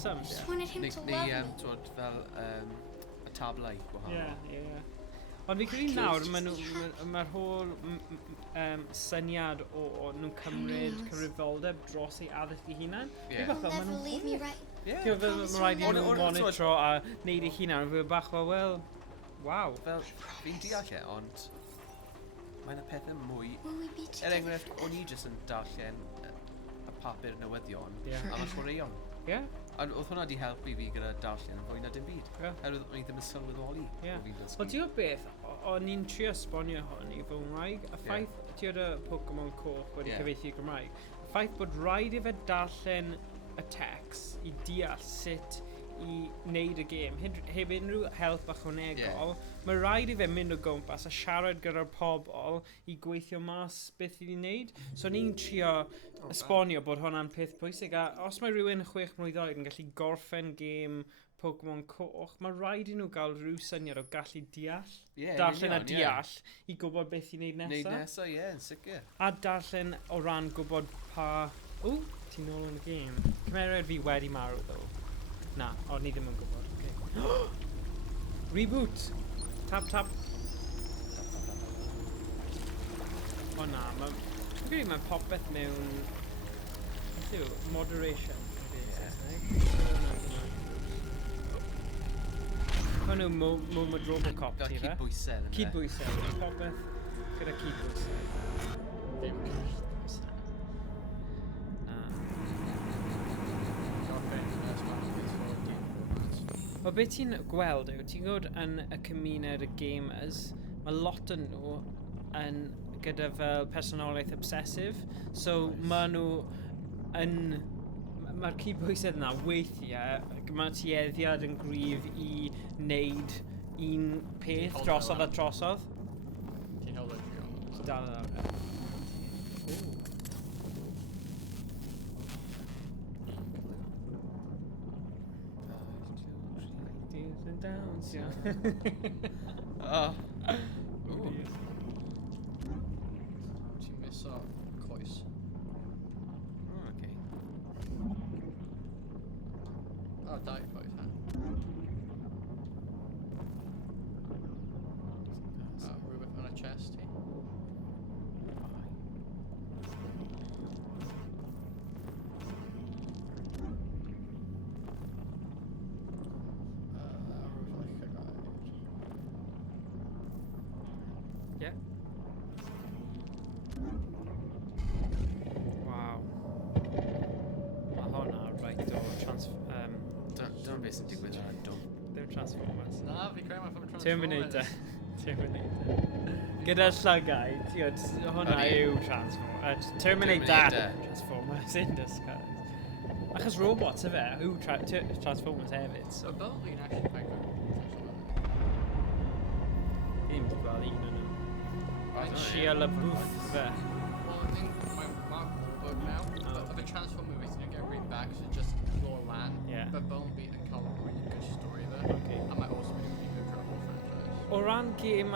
Sums. Just wanted him to love me. Twod fel y tablau gwahanol. Ond fi credu nawr, mae'r holl syniad o nhw'n cymryd cyfrifoldeb dros ei addysg ei hunan. You'll never leave me, right? Mae rhaid i nhw monitro a wneud ei hunan. Fe bach o, wel, waw. Fel, fi'n deall e, ond mae'n y pethau mwy... enghraifft, o'n i jyst yn darllen y papur newyddion am y chwaraeon. A oedd hwnna di helpu fi gyda darllen fwy na dim byd. Oherwydd o'n i ddim yn sylweddoli o fi'n dysgu. Wel, ti'n gwybod beth, o'n i'n trio esbonio hwn i fy Ngymraeg. Y ffaith, ti'n gwybod y Pokemon Coch wedi cyfeithi Gymraeg. Y ffaith bod rhaid i fe darllen y text i deall sut i wneud y gêm, heb unrhyw help ychwanegol, mae rhaid i fe mynd o gwmpas a siarad gyda'r pobl i gweithio mas beth i wneud. So ni'n trio esbonio bod hwnna'n peth pwysig, a os mae rhywun 6 mlwydd oed yn gallu gorffen gêm Pokemon Coch, mae rhaid i nhw gael rhyw syniad o gallu deall, darllen a deall, i gwybod beth i wneud nesaf. Wneud nesaf, yn sicr. A darllen o ran gwybod pa... O, ti'n nôl yn y gêm. Cymeriad fi wedi marw, ddo. Na, ni ddim yn gwybod. Okay. Reboot! Tap, tap. O na, mae'n popeth mewn... Beth yw? Moderation. Hwn yw mod Robocop, ti fe? Cydbwysedd. Cydbwysedd. Popeth gyda cydbwysedd. Ddim cydbwysedd. O beth ti'n gweld yw, ti'n gweld yn y cymuned y gamers, mae lot yn nhw yn gyda fel personolaeth obsessive. So mae nhw yn... Mae'r cydbwysedd yna weithiau, mae tueddiad yn gryf i wneud un peth drosodd a trosodd. Ti'n held o'r trio? Dal yn awr. So, cois. Oh, okay. Oh, dau cois, huh? Rhywbeth on a chest here. Yeah. Wow. Mae hwnna right o Don't be sy'n digwydd ar dwm. Ddim Transformers. Na, fi creu mae'n ffilm Terminator. Terminator. Gyda'r llygau, tiod, hwnna yw Transformers. Terminator. Transformers in disguise. Achos robots y fe, yw Transformers hefyd, so... Fel fi'n actually quite good. Ddim wedi gweld un o'n nhw. Shia LaBeouf fe. Well, I think my Mark Wahlberg now, but the Transformer movies didn't get really back, so just Law Land. Yeah. But Bumblebee and Carl were really good story there. Okay. And might also be really good for a whole franchise. O ran gêm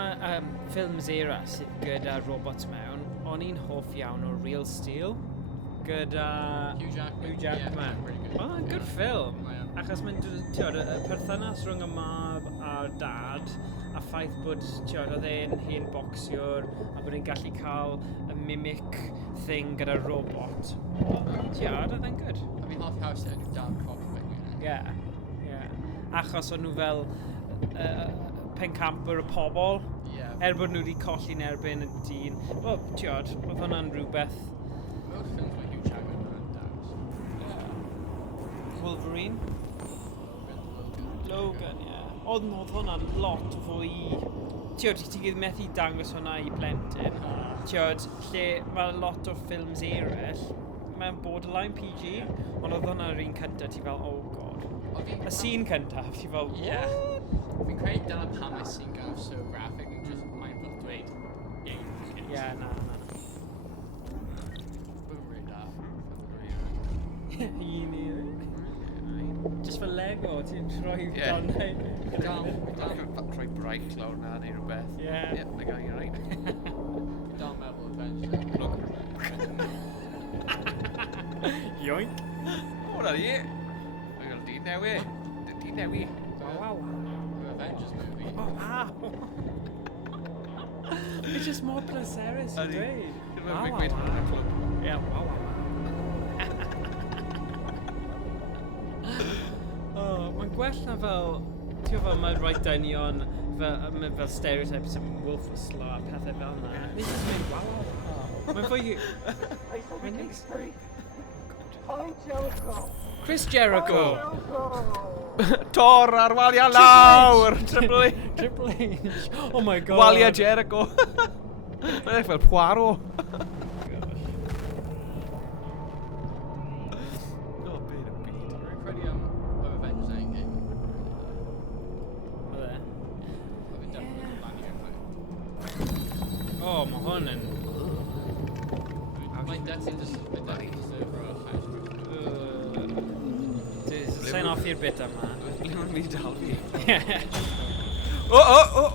ffilms era sydd gyda robots mewn, o'n i'n hoff iawn o Real Steel. Gyda Hugh Jackman. Yeah, really good. Oh, good film. Achos mae'n tiod, y perthynas rhwng y mab a'r dad, a ffaith bod tiod, oedd e'n hen boxiwr, a bod e'n gallu cael y mimic thing gyda robot. Tiod, oedd e'n good. A fi'n hoffi haws yn dan cop fe gwyn. Yeah, yeah. Achos o'n nhw fel pencamper y pobl. Yeah. Bod nhw wedi colli'n erbyn y dyn. Wel, tiod, oedd hwnna'n rhywbeth... Most films with Hugh Jackman are downs. Yeah. Wolverine? Logan, yeah. Oedd hwnna'n lot o fwy... Tiod, ti gyd methu dangos hwnna i plentyn. Tiod, lle mae lot o ffilms eraill, mae'n borderline PG, ond oedd hwnna'r un cyntaf, ti fel, oh god. Y scene cyntaf, ti fel, what? Yeah. Fi'n credu dyna pam mae scene gan so graphic and just mae'n fel dweud, Yeah, na. Boom, really da. Just for Lego, ti'n troi Yeah. don Troi braich lawr na neu rhywbeth. Yeah. Yep, mae gan i'n rhaid. Don't meddwl eventually. Look. Yoink. O, na di. Mae gael dyn newi. Dyn newi. Wow. Avengers movie. Ow. It's just more pleserus i dweud. Mae'n gweud hwnna yn y clwb. Yeah, wow. Mae'n gwell na fel, ti'n fel mae rhaid dynion fel stereotypes yn wolf o slo a pethau fel yna. They just mynd wow. Mae'n fwy... Mae'n neis. Chris Jericho! Tor ar waliau lawr! Triple H! Triple H! Oh my god! Waliau Jericho! Mae'n eich fel Poirot! Oh, mae hwn yn... Mae'n definitely deserve for a house. Sa'n off i'r bit yma. Ble mae'n mynd dal fi? Oh!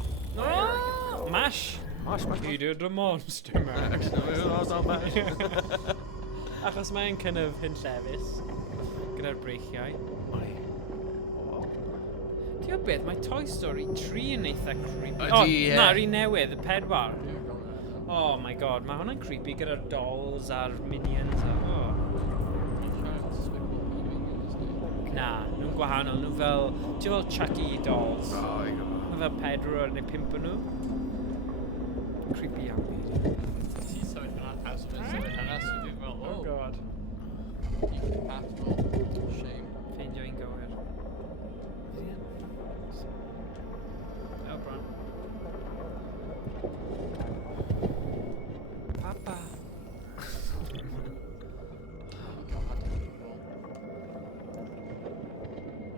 Mash! Mash. You did the monster mash. Achos mae'n kind of hynllefus gyda'r breichiau. Ti'n beth, mae Toy Story 3 yn eitha creepy. Na, rhi newydd, y pedwar. Oh my god, mae hwnna'n creepy gyda'r dolls a'r minions. Na, nhw'n gwahanol, nhw fel... Ti'n fel Chucky dolls. Nhw fel 4 neu 5 nhw. Creepy iawn. Ti'n sefyll yn house of it, sefyll yn house of it, fel, Oh god. Incompatible. Shame. Ffeindio un gywir. Oh, bron. Papa.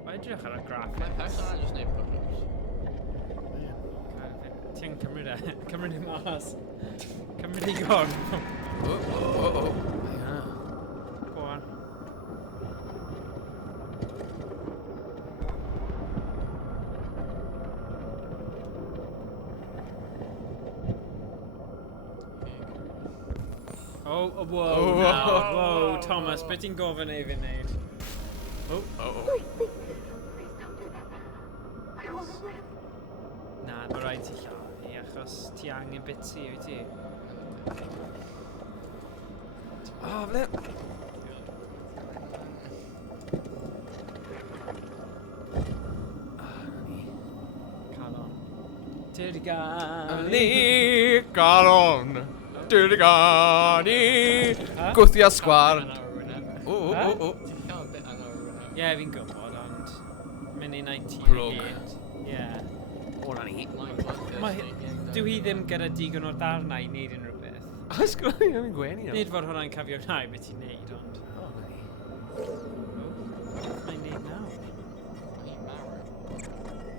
Mae'n edrych ar y graphics. Mae'n person yn just neud push-ups. Ti'n cymryd e? Cymryd i mas. Cymryd i gorn. Oh. Go on. Whoa, Thomas, beth ti'n gofyn ei fi wneud? Na, mae rhaid ti lladd ni, achos ti angen bitsi, wyt ti? ble? Calon. Tirgani. Calon. Tirgani. Gwthia sgwar. Ie, fi'n gwybod, ond mynd i 19 Plwg. Ie. O, na ni. Dyw hi ddim gyda digon o'r darnau i wneud unrhyw beth. Ysgrifennu am yn gwenu. Nid fod hwnna'n cafiawnhau beth ti'n neud, ond... Mae'n neud nawr.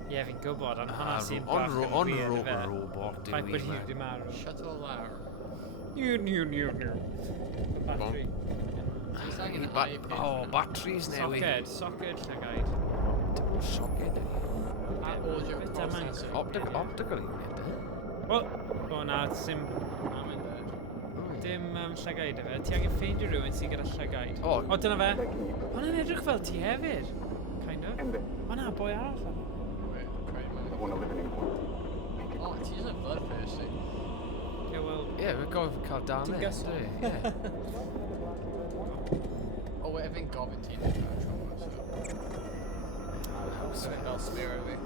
Ie, fi'n gwybod, ond hwnna sy'n bach yn weird, efe. robot, Paid bod hi wedi marw. Shut all lawr. Niw. Battery. Batteries newydd. Socket llygaid. Socket. Audio processor. Optical unit. Wel, na, sim... Dim llygaid efe. Ti angen ffeindio rhywun sy'n gyda llygaid. O, dyna fe. Hwna'n edrych fel ti hefyd. Kind of. O na, boi arall. Oh, she's a blood person. Yeah, well... Yeah, we're going for cael damage. Ti'n gysgu? Oh, wait, I think Goblin Team is about trauma, so... Something about Spirit, I think.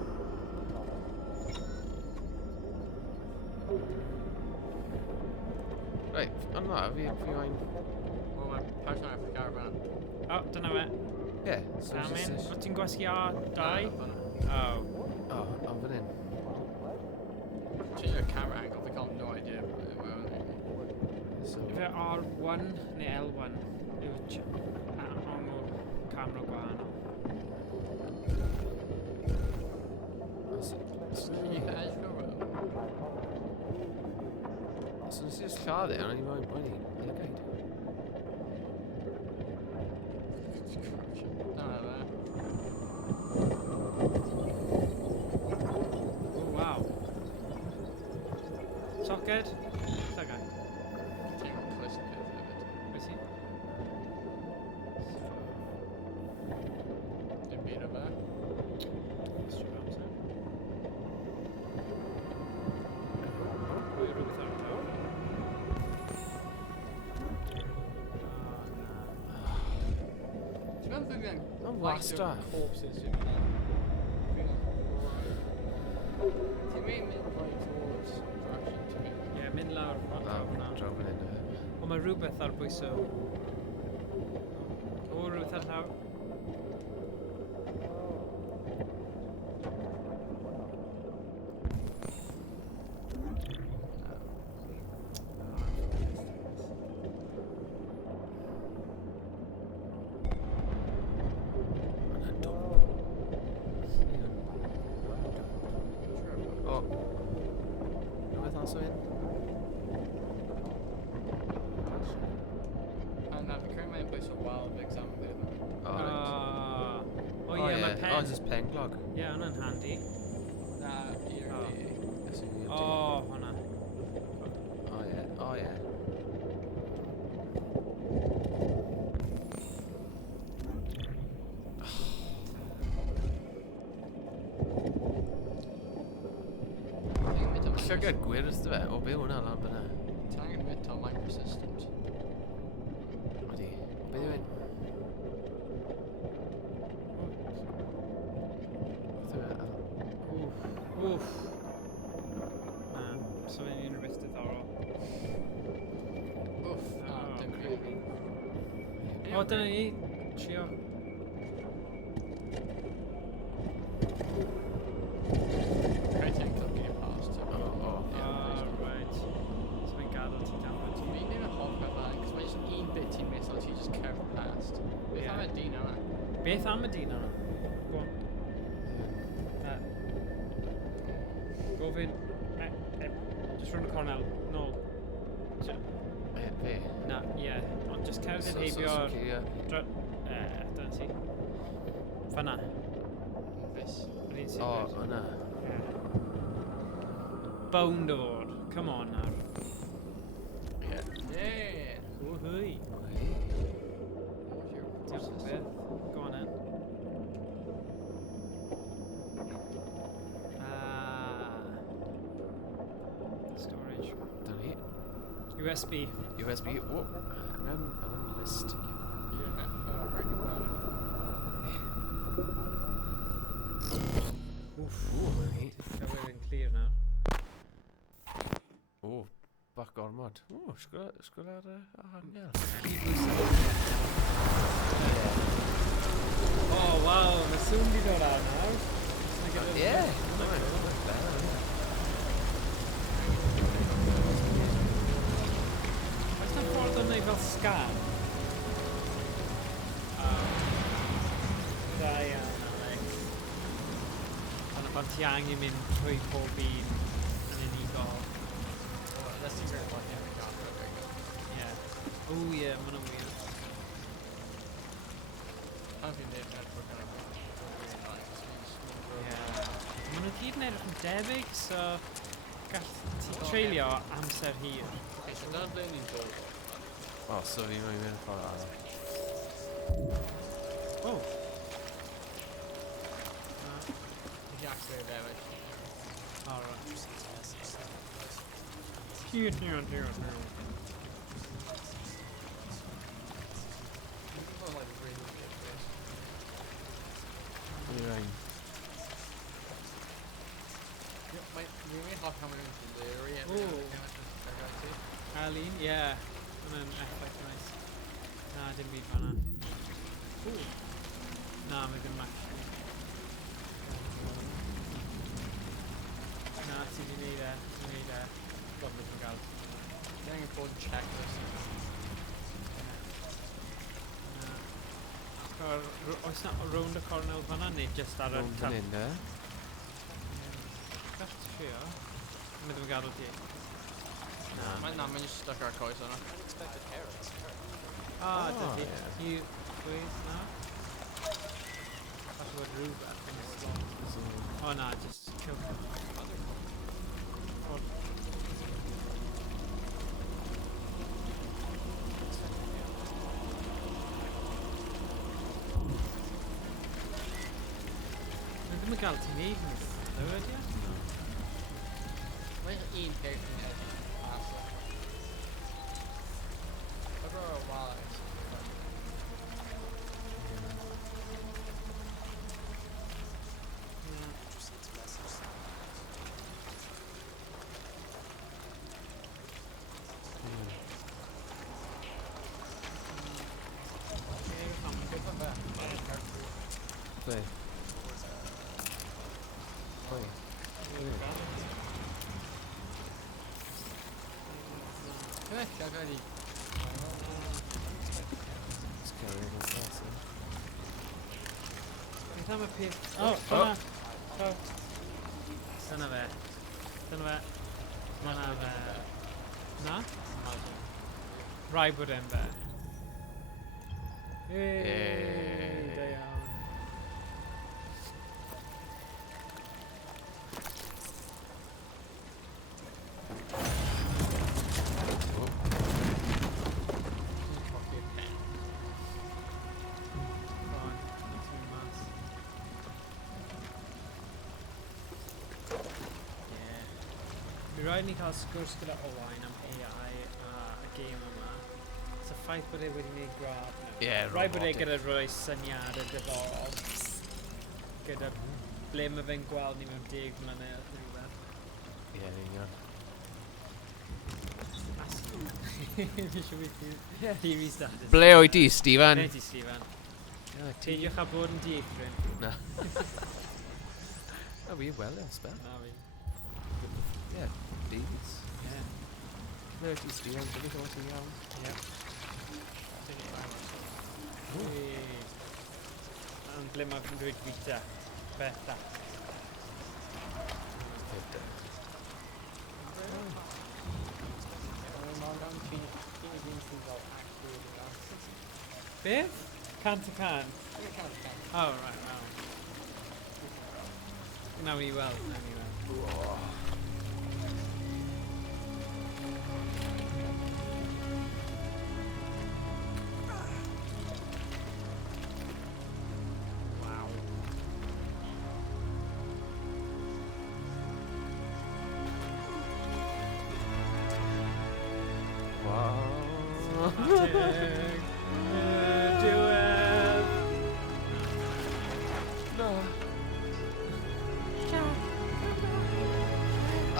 Right, ond na, fi moyn... Well, my person I forgot about. O, dyna fe. Ie. Amen. O, ti'n gwasgu A2? O. O, fan hyn. Change your camera angle, they got no idea where Ife R1 neu L1 yw camera gwahanol. So nes i just lladd ond i'n moyn i lygaid. Oh, wow. Socket? Llygaid. Wyt ti? Dim byd o fe. Stryd amser. Rwy rhywbeth ar y llawr. Ti'n meddwl fydd yn wastraff. corpses yw hynna? Ti'n mynd like towards direction to me? Ie, mynd lawr hwnna. Draw fan hyn. O, mae rhywbeth ar bwyso. O, rhywbeth ar llawr. O. Rhywbeth os o hyn? And na, fi'n credu mae'n place o wild exam there. O ie, mae pen. O, just pen glog. Ie, hwnna'n handy. Na, i'r O, hwnna. O ie. Llygad gwir ysdi fe? O, be hwnna lan fyna? Ti'n angen mynd o microsystem. Odi. Be di hyn? Wff. So fe'n unrhyw beth diddorol. Wff, na, dim really. O, dyna ni. Trio. Creu ti'n clygu i'r past. Right. So fe'n gadael ti download ti. Fi ddim yn hoffi fe, cos mae jyst un bit ti'n mis o ti just cerdded past. Beth am y dyn yna? Beth am y dyn yna? Go on. Gofyn. Just rhwng y cornel. Nôl. Fe? Na, ie. Ond just cerdded heibio'r... Dyna ti. Fanna. Fes. Yr un sy'n O, dweud. hwnna. Bound o fod. Come on nawr. Yeah. Oh, hwy. Diolch yn beth. Go on then. Storage. Down here. USB. USB. Oh, I'm list. Oof. Right. Covered and clear now. Oh, back ormod. Oh, sgwyl ar y hangel. Oh, wow. Mae sŵn di dod ar nawr. Yeah. Oes na ffordd o'n neud fel scan? Da iawn, Alex. Ond pan ti angen mynd trwy pob un yn unigol. That's the great one, yeah, Yeah. Oh, yeah, ma'n o'n wir. I think they've had for kind of Maen nhw gyd yn edrych yn debyg, so gall ti treulio amser hir. Okay, so dyna ble ni'n dod o. Oh, so fi moyn mynd ffordd arall. Oh. Did you actually damage? Alright. Here. Right. We may have coming into the area. Arlene, yeah. Mae'n effect nice. Na, dim byd fan'na. Na, mae ddim actually. Na, ti di neud e. Gofnod yn gael. Ti angen bod yn checklist. Oes na rownd y cornel fan'na, neu just ar y Rownd yn un, de? Gall ti trio? Mae ddim yn gadw ti. Mae'n just stuck ar coes o'na. Unexpected parents. Dydy. You, please, na? Falle bod rhywbeth yn ysgol. Na, just kill him. Mae ddim yn gael ti'n neud yn ddywed, ie? Mae'n un peth yn edrych. Over a while, Beth am y peth? Dyna fe. Dyna fe. Na? Rai bod e'n fe. Da iawn. Rhaid ni cael sgwrs gyda Owain am AI a y gêm yma. So ffaith bod e wedi gwneud graf nhw. Rhaid bod e gyda rhoi syniad y dyfodol. Gyda ble mae fe'n gweld ni mewn 10 mlynedd neu rhywbeth. Ie, union. TV status. Ble o'i di, Stephen? Ble ti, Stephen? Teidiwch a bod yn dieithryn. Na. Na fi, wel, spel. Na fi. Ie, Davies. Ie. Ble o'i di, Stephen? Dwi'n meddwl sy'n iawn. Ie. Ond ble mae'n dweud bwyta. Beth da. Beth? Cant y can? Oh, right, wow. Nawn ni weld.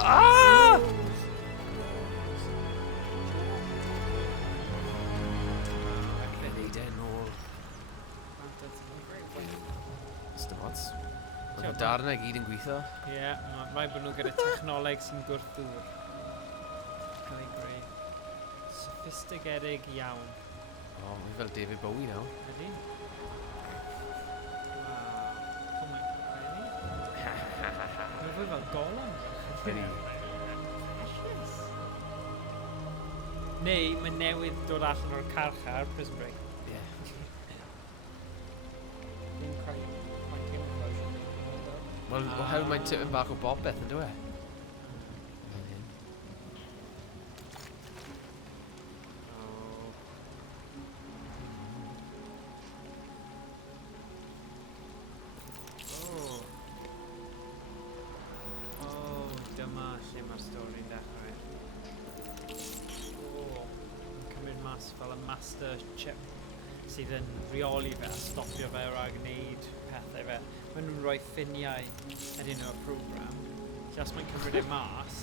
Ah! Neud e'n ôl. Stots. Oedd y darn e gyd yn gweithio. Ie, mae'n rhaid bod nhw gyda technoleg sy'n gwrthwr. Cael ei greu. Sophisticated iawn. O, mae fel David Bowie nawr. Ydy? Wow. Oh my god, Mae'n fwy fel golem. Ydy. Precious. Neu, mae newydd dod allan o'r carchar, Prison Break. Ie. Wel, oherwydd mae'n tipyn bach o bopeth yn dweud. Dyma lle mae'r stori'n dechrau. Yn cymryd mas fel y master chip sydd yn reoli fe a stopio fe rhag gwneud pethau fe. Maen nhw'n rhoi ffiniau ydyn nhw'r program. So os mae'n cymryd e mas,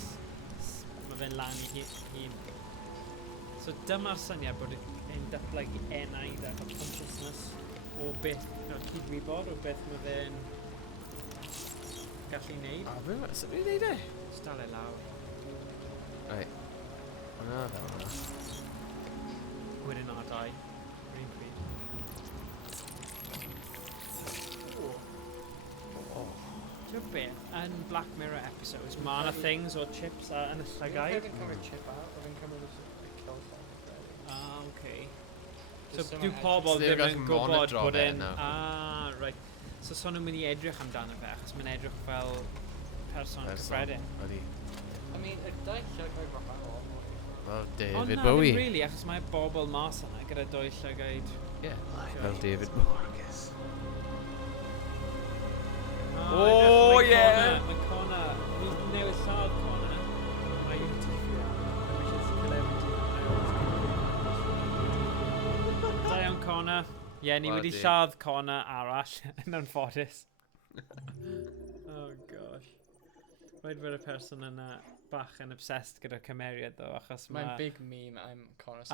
mae fe'n lan I hun. So dyma'r syniad bod e'n datblygu enaid a consciousness o beth, cydwybod o beth mae fe'n gallu neud. A fe, sut ni'n neud e? Stal e lawr. Right. Hwna fel hwnna. Wedyn ar dau. Rhaid pryd. Ti'n beth? Yn Black Mirror episodes, mae yna things o chips yn y llygaid. Fi'n cymryd chip out, fi'n cymryd y kill sign. Okay. So dyw pobl ddim yn gwybod bod e'n... right. So son nhw'n mynd I edrych amdano fe, achos mae'n edrych fel person cyffredin. Ydy. I mean, y dau llygaid wahanol. Fel David Bowie. Ond na, ddim really, achos mae bobl mas yna gyda dwy llygaid. Ie, fel David Bowie. Oh, yeah! Mae Connor. Mae'n newid lladd Connor. A yw ti ffio. Da iawn Connor. Ie, ni wedi lladd Connor arall yn anffodus. Oh gosh. Rhaid fod y person yna bach yn obsessed gyda cymeriad ddo, achos mae... Mae'n big meme, I'm Connor.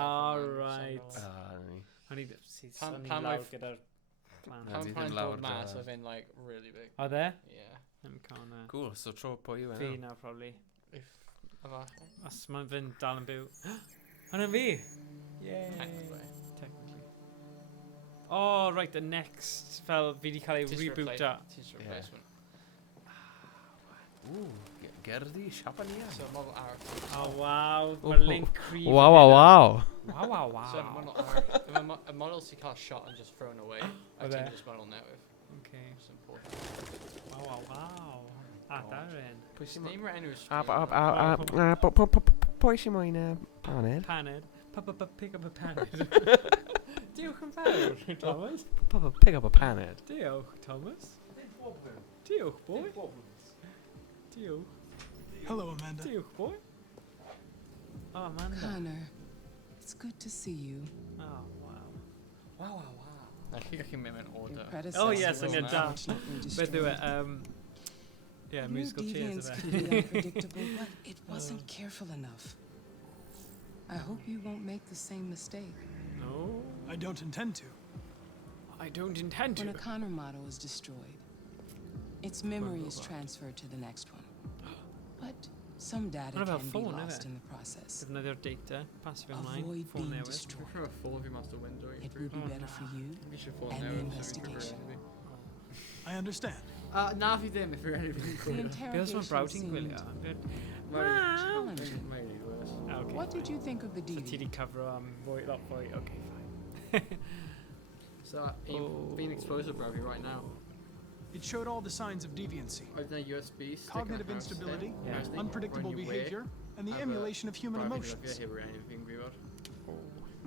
Right. O'n I lawr gyda'r... Pan mae'n dod mas, oedd e'n like really big. Oedd e? Yeah. I'm Connor. Cool, so tro pwy yw e? Fi na, probably. If... Afache. Os mae'n fynd dal yn byw. Hwna fi! Yay! Technically. Oh, right, the next fel fi wedi cael ei reboota. Teacher replacement. Ooh, gerddi, Siapanïa. So, model arc. Oh, wow. Mae'r link creepy. Wow, wow, wow. Wow, wow, wow. So, model arc. A model sy'n cael shot and just thrown away. A ti'n just model newydd. Okay. It's important. Wow, wow, wow. A, Darren. Pwy sy'n name enw ys Pwy sy'n moyn paned? Paned. Pick up a paned. Diolch yn fawr, Thomas. Pick up a paned. Diolch, Thomas. Diolch, boy. Diolch. Hello, Amanda. Diolch, boy. Oh, Amanda. Connor, it's good to see you. Oh, wow. Wow, wow, wow. Na chi gallu mynd mewn order. Oh, yes, yn ydw. Beth yw e? Yeah, musical chairs Deviance can be unpredictable, but it wasn't careful enough. I hope you won't make the same mistake. No. I don't intend to. I don't intend to. When a Connor model is destroyed, its memory is transferred to the next one. But some data can be lost in the process. Defnyddio'r data, passive ymlaen, Avoid ffôn being newydd. destroyed. It will be better for you and and the investigation. I understand. Na fi ddim, if you're anything The Beth mae'n brawd ti'n gwylio? challenging. Okay, What did you think of the so ti DVD? di cyfro am fwy, lot fwy, okay, fine. So, being exposed to Bravey right now. It showed all the signs of deviancy. USB stick Cognitive instability, unpredictable behavior, and the emulation of human emotions. It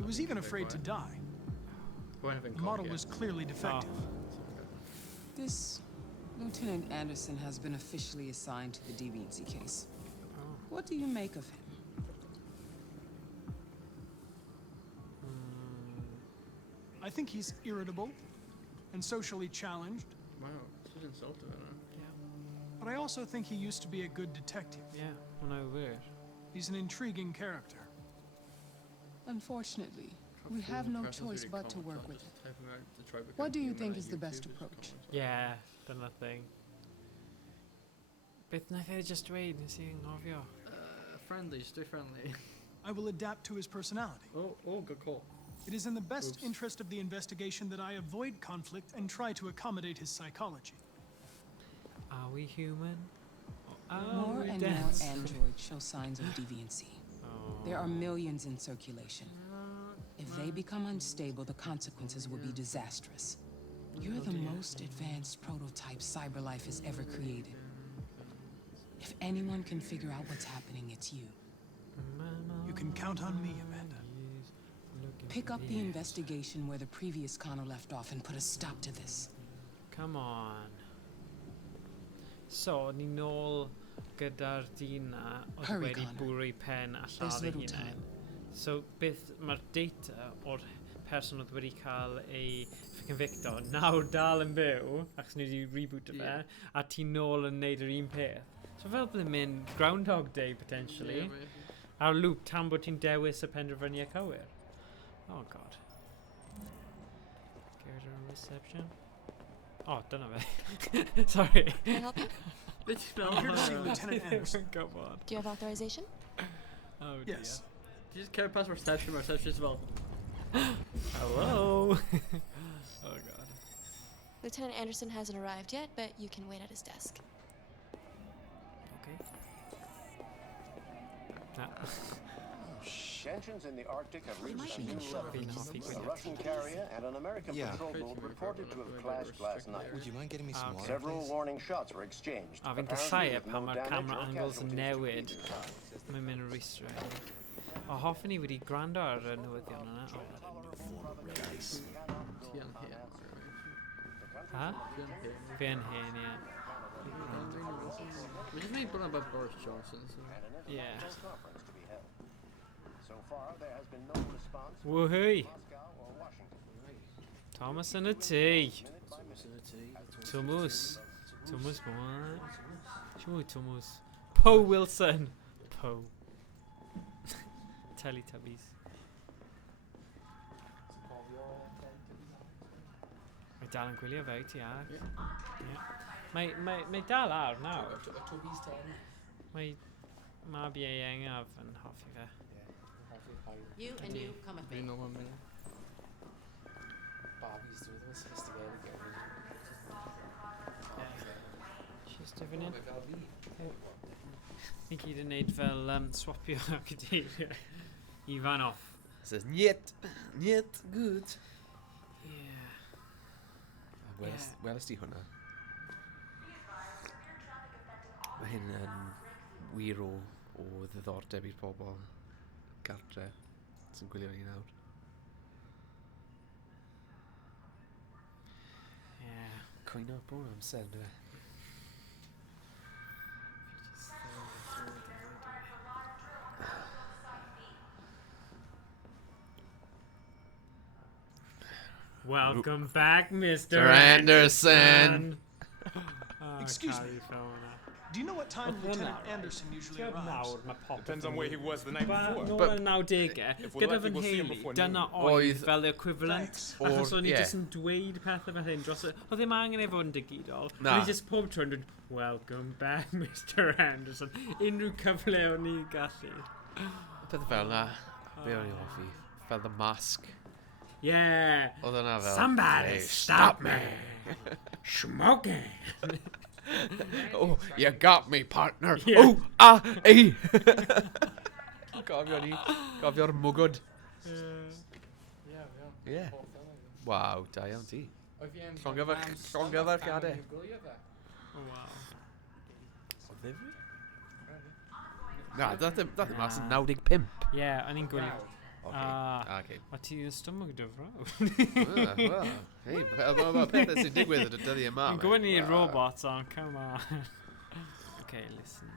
was even afraid to die. The model was clearly defective. This Lieutenant Anderson has been officially assigned to the deviancy case. What do you make of him? I think he's irritable and socially challenged. Wow, this is insulting, huh? but I also think he used to be a good detective. Yeah, when I were. He's an intriguing character. Unfortunately, we have no choice but to work with it. What do you think is the best approach? Yeah, dyna thing. Beth nath e just dweud, nes i anghofio. Friendly, stay friendly. I will adapt to his personality. Oh, good call. It is in the best interest of the investigation that I avoid conflict and try to accommodate his psychology. Are we human? More and more androids show signs of deviancy. There are millions in circulation. If they become unstable, the consequences will be disastrous. You're the most advanced prototype cyberlife has ever created. If anyone can figure out what's happening, it's you. You can count on me, Amanda. Pick up the investigation where the previous Connor left off and put a stop to this. Come on. So, ni nôl gyda'r dyn na oedd wedi bwrw pen a lladd ei hunain. So, beth mae'r data o'r person oedd wedi cael ei convicto nawr dal yn byw, ac ni wedi reboot fe, a ti nôl yn neud yr un peth. So fel bydd yn mynd Groundhog Day, potentially. A'r loop tan bod ti'n dewis y penderfyniad cywir. Oh, God. Give it a reception. Oh, dyna fe. Sorry. Can I help you? Here to see Lieutenant Anderson. Come on. Do you have authorization? Oh, dear. Yes. You just carry past reception as well. Hello. Oh, God. Lieutenant Anderson hasn't arrived yet, but you can wait at his desk. Okay. Tensions in the Arctic have reached a new level. A Russian carrier and an American patrol boat reported to have clashed last night. Would you mind getting me some water? Several warning shots were exchanged. A fi'n casau pan mae'r camera angles yn newid. Mae'n mynd yn restrain. O, hoffwn i wedi gwrando ar y newyddion yna. Ha? Fi yn hen, ie. We just made one about Boris Johnson. So. Yeah. So far, there has been no response from Woohoo! Moscow or Washington. Thomas and a T. Thomas. Thomas, what? Sure, Thomas. Poe Wilson. Poe. Teletubbies. Mae dal yn gwylio fe, ti ar. Mae dal ar nawr. Mae mab ei engaf yn hoffi fe. You and you come with me. Barbie's doing this together. She's doing it. Ni gyd yn neud fel swapio academia. Ivanov. Says, niet good. Yeah. Welest ti hwnna? Mae hyn yn wir o ddiddordeb i'r pobl gartre sy'n gwylio ni nawr. Yeah. Cwyno bob amser, dwi. Welcome back, Mr. Anderson. Excuse me. Do you know what time Lieutenant Anderson usually arrives? Depends on where he was the night before. Nôl yn 90au, gyda fy nheulu, dyna oedd fel equivalent. Achos o'n i jyst yn dweud pethau fel hyn dros... Oedd ddim angen ei fod yn digidol. O'n i jyst pob tro yn dweud, welcome back, Mr. Anderson. Unrhyw cyfle o'n i gallu. Peth fel na, be o'n i hoffi? Fel The Mask. Yeah. Oedd yna fel... Somebody stop me. Smoking. Oh, you got me, partner. Yeah. Oh, ei. Gofio'r mwgwd. Yeah. Waw, da iawn ti. Llongyfarchiadau. Oh, wow. O ddifri? Na, dath y mas yn 95. Yeah, o'n i'n gwylio. Okay. A ti yn stymog dyfraw. Wel, hei, mae pethau sy'n digwydd y dyddi yma. Yn gwyn i'r robots on, come on. Okay, listen.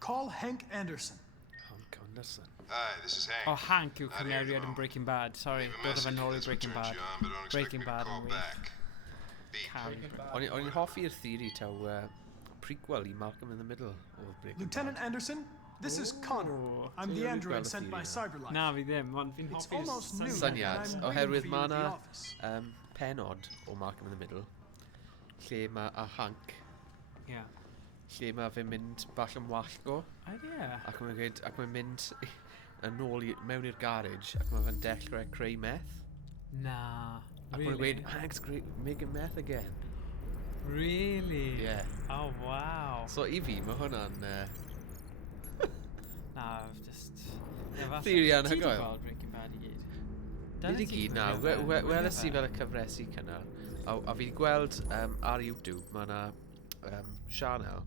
Call Hank Anderson. Hank Anderson. Hi, this is Hank. Oh, Hank yw cymeriad yn Breaking Bad. Sorry, dod o fe nôl i Breaking Bad. Breaking Bad yn wych. O'n i'n hoffi'r theori taw prequel I Malcolm in the Middle o Breaking Lieutenant Anderson, this is Connor. I'm the android sent by Cyberlife. Na, fi ddim, ond fi'n It's hoffi'r almost noon, syniad and I'm oherwydd waiting for you ma' at the na office. penod o Malcolm in the Middle lle ma' a Hank Ie. lle ma' fe'n mynd bach yn wallgo ac mae'n mynd yn ôl mewn i'r garage ac ma' fe'n dechrau creu meth Na, ac mae'n gweud Hank's making meth again. Really? Yeah. Oh, wow. So I fi, mae hwnna'n Na, just... theori anhygoel. Ti 'di gweld Breaking Bad I gyd? Nid I gyd, na. Weles I fel y cyfresu cynnar. A fi wedi gweld ar YouTube, mae yna Chanel.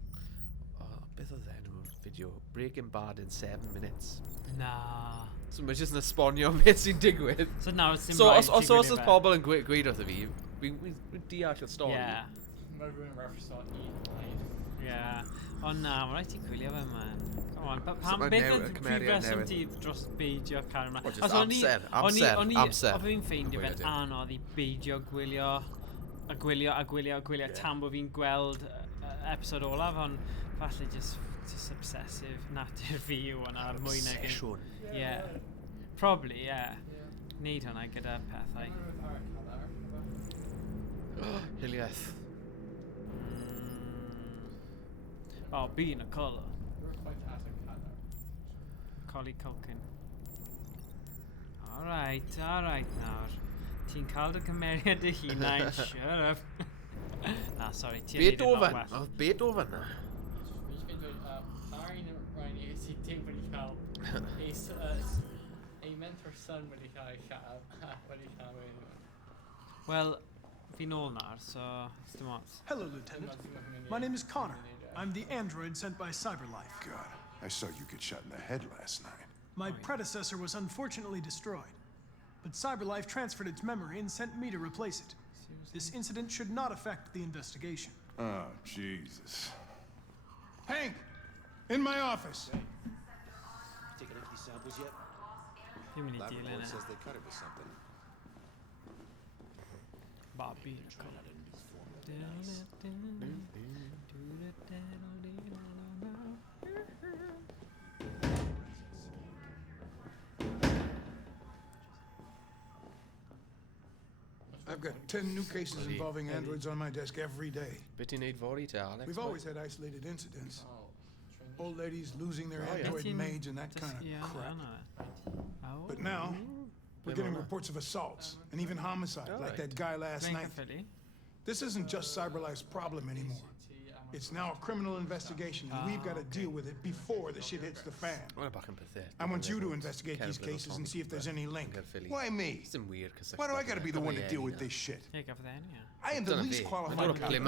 Beth oedd enw'r fideo? Breaking Bad in 7 minutes. Na. So mae'n jyst yn esbonio beth sy'n digwydd. So nawr sy'n So rhaid os oes pobl yn gweud wrtho fi, fi'n deall y stori. Yeah. Mae rhywun yn reference o'n un. Yeah. Ond na, mae rhaid ti gwylio fe, man. Come on, So beth oedd prif reswm ti dros beidio camera? O, just amser. O fi'n ffeindio fe'n anodd I beidio gwylio a gwylio tan bod fi'n gweld episod olaf, ond falle just obsessive natur fi yw hwnna mwy nag Obsesiwn. Yeah. Probably, yeah. Neud hwnna gyda pethau. Hiliaeth. Oh, being a colour. Collie Culkin. Alright nawr. Ti'n cael dy cymeriad dy hunain, shut up. Na, sorry, ti'n neud yn lot well. Beethoven na. Fi jyst yn dweud, Harry Ryan I sy'n dim wedi cael ei mentor son wedi cael ei lladd, wedi cael ei... Well, fi nôl nawr, so dim ots. Hello, Lieutenant. My name is Connor. I'm the android sent by Cyberlife. God, I saw you get shot in the head last night. My predecessor was unfortunately destroyed, but Cyberlife transferred its memory and sent me to replace it. This incident should not affect the investigation. Oh, Jesus. Hank! In my office! Taking empty samples yet? Dim yn I Lab deal report yna. says they cut it with something. Bobby. I've got 10 new cases involving androids on my desk every day. Beth ti'n neud fori te, Alex? We've always had isolated incidents. Old ladies losing their Oh, yeah. android maids and that kind of crap. But now, we're getting reports of assaults and even homicide, like that guy last night. This isn't just Cyberlife's problem anymore. It's now a criminal investigation, and we've got to deal with it before the shit hits the fan. I want you to investigate these cases and see if there's any link. Why me? Why do I gotta be the one to deal with this shit? I am the least qualified guy.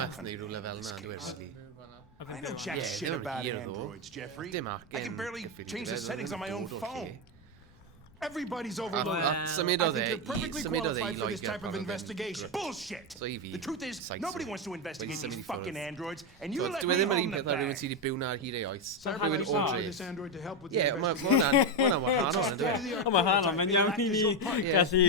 I know jack shit about androids, Jeffrey. I can barely change the settings on my own phone. Everybody's overloaded. I think you're perfectly qualified for this type of investigation. Bullshit! The truth is, nobody wants to investigate these fucking androids, and you let me home the bag. Cyberlife wanted this android to help with the investigation.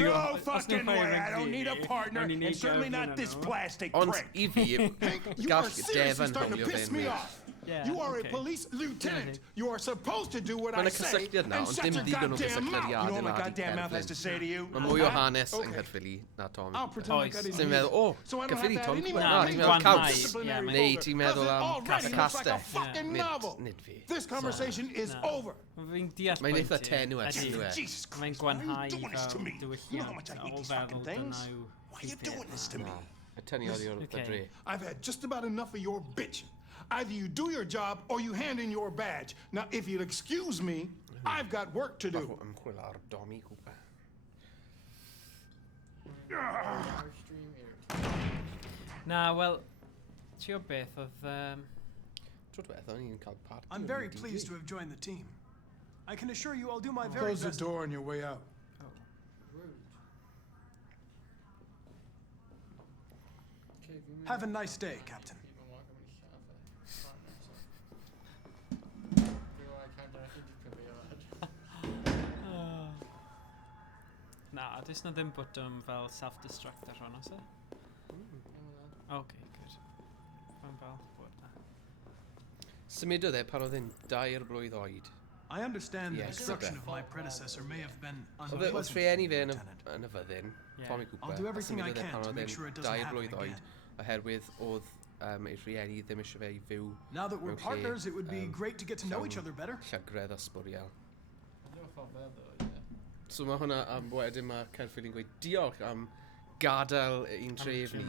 No fucking way, I don't need a partner, and certainly not this plastic prick. Hank, you are seriously starting to piss me off. You are a police lieutenant. You are supposed to do what I say and shut your goddamn mouth. You know what my goddamn mouth has to say to you? Mae mwy o hanes yng Nghaerffili na Tom. I'll pretend like I didn't Sy'n hear meddwl, o, So I don't have Nghaerffili to Tom. have any more Na, ti'n meddwl caws. Neu ti'n meddwl am castell. Nid fi. This conversation is over. Fi'n deall Mae'n eitha tenuous, ydy. yw e? Jesus Mae'n Christ, why are you gwanhau doing this to me? fel You know how much I hate these fucking things? Why are you doing this to me? Y tynnu oddi o'r dre. I've had just about enough of your bitching. Either you do your job or you hand in your badge. Now, if you'll excuse me, I've got work to do. Ymchwil ar domi cwpa. Na, wel, ti o beth oedd... Tro diwethaf, o'n i'n cael party. I'm very pleased to have joined the team. I can assure you I'll do my very Close the best. door on your way out. Have a nice day, Captain. Na, does na ddim botwm fel self-destruct ar hwn, oes e? Okay, good. Mae'n falch bod na. Symudodd e pan oedd e'n 2 blwydd oed. I understand the Yes, destruction sir. of my predecessor may have been Oedd unpleasant. rhieni fe yn y fyddin, Tommy Cooper. I'll do everything I Symudodd e can pan to oedd make e'n sure it doesn't 2 happen blwydd again. oed, oherwydd oedd ei rhieni ddim eisiau fe i fyw Now that we're mewn lle, partners, it would be great to get to know each other better. Llygredd a sbwriel. So mae hwnna am wedyn mae Caerphilly'n gweud diolch am gadael un tref ni.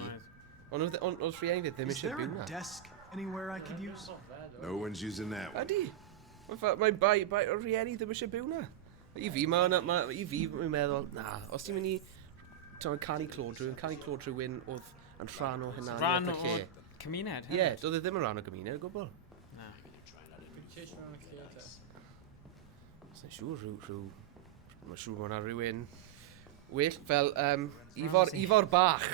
Ond oedd rhieni fe ddim Is eisiau there byw a na. desk anywhere I could use? No one's using that one. Ydy. Mae'n bai o rhieni ddim eisiau byw na. I fi, mae'n meddwl, na, os ti'n mynd i canu clod rhywun oedd yn rhan o hynna. Rhan o cymuned? Ie, doedd e ddim yn rhan o gymuned o gwbl. Na. Sa'n siŵr mae'n siŵr bod yna rhywun well fel Ifor Bach.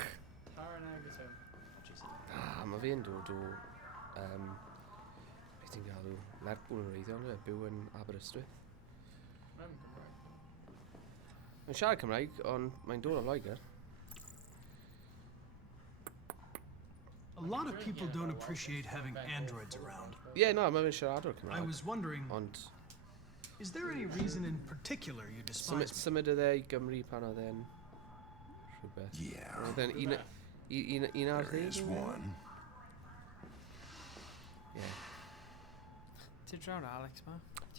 Mae fe'n dod o beth ti'n galw Lerpwl yn reiddiol, byw yn Aberystwyth. Mae'n siarad Cymraeg, ond mae'n dod o Loegr. A lot of people don't appreciate having androids around. Yeah, no, mae'n siaradwr Cymraeg. I was wondering, Ond is there any reason in particular you despise me? symudodd e i Gymru pan oedd e'n rhywbeth. Yeah. Oedd e'n un ar There is one. Yeah. Ti draw'r Alex ma?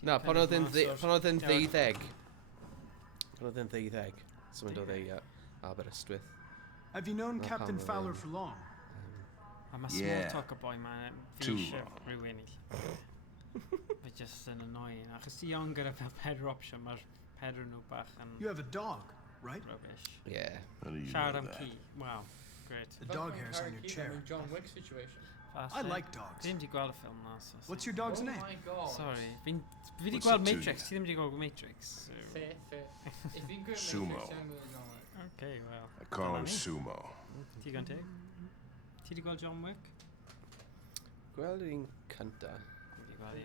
Na, pan oedd e'n 12. Pan oedd e'n 12. Symudodd e i Aberystwyth. Have you known Na Captain pam Fowler oedd for long? A mae small talk y boi ma fi Too eisiau long. rhywun i. Fe just yn annoying. Achos ti on gyda fel 4 opsiwn, mae'r 4 nhw bach yn You have a dog, right? rubbish. Yeah. How do you Siarad know am that? ci. Wow, great. The dog hairs on your chair. John Wick situation. I like dogs. Fi ddim wedi gweld y ffilm na. What's your dog's Oh name? my god. Sorry. Fi wedi What's gweld it to Matrix. you? Ti ddim wedi gweld Matrix. So. Fair. If you could Sumo. Matrix, then we'll John Wick. Okay, well. I call him dyna ni. Sumo. Ti gan teg? Ti wedi gweld John Wick? Gweld un cynta.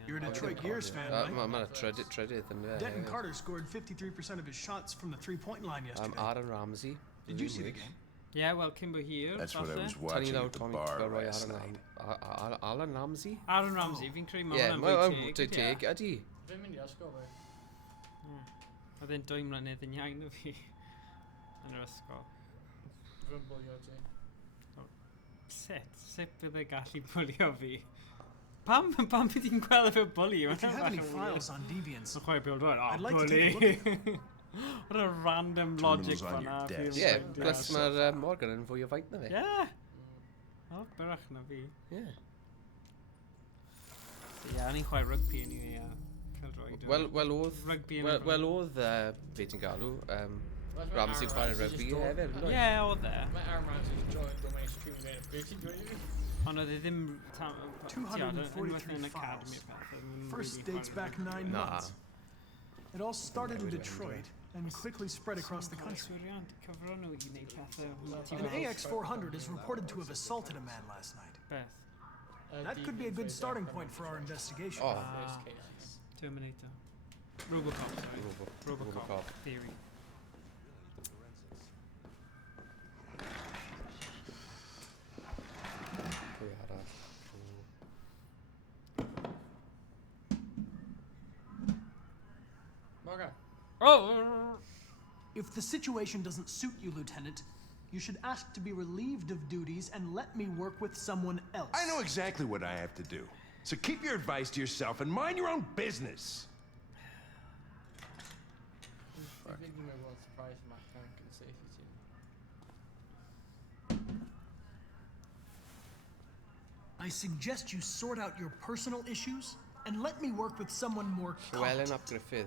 You're a Detroit Gears fan, right? Mae'n trydydd yn fe. Denton Carter scored 53% of his shots from the three-point line yesterday. Aaron Ramsey. Did you see the game? Yeah, well, Kimbo here. That's what I was Tynnu watching lawr at the Tommy bar Cooper roi last night. Alan Ramsey? Aaron Ramsey, fi'n credu mae Ie, hwnna'n mae'n fwy teg, ydy. Fi'n mynd i ysgol fe. Oedd e'n 2 mlynedd yn iawn o fi yn yr ysgol. Fi'n bwlio ti. Sut bydd e gallu bwlio fi? Pam fi di'n gweld y bully? If you have any files on deviants, So chwaer build right. I'd like to take a look at them. What a random logic on your fanna. desk. Ie, plus mae'r Morgan yn fwy o faint na fe. Yeah. O, byrach na fi. Ie. Ie, ni'n chwaer rygbi yn i Cylroed. Wel oedd, Rygbi yn be ti'n galw, Ramsey chwarae rygbi hefyd, yn Ie, oedd e. Mae Aaron Ramsey's joined the mainstream game. Beth ti'n dweud? Ond oedd e ddim... 243 files. First dates back 9 months. It all started in Detroit and quickly spread across the country. An AX-400 is reported to have assaulted a man last night. Beth. That could be a good starting point for our investigation. Oh. Terminator. Robocop, sorry. Robocop. Theory. Pwy arall? Morgan. Oh! If the situation doesn't suit you, Lieutenant, you should ask to be relieved of duties and let me work with someone else. I know exactly what I have to do. So keep your advice to yourself and mind your own business. I think you may well surprise my tank and safety team. I suggest you sort out your personal issues and let me work with someone more Llywelyn ap Griffith.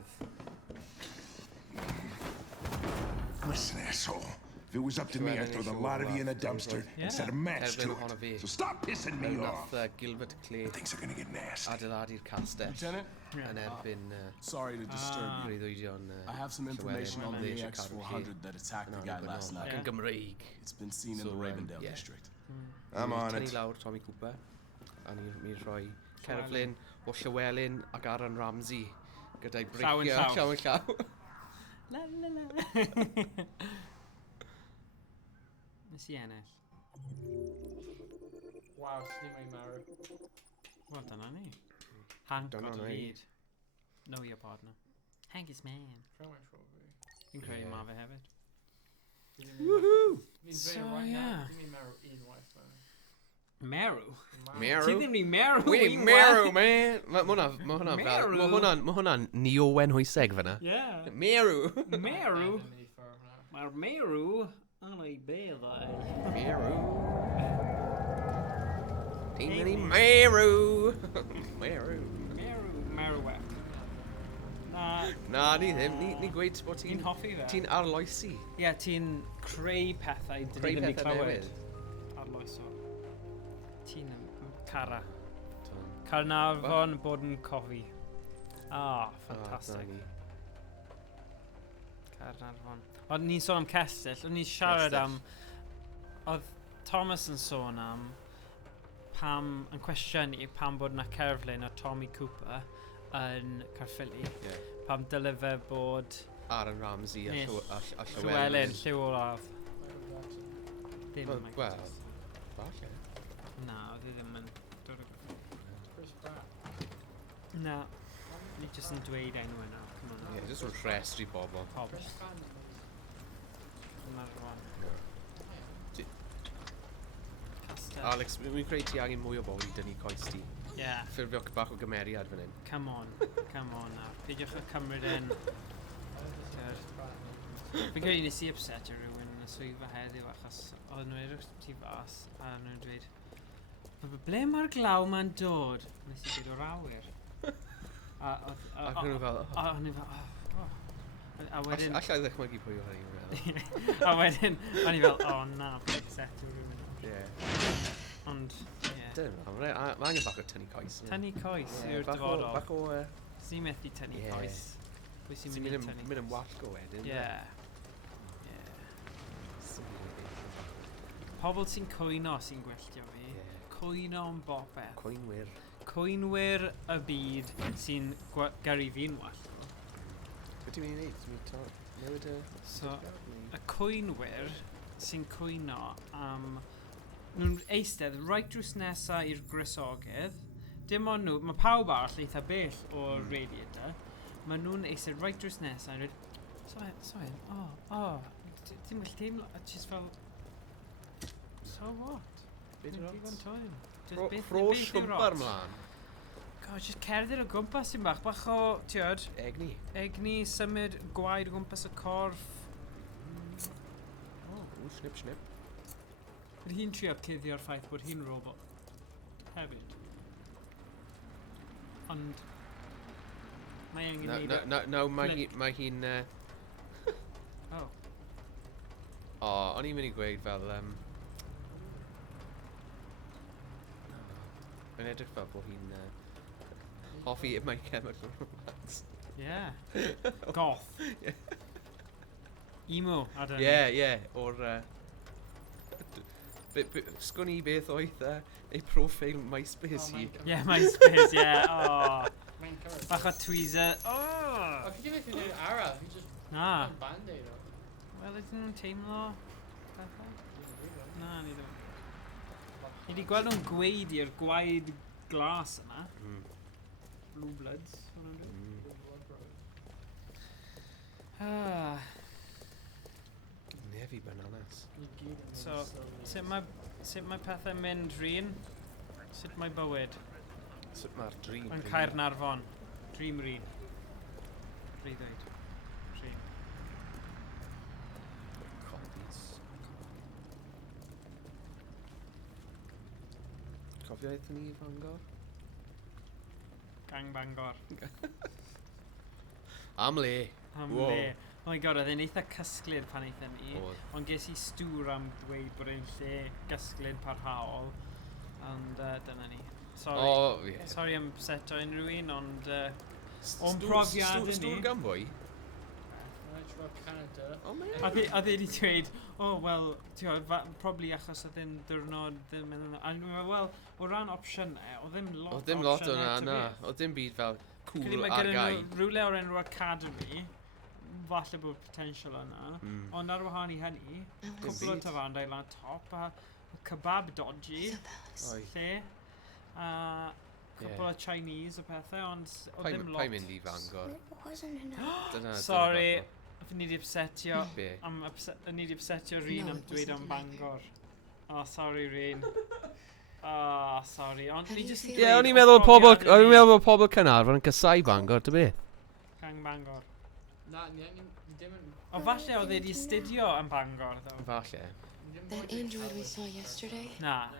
Listen, asshole. If it was up to me, I'd throw the lot of you in a dumpster and set a match to it. So stop pissing me off. Gilbert Clay. Things are gonna get nasty. Adeiladu'r castell. Lieutenant? Yn erbyn... Sorry to disturb you. breuddwydion I have some information on the AX-400 that attacked the guy last night. Yn Gymreig. It's been seen in the Ravendale district. I'm on it. Tynnu lawr Tommy Cooper. A ni'n rhoi Cerflun o Llywelyn ac Aaron Ramsey. Gyda'i bricio llaw yn llaw. La la la. Nes I ennill. Wow, Shwmae marw. Wel, dyna ni. Hank Dyna o'r ni. lead. Know your partner. Hank is man. Shwmae siwr fi. Fi'n credu ma fe hefyd. Woohoo! So, yeah. Dim i marw unwaith fe. Meru? Meru? Ti ddim ni meru Wait, Meru, man! Ma hwnna'n neo-wen hwyseg fyna. Yeah. Meru! Meru? Mae'r meru yn ei beddau. Meru. Ti'n ni Meru! Meru. Merwec. Na, ni ddim. Ni gweud bod ti'n... Ni'n hoffi fe. Ti'n arloesi. Ie, ti'n creu pethau dyn ni ddim i clywed. Arloeso. Ti'n cara. Carnarfon bod yn cofi. Ffantastig. Carnarfon. Ond ni'n sôn am cestyll, ond ni'n siarad am... Oedd Thomas yn sôn am yn cwestiynu pam bod yna cerflun o Tommy Cooper yn Caerphilly. Pam dyle fe bod... Aaron Ramsey a Llywelyn, Lliw Olaf. Dim yn Mike. Wel, falle. Na, oedd hi ddim yn dod o... Na, ni jyst yn dweud enw yna. Ie, jyst yn rhestru bobl. Pobl. Alex, mi'n creu ti angen mwy o bobl i dynnu coes ti. Ie. Ffurfio bach o gymeriad fan hyn. Come on. Peidiwch o cymryd yn... Fi'n credu nes i upset o rhywun yn y swyddfa heddiw achos oedd nhw'n edrych ti fas a nhw'n dweud ble mae'r glaw ma'n dod? Nes i dweud o'r awyr. Ac nhw fel... A wedyn... Alla i ddechmygu pwy o hynny. A wedyn, o'n i fel, na, fi'n upset o rhywun. Ie. Ond, ie. Mae angen bach o tynnu coes. Tynnu coes yw'r dyfodol. Bach o... Sy'n methu tynnu coes. Pwy sy'n mynd i tynnu? Mynd yn wallgo wedyn. Ie. Pobl sy'n cwyno sy'n gwylltio fi. Cwyno yn bopeth. Cwynwyr. Cwynwyr y byd sy'n gyrru fi'n wallgo. Beth ti'n mynd i wneud? Newid y... So, y cwynwyr sy'n cwyno am... Nhw'n eistedd reit drws nesa i'r grysogydd. Dim ond nhw, mae pawb arall eitha bell o'r radiator. Mae nhw'n eistedd reit drws nesa i'n dweud, Soen, ti'n well teimlo, just fel... So what? Beth yw'r ots? Rho siwmper mlaen. God, just cerdded o gwmpas sy'n bach o, tiod... Egni. Egni, symud gwaed o gwmpas y corff. Snip. Bydd hi'n trio cuddio'r ffaith bod hi'n robot. Hefyd. Ond... Mae angen neud... No, mae hi'n... o'n i'n mynd i gweud fel... Mae'n edrych fel bod hi'n... hoffi My Chemical Romance. Yeah. Goth. Emo, I don't know. Ie, o'r... Sgwn i beth oedd ei profil MySpace hi. Ie, MySpace, ie. Bach o tweezer. Fi ddim yn gwneud araf, fi just... Na. Band-aid o. Wel, ydyn nhw'n teimlo... Na, ni ddim. Ni wedi gweld nhw'n gweud i'r gwaed glas yna. Blue Bloods. Nefi bananas. So, sut mae pethau'n mynd rhin? Sut mae bywyd? Sut mae'r dream? Yn Caernarfon. Dream rhin. Rhi ddweud. Dream. Copies. Cofio aethon ni i Fangor? Gang Bangor. Am le. Oh my god, oedd e'n eitha cysglyd pan eithon ni. Ond ges i stŵr am dweud bod e'n lle gysglyd parhaol. Ond dyna ni. Sorry am seto unrhyw un, ond... o'n profiad ni... Stŵr gan bwy? Canada. A dde wedi dweud, wel, probably achos oedd e'n diwrnod ddim yn... A ni'n meddwl, wel, o ran opsiynau, o ddim lot o opsiynau. O ddim lot o'na, na. O ddim byd fel cool ar gai. Rhywle o'r enw Academy, falle bod potential yna, ond ar wahân i hynny, cwbl o tafandau lan top, a kebab dodgy. Lle. Couple o Chinese o pethau, ond o ddim lot. Pa'i mynd I Fangor? Sorry, fi ni di upsetio. Ni di upsetio Rhyn am dweud am Bangor. Oh, sorry Rhyn. Oh, sorry. Ond ni jyst yn dweud... Ie, o'n i'n meddwl pobl Cynarfon yn casau Bangor, dy beth? Cang Bangor. Na, ni ddim yn... O, falle oedd e di studio yn Bangor, ddo. Falle. That android we saw yesterday? Na.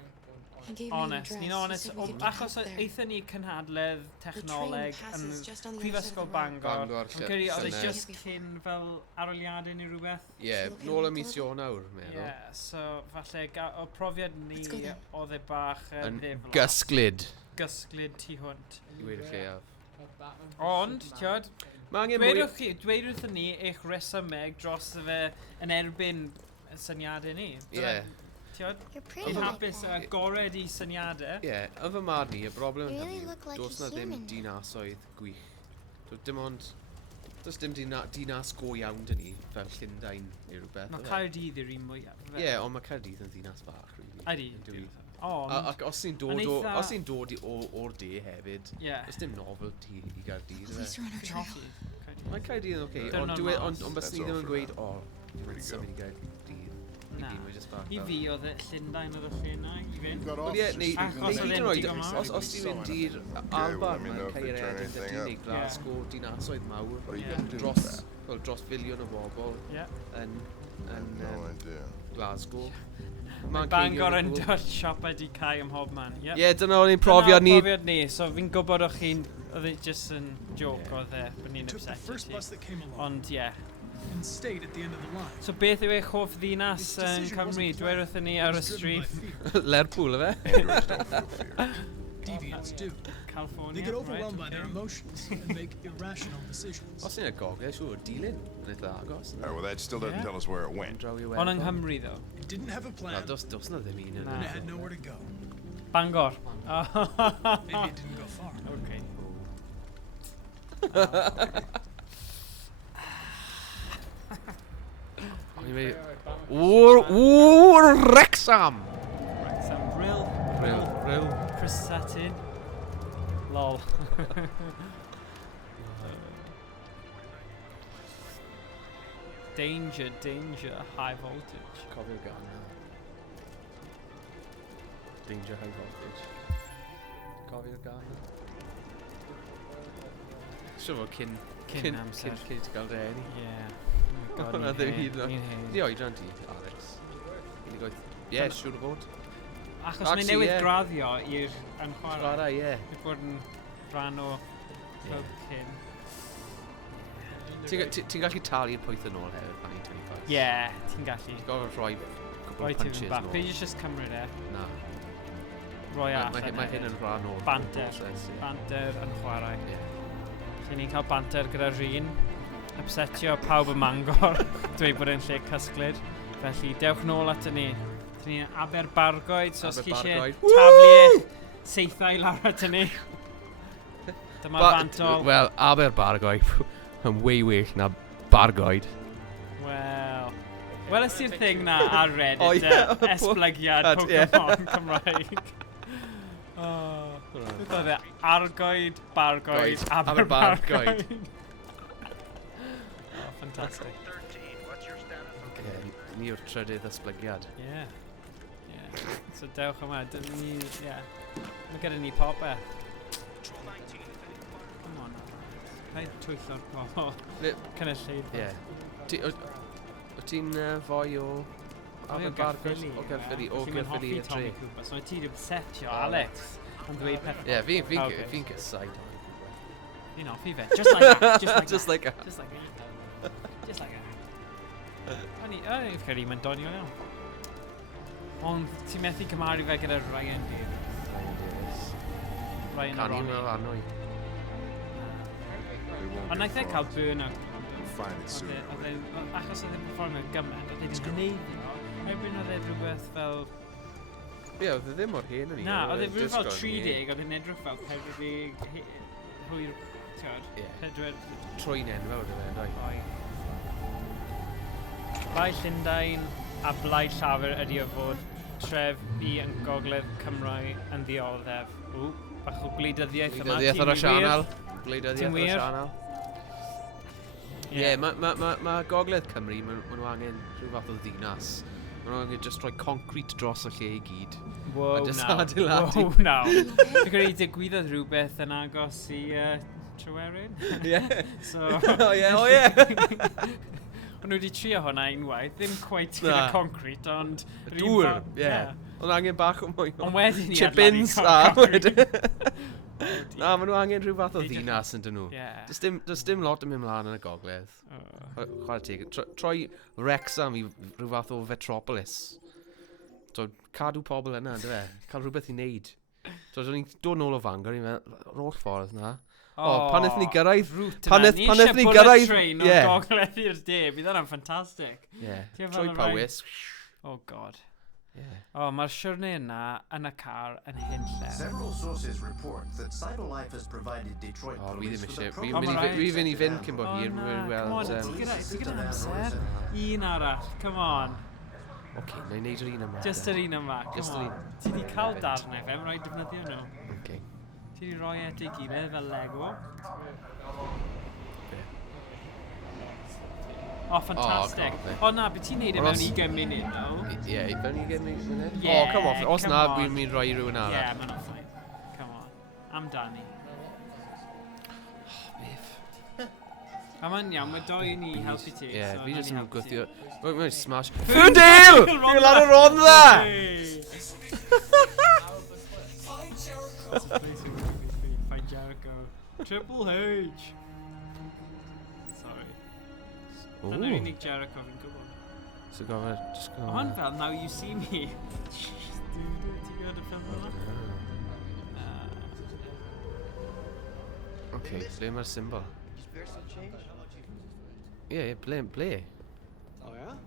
Honest, ni'n honest, achos eithon ni cynhadledd technoleg yn Prifysgol Bangor. Yn credu oedd e just cyn fel aroliadau neu rhywbeth. Ie, nôl y mis Ionawr, meddwl. Ie, so falle o profiad ni oedd e bach yn ddiflas. Gysglyd. Gysglyd tu hwnt. I weid y lleiaf. Ond, tiod, dweudwch ni eich resymeg dros fe yn erbyn syniadau ni. Ie. Chi'n hapus agored I syniadau? Ie, yn fy marn ni, y broblem yn hynny, does na ddim dinasoedd gwych. Does dim dinas go iawn dyn ni, fel Llundain neu rhywbeth. Mae Caerdydd yw'r un mwyaf. Ie, ond mae Caerdydd yn dinas bach, really. Ydy. Ac os sy'n dod o'r de hefyd, does dim novelty I Gaerdydd. Mae Caerdydd yn oce, ond bys ni ddim yn gweud, dwi'n symud I Gaerdydd. Na. I fi oedd Llundain oedd y ffyna, I fynd. Wel ie, os ti'n mynd i'r Alban, mae'n Caered yn dyn Glasgow, dinasoedd mawr, dros filiwn o bobl yn Glasgow. Mae Bangor yn dod siopau di cael ym mhob man. Ie, dyna o'n i'n profiad ni. So fi'n gwybod o'ch chi'n, oedd e just yn joke oedd e, bod ni'n upsetio ti. Ond ie. And stayed at the end of the line. So beth yw eich hoff ddinas yn Cymru? Dweud ni ar y stream. Lerpwl, efe? Deviants do. California, they get overwhelmed by their emotions and make irrational decisions. Os ni'n agogau, siwr, dilyn. Nid agos. Well, that still doesn't tell us where it went. Ond yng Nghymru, though. It didn't have a plan. Dos na ddim un yn. And it had nowhere to go. Bangor. Maybe it didn't go far. Okay. Wrexham! Wrexham, Brill. Presetyn. Lol. Danger, high voltage. Cofio gan. Danger, high voltage. Cofio gan. Siwr fod cyn amser. Cyn ti gael reni. Ie. Hwna ddim hyd yn oed. Ni oedran ti, Alex. Ie, siwr o fod. Achos mae newydd graddio i'r YnChwarae. YnChwarae, ie. Bydd bod yn rhan o clwb cyn. Ti'n gallu talu'r pwyth yn ôl hefyd pan i'n 25? Ie, ti'n gallu. Ti'n gofod rhoi cwbl o punches yn ôl. Pwy just cymryd e? Na. Rhoi allan. Mae hyn yn rhan o... Banter. Banter YnChwarae. Lle ni'n cael banter gyda Rhyn. Upsetio pawb y Mangor. Dweud bod e'n lle cysglyd. Felly, dewch nôl at ni. Ni'n Aberbargoed, so os chi eisiau taflu eich seithau lawr at ni. Dyma fantol. Wel, Aberbargoed yn well na Bargoed. Wel... Weles i'r thing na ar Reddit, esblygiad Pokemon Cymraeg. Beth oedd e? Argoed, Bargoed, Aberbargoed. Fantastic. Ni yw'r trydydd esblygiad. Ie. So dewch yma, mae gyda ni popeth. Come on. Rhaid twyllo'r pobol. Cynulleidfa. Ie. O ti'n fwy o Aberbargoed? O Gaerffili y tre. So mae ti'n upsetio Alex yn dweud pethau. Ie, fi'n cysau Tommy Cooper. Fi'n offi fe. Just like that. Just like that. Just like that. Just like that. O'n i'n credu mae'n doniol iawn. Ond ti'n methu cymaru fe gyda Ryan Davies. Ryan Ronnie. Ond naeth e cael burnout. Achos oedd e'n performio gymaint, oedd e'n gwneud nhw. Erbyn oedd e'n rhywbeth fel... Ie, oedd e ddim o'r hen yn ni. Na, oedd e'n rhywbeth fel 30, oedd e'n edrych fel 40 hwyr, tiod, 4... Troi'n enfawr oedd e'n dweud. Bai Llundain a Blaid Llafur ydi o fod Tref i yn Gogledd Cymru yn ddioddef. Ww, bach o gwleidyddiaeth yma. Gwleidyddiaeth ar y sianel. Gwleidyddiaeth ar y sianel. Ie, mae Gogledd Cymru, maen nhw angen rhyw fath o ddinas. Maen nhw angen just rhoi concrete dros y lle i gyd. Wow, now. Wow, now. Dwi'n credu digwyddodd rhywbeth yn agos i Tryweryn. Ie. So... O ie. O'n nhw wedi trio hwnna unwaith, ddim quite gyda concrete, ond... Dŵr, ie. Ond angen bach o mwy o... Ond wedyn i chippins a wedyn. Na, maen nhw angen rhyw fath o ddinas yn dyn nhw. Does dim lot yn mynd mlaen yn y Gogledd. Chwarae teg. Troi Wrexham i rhyw fath o Metropolis. Cadw pobl yna, dy fe? Cael rhywbeth i wneud. Do'n ni'n dod nôl o Fangor, i'n meddwl, roll ffordd na. Pan wnaethon ni gyrraedd... Pan wnaethon ni gyrraedd... train o'r Gogledd i'r de, bydd hwnna'n ffantastig. Troi Powys. Oh god. Mae'r siwrne yna yn y car yn hyn lle. Several sources report that Cyberlife has provided Detroit police with a Wi fynd i fynd cyn bod hir. Come on, ti gyda amser? Un arall, come on. Oce, na i wneud yr un yma. Just yr un yma, come on. Ti di cael darnau fe, mae'n rhaid defnyddio nhw. Oce. Ti di roi at ei gilydd fel Lego. Oh, ffantastig. Na, beth ti'n neud e mewn 20 munud, no? Ie, mewn 20 munud? Come on. Os na, dwi'n mynd rhoi rhywun arall. Ie, mae'n offline. Come on. Amdani. Biff. A mae'n iawn, mae doi ni helpu ti. Ie, fi jyst yn gwythio... Mae'n smash... Ffundil! Fi'n lan y ron dda! Find Jericho. Triple H! Dyna'r unig Jericho fi'n gwybod. So gofod, just go... Hon fel, now you see me. Ti'n gwybod y ffilm yma? Oce, ble mae'r symbol? Ie, ble? Oh, yeah?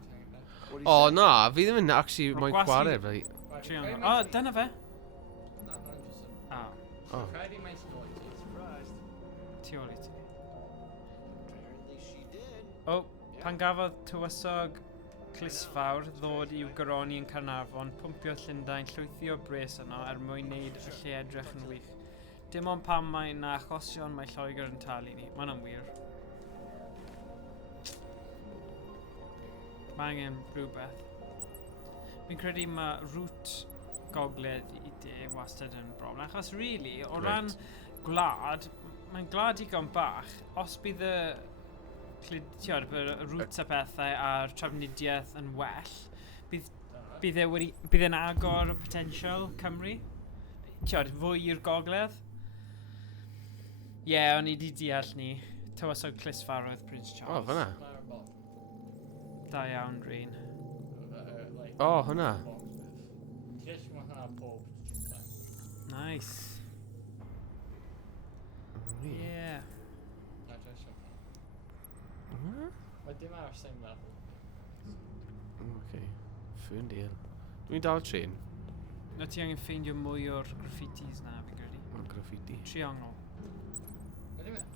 O, na, fi ddim yn actually moyn chwarae. O, dyna fe. O. Tu ôl i ti. O, pan gafodd tywysog clisfawr ddod i'w gyroni yn Carnarfon, pwmpio Llundain llwythi o bres yno mwyn wneud y lle edrych yn wych. Dim ond pam mae na achosion mae Lloegr yn talu ni. Mae'n am wir. Mae angen rhywbeth. Fi'n credu mae rŵt Gogledd i de wastad yn broblem. Achos, really, o ran gwlad, mae'n glad digon bach. Os bydd y rŵt a pethau a'r trafnidiaeth yn well, bydd e'n agor o potential Cymru. Fwy i'r Gogledd. Ie, o'n i di deall ni. Tywysog clisfarwydd Prince Charles. O, hwnna. Da iawn, Rhain. O, hwnna. Nice. Ie. Mae dim ar same level. Oce. Ffundil. Dwi'n dal trin. Na ti angen ffeindio mwy o'r graffitis na, fi'n credu. O, graffiti. Triongl.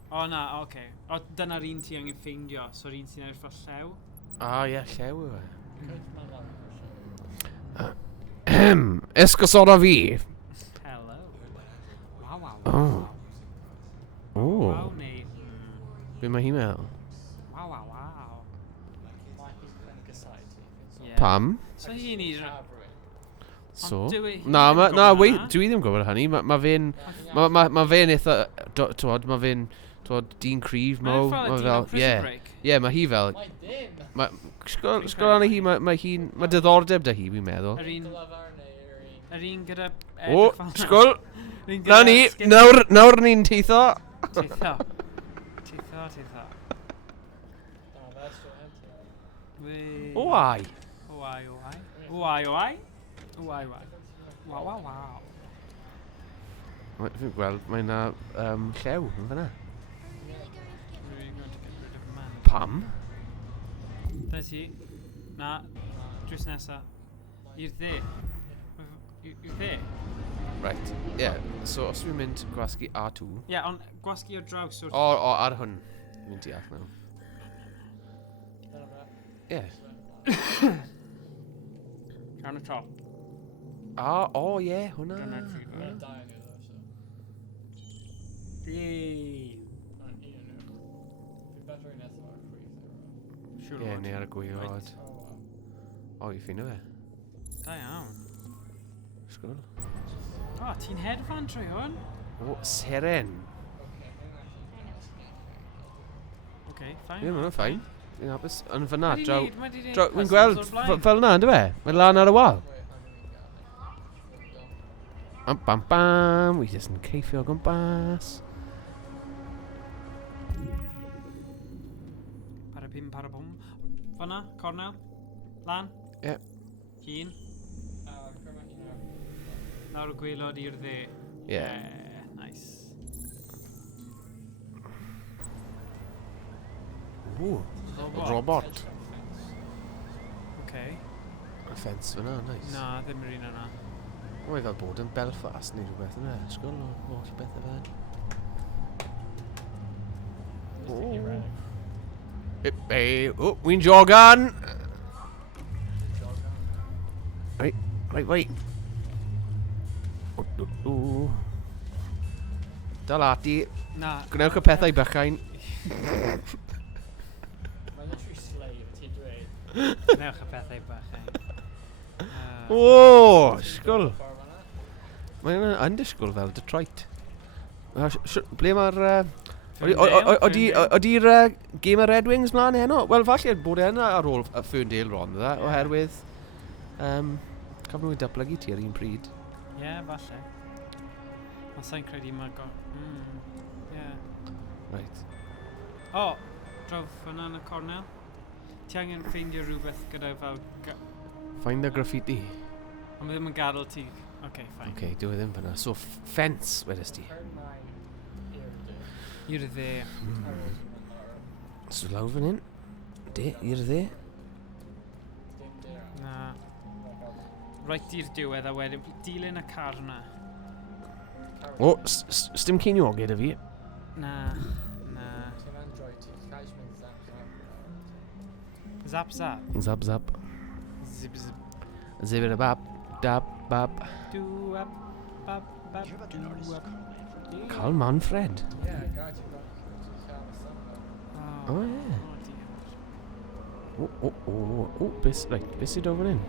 O, na, oce. O, dyna'r un ti angen ffeindio, so'r un sy'n edrych fel llew? Ie, llew yw e. Esgusod o fi. Hello. Wow. O. Wow, neu... Be mae hi'n meddwl? Wow. Pam? So hi'n i... So? Na, wait, dwi ddim yn gwybod hynny. Mae fe'n... Mae fe'n eitha... Tywod, mae fe'n... Tywod, dyn cryf, mo... Mae fel... Ie, mae hi fel... Sgol anna hi, mae hi'n... Mae diddordeb da hi, fi'n meddwl. Yr un gyda... O, sgol! Na ni, nawr ni'n teitho. Teitho. Wai. Wow. Fi'n gweld, mae yna llew yn fyna. Pam? Da ti? Na, drws nesa. I'r dde. I'r dde? Right, ie. So, os dwi'n mynd gwasgu A2... Ie, ond gwasgu ar draws o'r... O, ar hwn. Dwi'n deall nawr. Ie. Ar y top. O ie, hwnna. Yay. Ie, neu ar y gwaelod. O, i ffeinio fe. Da iawn. Sgwrl. O, ti'n hedfan trwy hwn? O, seren. Okay, fine. Ie, mae'n ffain. Dwi'n hapus. Yn fyna, Wedi draw... neud- wedi neud Wy'n puzzles gweld o'r blaen. fel yna, ynddo fe? Mae'n lan ar y wal. Bam, bam, bam. Wi jyst yn ceiffio o gwmpas. Parapim, parapum. Fyna, cornel. Lan. Ie. Un. Nawr y gwaelod i'r dde. Ie. Nice. Ww. Robot. Okay. Y ffens fyna, nice. Na, ddim yr un yna. O, mae fel bod yn Belfast neu rhywbeth yna. Sgwrl o holl beth y fe. O, wy'n jogan! Reit. O. Dal ati. Na. Gwnewch y pethau bychain. Mae'n literally slave, ti'n dweud. Gnewch y pethau bychain. O, sgwrl. Mae'n undisgwyl fel Detroit. Ble mae'r... Oedi'r game of Red Wings mlaen heno? Wel, falle bod yna ar ôl y Ferndale Ron, dda, oherwydd... Caf nhw'n datblygu ti ar un pryd. Ie, falle. Ond sa'n credu mae go... Ie. Right. O, draw fyna yn y cornel. Ti angen ffeindio rhywbeth gyda fel... Find the graffiti. Ond ddim yn gadael ti... OK, fine. OK, dwi ddim fyna. So, ffens, wedys ti. I'r dde. So, lawr fan hyn. De, i'r dde. Na. Right i'r diwedd a wedyn dilyn y car yna. O, stym ceinio gyda fi. Na. Zap zap. Zap zap. Zip zip. Zip bap, dab, bab. Do up, bab, bab, do up. Carl Manfred. Yeah, guys, Oh, yeah. Oh, beth sydd o fan hyn?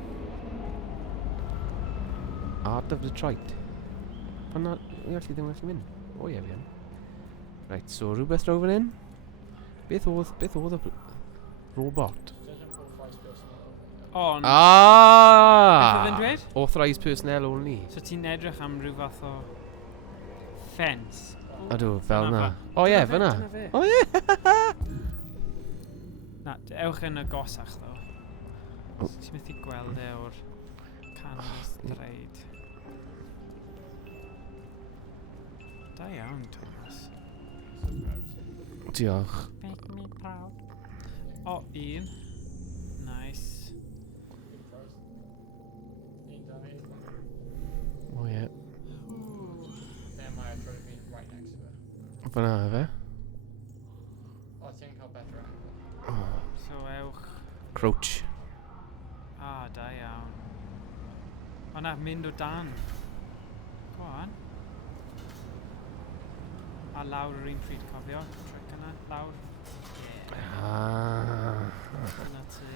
Art of Detroit. Pan na, i allu ddim gallu mynd. O ie, fi yn. Right, so rhywbeth draw fan hyn? Beth oedd y robot? On. Ah! Beth oedd yn dweud? Authorised personnel only. So ti'n edrych am rhyw fath o ffens? Ydw, fel na. O ie, fyna. O ie! Na, ewch yn y gosach ddo. Ti'n methu gweld e o'r canol streid. Da iawn, Thomas. Diolch. Make me proud. O, un. Nice. O ie. There might have tried to be right next to it. Fyna fe. I think I'll better angle. So ewch. Crouch. Da iawn. O na, mynd o dan. Go on. A lawr yr un pryd, cofio? Trick yna, lawr. Dyna ti.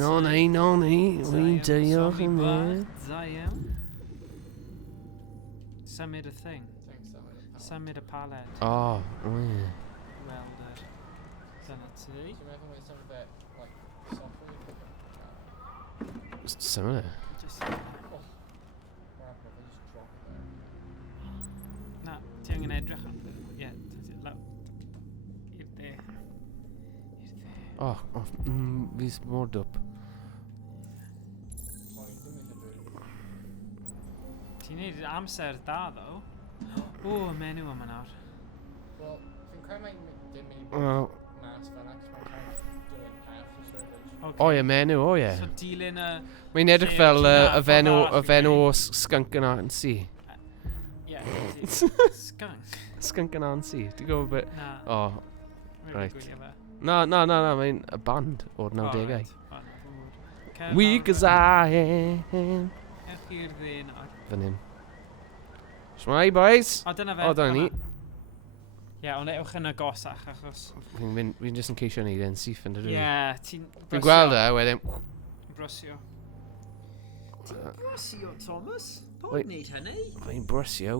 No, nei. Wy'n diolch yn bach. Da iawn. Symud y thing. Symud y palet. O, ie. Welder. Dyna ti. Ti'n meddwl mae'n sort of bit, like, softly you pick up? Symud e. Just na, ti angen edrych am ie, i'r de. O, fi'n mor dwp. Ti'n neud amser da, ddo. O, menw yma nawr. Wel, fi'n credu mae'n dim i Wel. mas fel ac mae'n kind of doing half the survey. O ie, menw, o ie. So dilyn y... Mae'n edrych fel y fenw skunk yn Ansi. Ie, skunk. Skunk yn Ansi. Ti'n gwybod beth? Na. O, right. Na, mae'n y band o'r 90au. We Gazan. Ewch i'r dde nawr. Fan hyn. Shwmae, boys! O, dyna fe. O, dyna ni. Ie, ond ewch yn agosach, achos... Fi'n just yn ceisio neud e'n syth yn dydw. Ie, ti'n brysio. Fi'n gweld e, wedyn... Brysio. Ti'n brysio, Thomas? Po'n neud hynny? Fi'n brysio.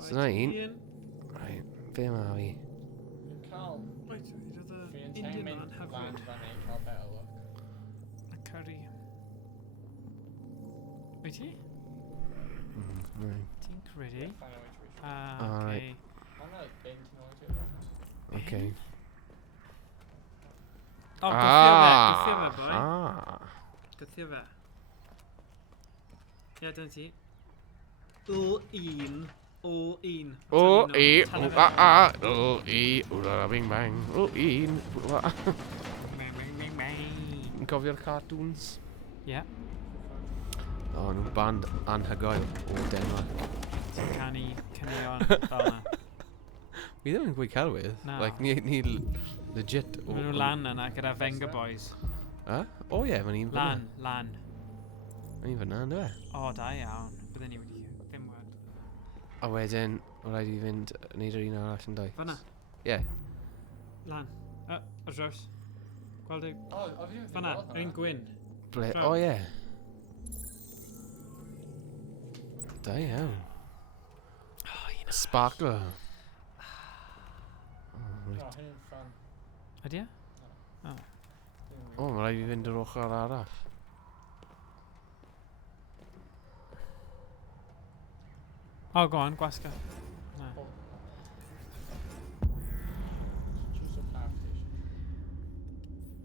So na un. Be ma fi? Fi'n cael... Reit, roedd y Fi'n Indian mynd man hefyd. fan fan ein cael better look. A curry. Wyt ti? Ti'n credu? Okay. Okay. O, gwthio fe, boi. Gwthio fe. Ie, dyna ti. O-un. O-un. O-i, o-a-a, o-i, o-la-la-bing bang, o-un, o-la. Bang, bang, bang, bang. Yn cofio'r cartoons? Ie. O, nhw'n band anhygoel o Denmark. Ti'n canu fel yna. Fi ddim yn gweud celwydd. Na. Like, ni legit o... Maen nhw lan yna gyda Venga Boys. O ie, ma'n un fyna. Lan. Ma'n un fyna, ynddo e? O, da iawn. Bydden ni wedi ddim weld. A wedyn, o rhaid i fynd neud yr un arall yn doi. Fyna? Ie. Lan. Ar draws. Gweld y... O, fi ddim Fyna, yr un gwyn. Ble? O ie. Da iawn. Sparkle. Ydy e? O. O, mae rhaid i fynd yr ochr arall. O, go on, gwasga. Na.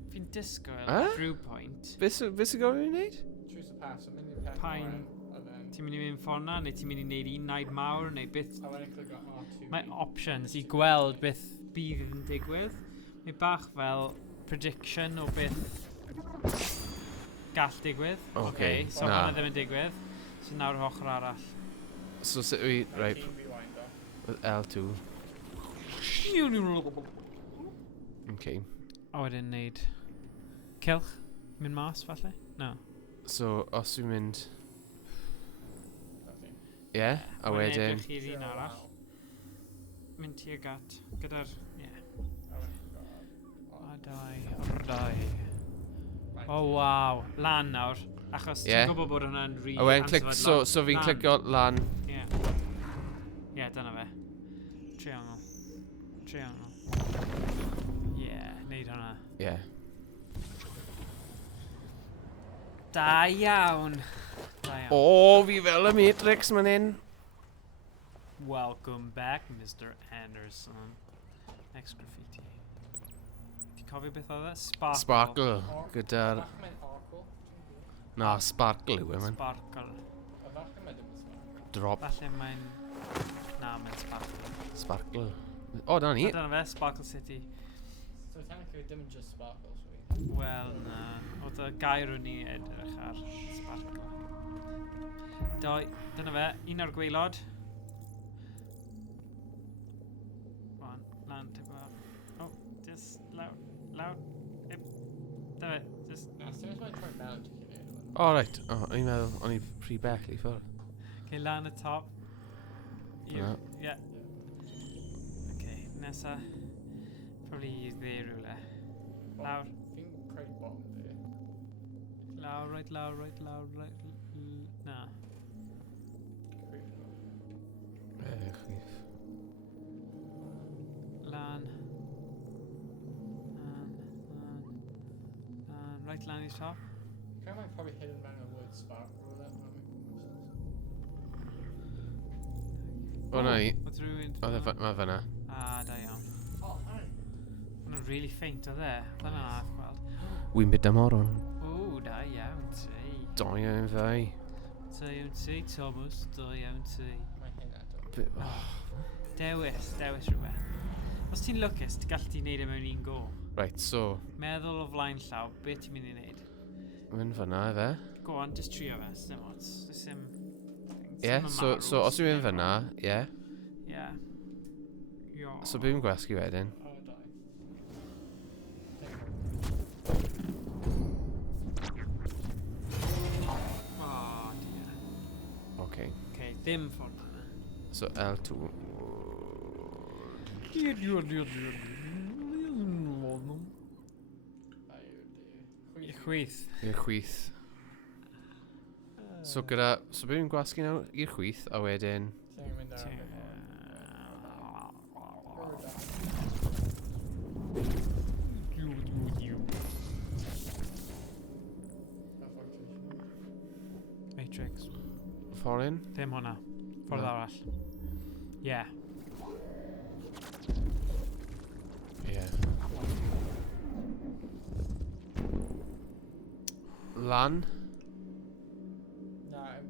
Fi'n disgwyl Drew Point. Beth sy'n gofyn i wneud? Choose a path, so mynd i'r peth Pain. Ti'n mynd i fynd ffordd na, neu ti'n mynd i wneud un naid mawr, neu beth... Mae options i gweld beth bydd yn digwydd. Mae bach fel prediction o beth gall digwydd. Okay, so hwnna ddim yn digwydd. So nawr yr ochr arall. So sut wi... Right. With L2. Okay. A wedyn wneud... Cilch? Mynd mas, falle? No. So, os dwi'n mynd... Ie, a wedyn... Wedyn edrych i'r un arall. Mynd tuag at, gyda'r... Ie. A dau. O, waw. Lan nawr. Achos ti'n gwybod bod hwnna'n rhi... A wedyn clic... So fi'n clicio lan... Ie. Ie, dyna fe. Triangle. Ie, neud hwnna. Ie. Da iawn. O, fi fel y Matrix man hyn. Welcome back, Mr. Anderson. Next graffiti. Ti'n cofio beth oedd e? Sparkle. Gyda'r... Na, Sparkle yw e, man. Sparkle. Drop. Falle mae'n... Na, mae'n Sparkle. Sparkle. O, da ni. Dyna fe, Sparkle City. So technically dim just Sparkle, so Wel, na. Oedd y gair o'n i edrych ar Sparkle. Dyna fe, un o'r gwaelod. Lan, typ o... Oh, just lawr. Dyna fe, just... Na, sef mae'n troi mewn ti'n gwneud. O, reit. O, o'n i'n meddwl, o'n i rhy bell i ffwrdd. Okay, lan y top. Fyna. Ie. Okay, nesa. Probably i dde rhywle. Lawr. Fi'n creu bom dde. Lawr, right. Na. Chwif. Lan. Right lan i'r top. Kind of probably hidden around the word Sparkle or that, O, na i. Oedd rhywun... Ma fyna. Da iawn. Hwna'n really faint o dde. Dyna nath gweld. Wy'n byd am oron. O, da iawn ti. Da iawn fai. Da iawn ti, Thomas. Da iawn ti. Mae hynna dod. Dewis rhywbeth. Os ti'n lwcus, gall ti wneud e mewn un go. Right, so... Meddwl o flaen llaw, beth ti'n mynd i wneud? Mynd fyna, efe? Go on, just trio fe, dim ots. Ie, so os yw'n mynd fyna, ie? Ie. So beth yw'n gwasgu wedyn? O, Okay. Okay, dim ffordd yna. So L2. I'r chwith. I'r chwith. So gyda... So beth yw'n gwasgu nawr? I'r chwith, a wedyn... Matrix. Ffordd un? Dim hwnna. Ffordd arall. Ie. Ie. Lan?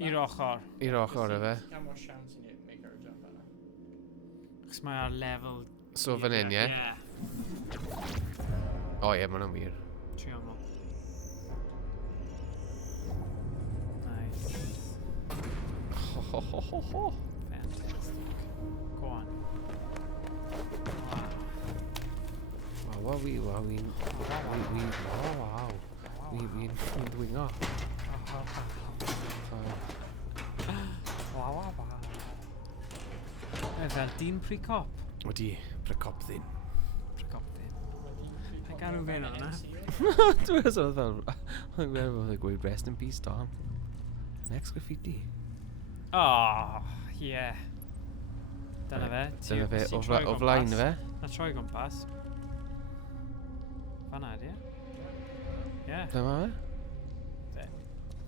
I'r ochr. I'r ochr, efe? Gan mor siawns i ni make our jump yna. Chos mae ar lefel... So fan hyn, ie? O ie, ma'n wir. Trio mo. Nice. Ho ho ho ho. Fantastic. Go on. Wow, wi'n dwingo. Fel dyn pre-cop. Wedi, precopddyn. Precopddyn. Pa'n garw fe yna? Dwi'n meddwl fel... Dwi'n meddwl gweud rest in peace, Tom. Next graffiti. Oh, yeah. Dyna fe. Dyna fe, o flaen fe. Na troi gwmpas. Fanna ydi, ie? Ie. Dyma fe?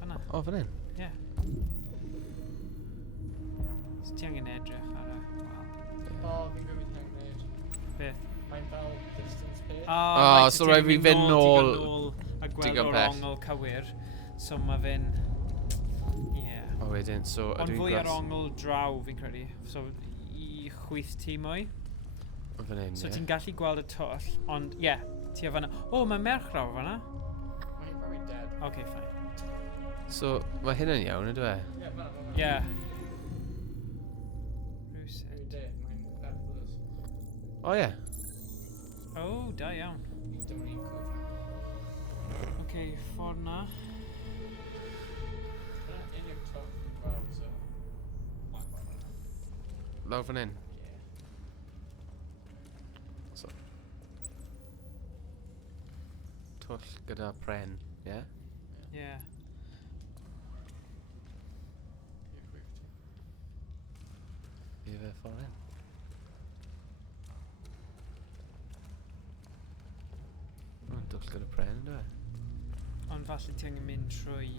Fanna. O, fan hyn? Ie. So ti angen edrych ar y wal. O, fi'n gwybod beth angen neud. Beth? Mae'n fel distance page. O, so rhaid fi fynd nôl... A gweld o'r ongl cywir. So mae fe'n... Ie. O, wedyn, so... Ond fwy ar ongl draw, fi'n credu. So, i chwith ti mwy. O, fan hyn, ie. So ti'n gallu gweld y twll, ond ie, ti o fanna. O, mae merch raw fanna. Mae'n very dead. Okay, fine. So, mae hyn yn iawn, ydw e? Ie, fanna. Ie. Very dead, mae'n fabulous. O, ie. O, da iawn. Dim yn un cwf. Okay, ffordd na. Unig top fawr, so... Lawr fan hyn? So. Twll gyda pren, ie? Ie. Ie fe ffordd hyn? Mae'n twll gyda pren, ydw e? Ond falle ti angen mynd trwy...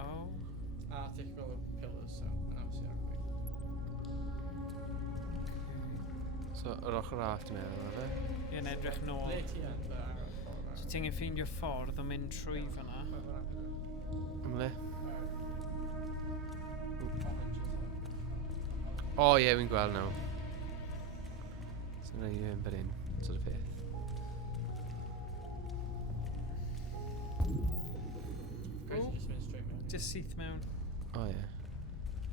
O. A, ti'n gweld y pillars, so yn amser ar So, yr ochr arall ti'n meddwl, efe? Ie, yn edrych nôl. Le ti yn dy ar y ffordd? So ti angen ffeindio ffordd o mynd trwy fanna. Ymle? O ie, fi'n gweld nawr. So na i fynd fan hyn, sort of peth. Great, just mynd straight mewn. Just syth mewn. O ie.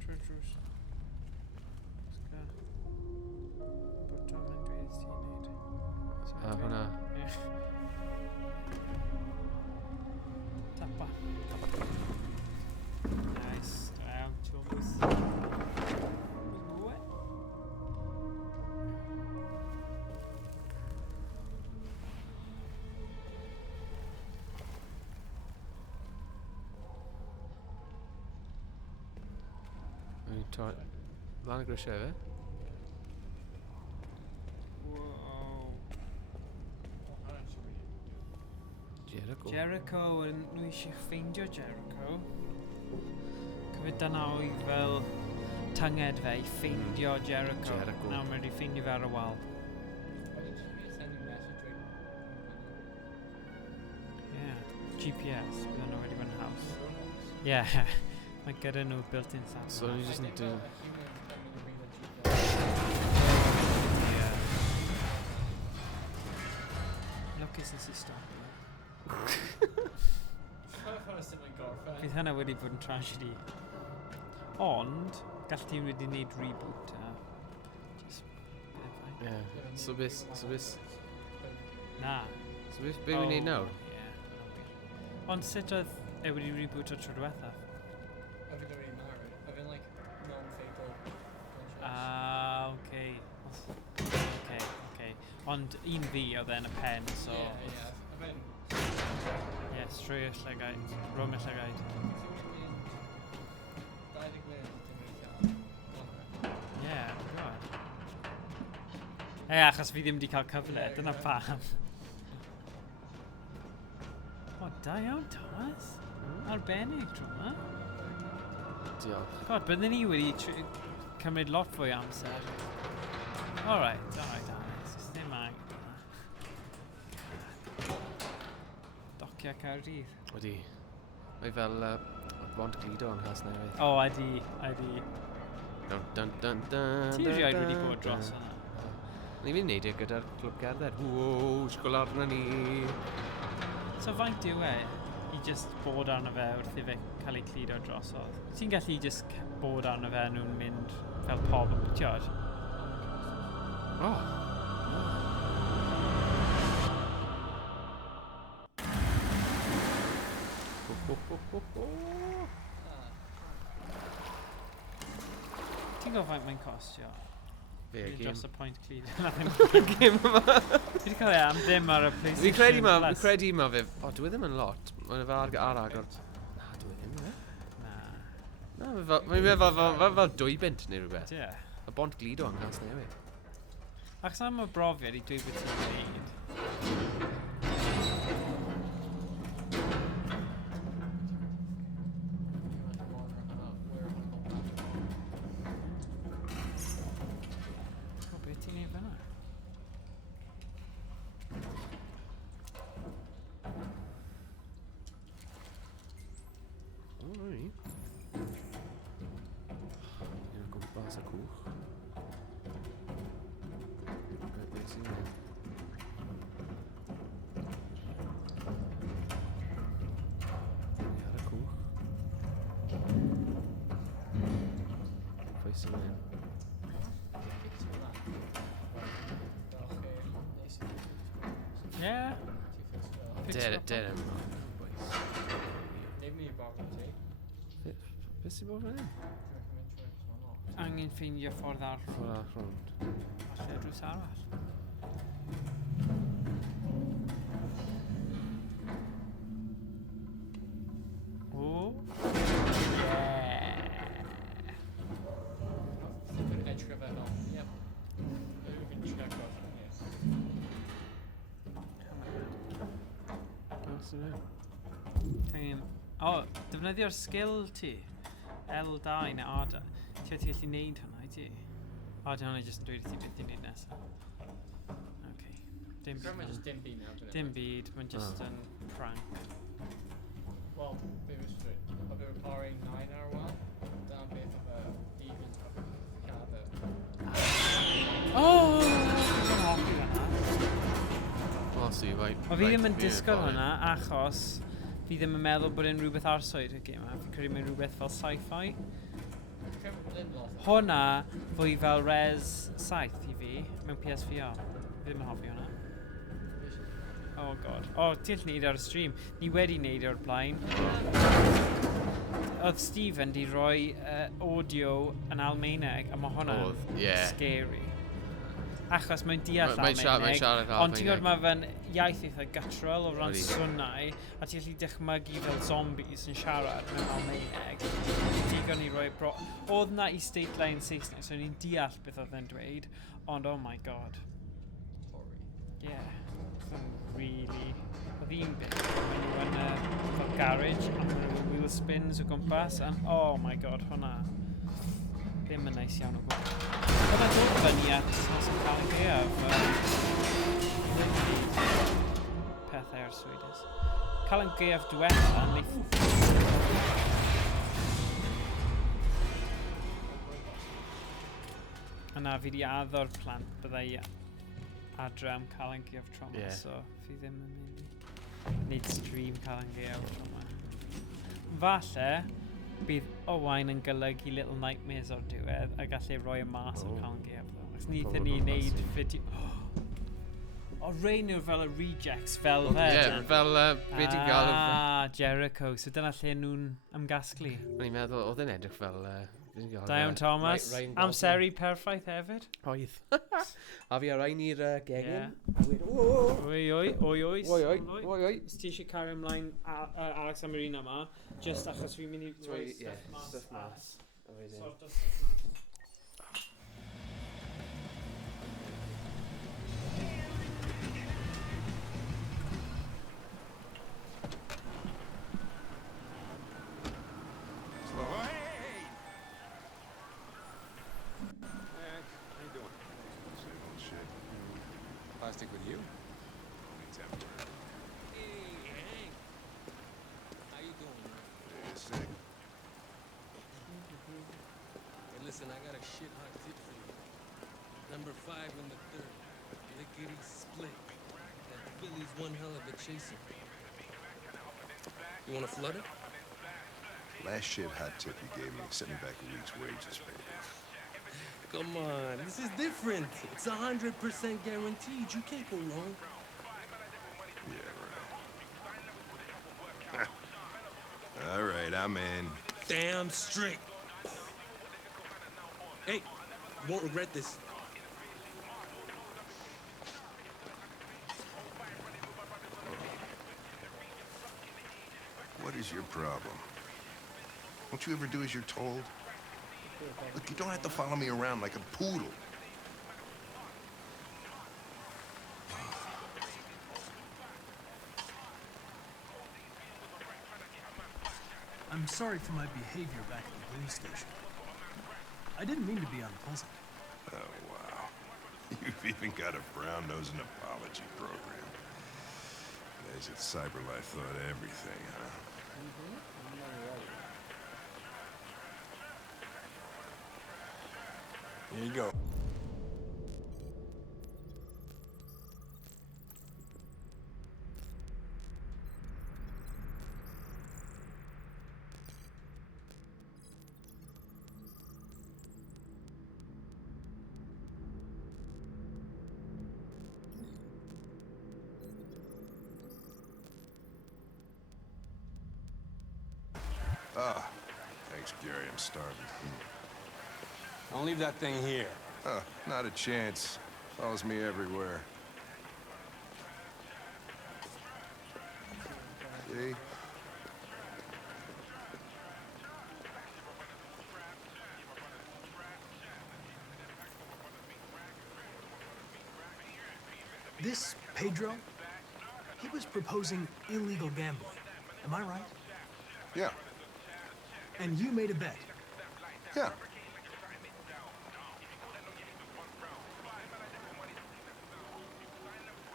Trwy'r drws. Bod Tom yn dweud ti'n neud. A hwnna. Ie. Tapa. Nice. Iawn, twbws. Lan y grisiau efe? Wow. Jericho. Jericho, nhw eisiau ffeindio Jericho. Cyfyd dyna oedd fel tynged fe i ffeindio Jericho. Nawr mae wedi ffeindio fe ar y wal. Yeah, GPS, bydden nhw wedi bod yn haws. Yeah, mae gyda nhw built-in sound. So you just need to... Lwcus nes I stop. Bydd hynna wedi bod yn tragedy. Ond, gall ti wedi wneud reboot a... Yeah, so beth... Na. So beth fi'n wneud nawr? Ond sut oedd e wedi reboot o tro diwethaf? I've been already married. I've been like non-fatal gunshots. Ah, okay. Okay. Ond un fi oedd e'n y pen, so... Yeah, I've been... Yeah, straight llygaid. Rwng y llygaid. Yeah, god. Achos fi ddim wedi cael cyfle, dyna pam. O, da iawn, Thomas. Arbennig tro yma. Diolch. God, byddwn ni wedi cymryd lot fwy amser. Alright, Alex. Ddim angen. Docia Caerdydd. Wedi. Mae fel bont glido yn Cas Newydd. O, ydi. Dun. Ti rioed wedi bod dros hwnna? Ni fi'n neud e gyda'r clwb cerdded. Ww, sgol arna ni. So faint yw e? I just bod arno fe wrth i fe cael ei cludo drosodd. Ti'n gallu just bod arno fe nhw'n mynd fel pob yn bytiod? Oh. Ti'n gwybod faint mae'n costio? Fe, gêm. Dros y pwynt cludo. Gêm yma. Ti wedi cael ei am ddim ar y PlayStation Fi credu ma fe... O, dwi ddim yn lot. Mae'n fe ar agor. Na, dwi ddim, e? Na, mae'n fel 2 bint neu rhywbeth. Ie. Y bont glido yn Cas Newydd. Ac am y brofiad i dweud beth ti'n gwneud. Dere yma. Neu mi bobl ti. Beth sy'n bod fan hyn? Angen ffeindio ffordd ar ffront. Falle drws arall. O! Dwi'n edrych fe fel. Ie. Dwi'n check off. O, defnyddio'r sgil ti. L2 neu A2. Ti wedi gallu neud hwnna i ti? O, di hwnna jyst yn dweud i ti beth i'n neud nesaf. Ok. Dim byd. Mae'n just dim byd nawr. Dim byd, mae'n just yn prank. Wel, be was straight. A bit of RA 9 ar wan. Dyna beth of a even cadw. O! Dwi'n hoffi hwnna. O, si, bai. O, fi ddim yn disgwyl hwnna, achos fi ddim yn meddwl bod e'n rhywbeth arswyd y gêm. Fi'n credu mae'n rhywbeth fel sci-fi. Hwna fwy fel Res 7 i fi, mewn PSVR. Fi ddim yn hoffi hwnna. Oh god. O, ti'n gallu neud ar y stream. Ni wedi neud o'r blaen. Oedd Stephen di roi audio yn Almaeneg, a mae hwnna'n scary. Achos mae'n deall Almaeneg, ond ti'n gwybod mae fe'n iaith eitha guttural o ran swnau, a ti'n gallu dychmygu fel zombies yn siarad mewn Almaeneg. Digon i roi oedd na i stateline Saesneg, so ni'n deall beth oedd e'n dweud, ond oh my god. Yeah, really... Oedd un bit, maen nhw yn fel garage, a maen nhw wheel spins o gwmpas, and oh my god, hwnna. Ddim yn neis iawn o gwbl. Oedd e'n dod fyny at nos yn cael ei geaf. Pethau ar Swedus. Cael yn geaf diwetha yn leith... Yna fi di addo'r plant byddai adre am cael yn geaf tro yma, so fi ddim yn mynd i wneud stream cael yn geaf tro yma. Falle, bydd Owain yn golygu Little Nightmares o'r diwedd a gallu rhoi y mas o'r cael yn geaf ddo. Ac nithon ni wneud fideo... O, rein nhw fel y rejects fel fe. Ie, fel be ti'n gael... Jericho. So dyna lle nhw'n ymgasglu. O'n i'n meddwl, oedd e'n edrych fel... Da iawn, Thomas. Amseru perffaith hefyd. Oedd. A fi ar ein i'r gegin. Oi, oi. Oi. Os ti eisiau cario ymlaen Alex am yr un yma, just achos fi'n mynd i rhoi stuff mas. Sort of stuff mas. Stick with you. It's everywhere. Hey, Hank. How you doing, man? Yeah, sick. Hey, listen, I got a shit hot tip for you. Number 5 in the 3rd. Lickety split. That Philly's one hell of a chaser. You want to flood it? Last shit hot tip you gave me sent me back a week's wages, baby. Come on, this is different. It's 100% guaranteed. You can't go wrong. Yeah, right. All right, I'm in. Damn straight. Hey, you won't regret this. What is your problem? Don't you ever do as you're told? Look, you don't have to follow me around like a poodle. I'm sorry for my behavior back at the police station. I didn't mean to be unpleasant. Oh, wow. You've even got a brown-nosing apology program. Guys at CyberLife thought everything, huh? Here you go. Ah, thanks, Gary. I'm starving. Don't leave that thing here. Not a chance. Follows me everywhere. See? This Pedro, he was proposing illegal gambling. Am I right? Yeah. And you made a bet? Yeah.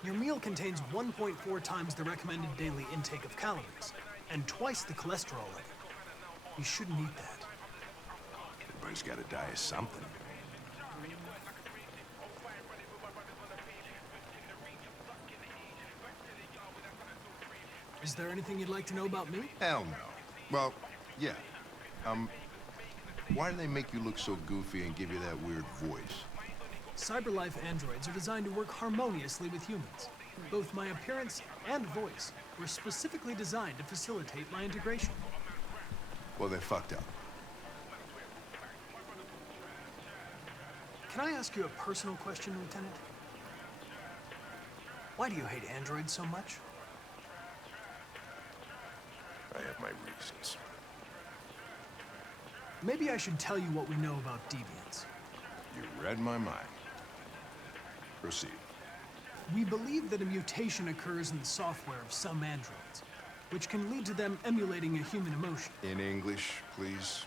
Your meal contains 1.4 times the recommended daily intake of calories, and twice the cholesterol level. You shouldn't eat that. Everybody's got to die of something. Is there anything you'd like to know about me? Hell no. Well, yeah. Why do they make you look so goofy and give you that weird voice? CyberLife androids are designed to work harmoniously with humans. Both my appearance and voice were specifically designed to facilitate my integration. Well, they fucked up. Can I ask you a personal question, Lieutenant? Why do you hate androids so much? I have my reasons. Maybe I should tell you what we know about deviants. You read my mind. Proceed. We believe that a mutation occurs in the software of some androids, which can lead to them emulating a human emotion. In English, please.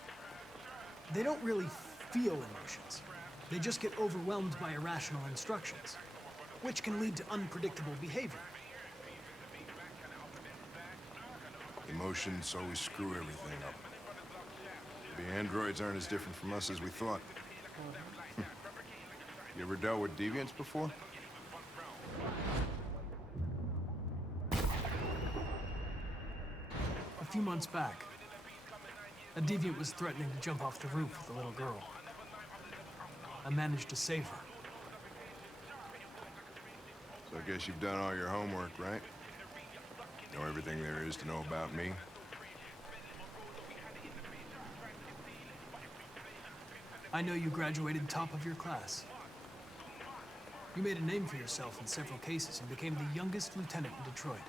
They don't really feel emotions. They just get overwhelmed by irrational instructions, which can lead to unpredictable behavior. Emotions always screw everything up. The androids aren't as different from us as we thought. You ever dealt with deviants before? A few months back, a deviant was threatening to jump off the roof with a little girl. I managed to save her. So guess you've done all your homework, right? Know everything there is to know about me? I know you graduated top of your class. You made a name for yourself in several cases and became the youngest lieutenant in Detroit.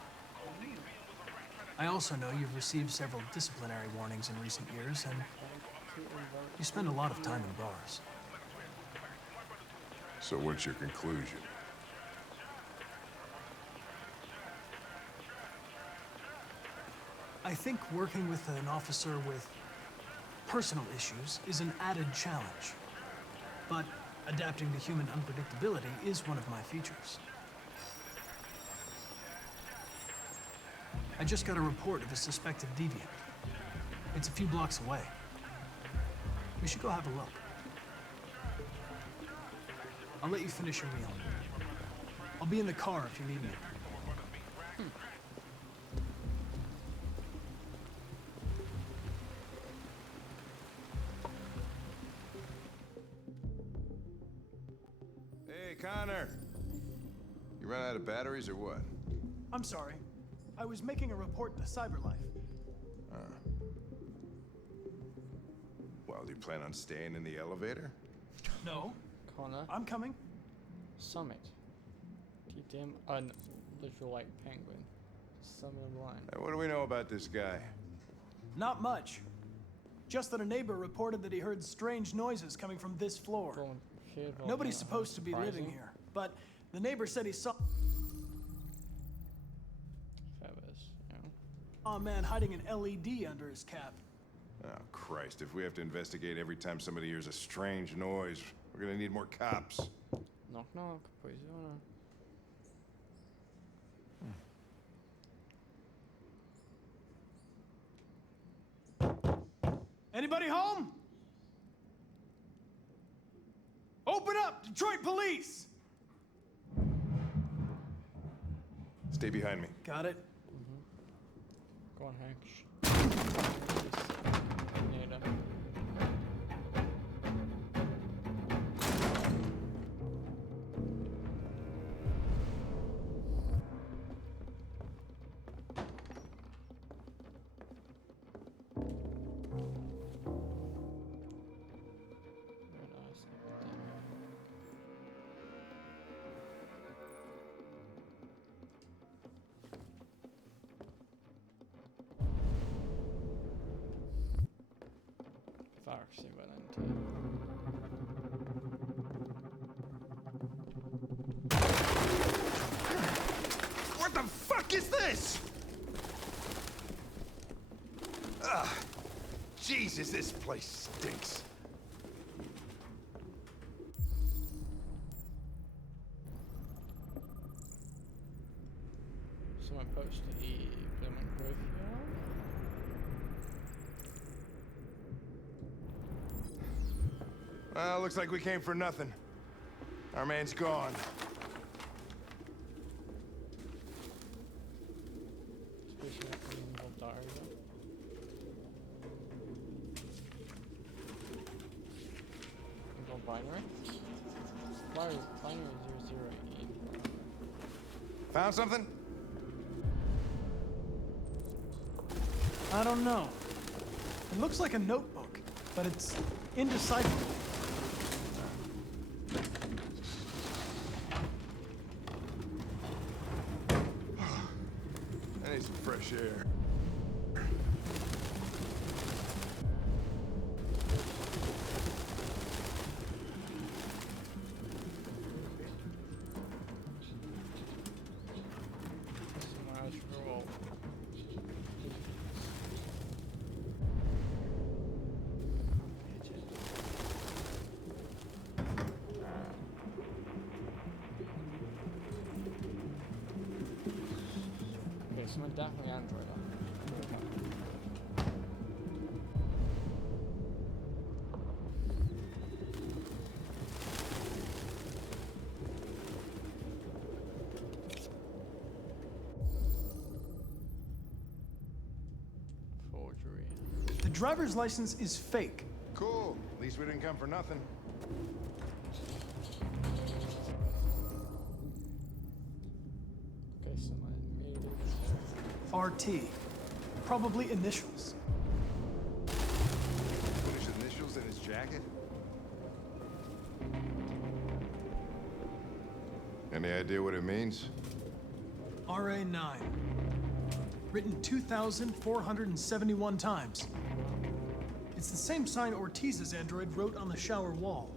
I also know you've received several disciplinary warnings in recent years, and you spend a lot of time in bars. So what's your conclusion? I think working with an officer with personal issues is an added challenge. But adapting to human unpredictability is one of my features. I just got a report of a suspected deviant. It's a few blocks away. We should go have a look. I'll let you finish your meal. I'll be in the car if you need me. Hey, Connor. You run out of batteries or what? I'm sorry. I was making a report to CyberLife. Well, do you plan on staying in the elevator? No. Connor. I'm coming. Summit. TTM literal like penguin. Summit of line. Hey, what do we know about this guy? Not much. Just that a neighbor reported that he heard strange noises coming from this floor. Nobody's supposed to be living here, but the neighbor said he saw a man hiding an LED under his cap. Oh, Christ, if we have to investigate every time somebody hears a strange noise, we're gonna need more cops. Knock knock, pois Anybody home? Open up, Detroit police! Stay behind me. Got it. Go on, Hank. What the fuck is this? Ugh. Jesus, this place stinks. Someone posted a blooming graveyard. Well, looks like we came for nothing. Our man's gone. Binary? Binary 008. Found something? I don't know. It looks like a notebook, but it's indecipherable. I need some fresh air. Someone definitely Android. Forgery. The driver's license is fake. Cool. At least we didn't come for nothing. RT. Probably initials. Put his initials in his jacket? Any idea what it means? RA9. Written 2,471 times. It's the same sign Ortiz's android wrote on the shower wall.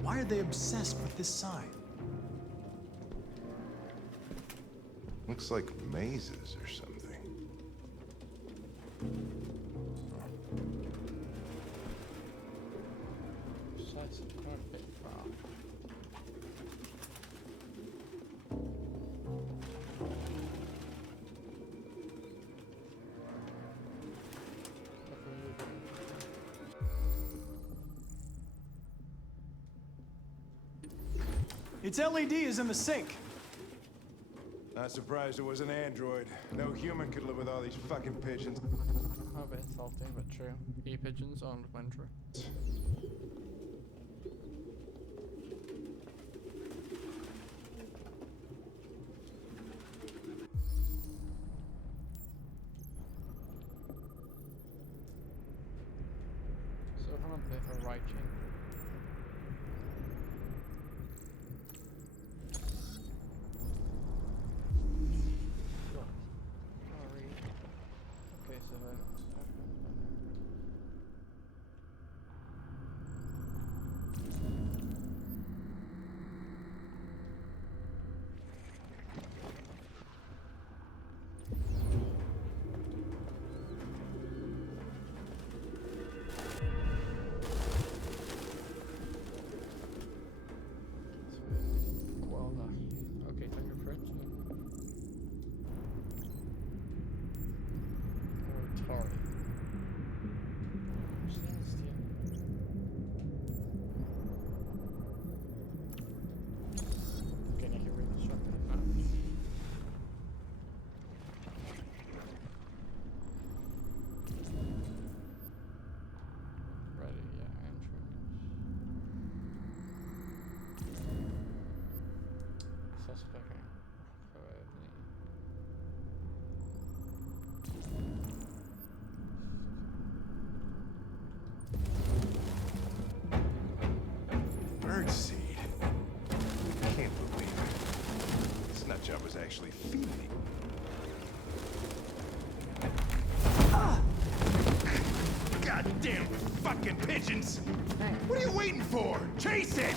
Why are they obsessed with this sign? Looks like mazes or something. Sites are quite a bit far. Its LED is in the sink. Not surprised it was an android. No human could live with all these fucking pigeons. A bit salty, but true. E-pigeons on winter. So if I'm gonna play for right chain. Okay, so then. Okay, take your print. Or Atari. Okay, I can read the shop. Ready, yeah, entry. Suspect. Birdseed. I can't believe it. This nutjob was actually feeding. Goddamn fucking pigeons! What are you waiting for? Chase it!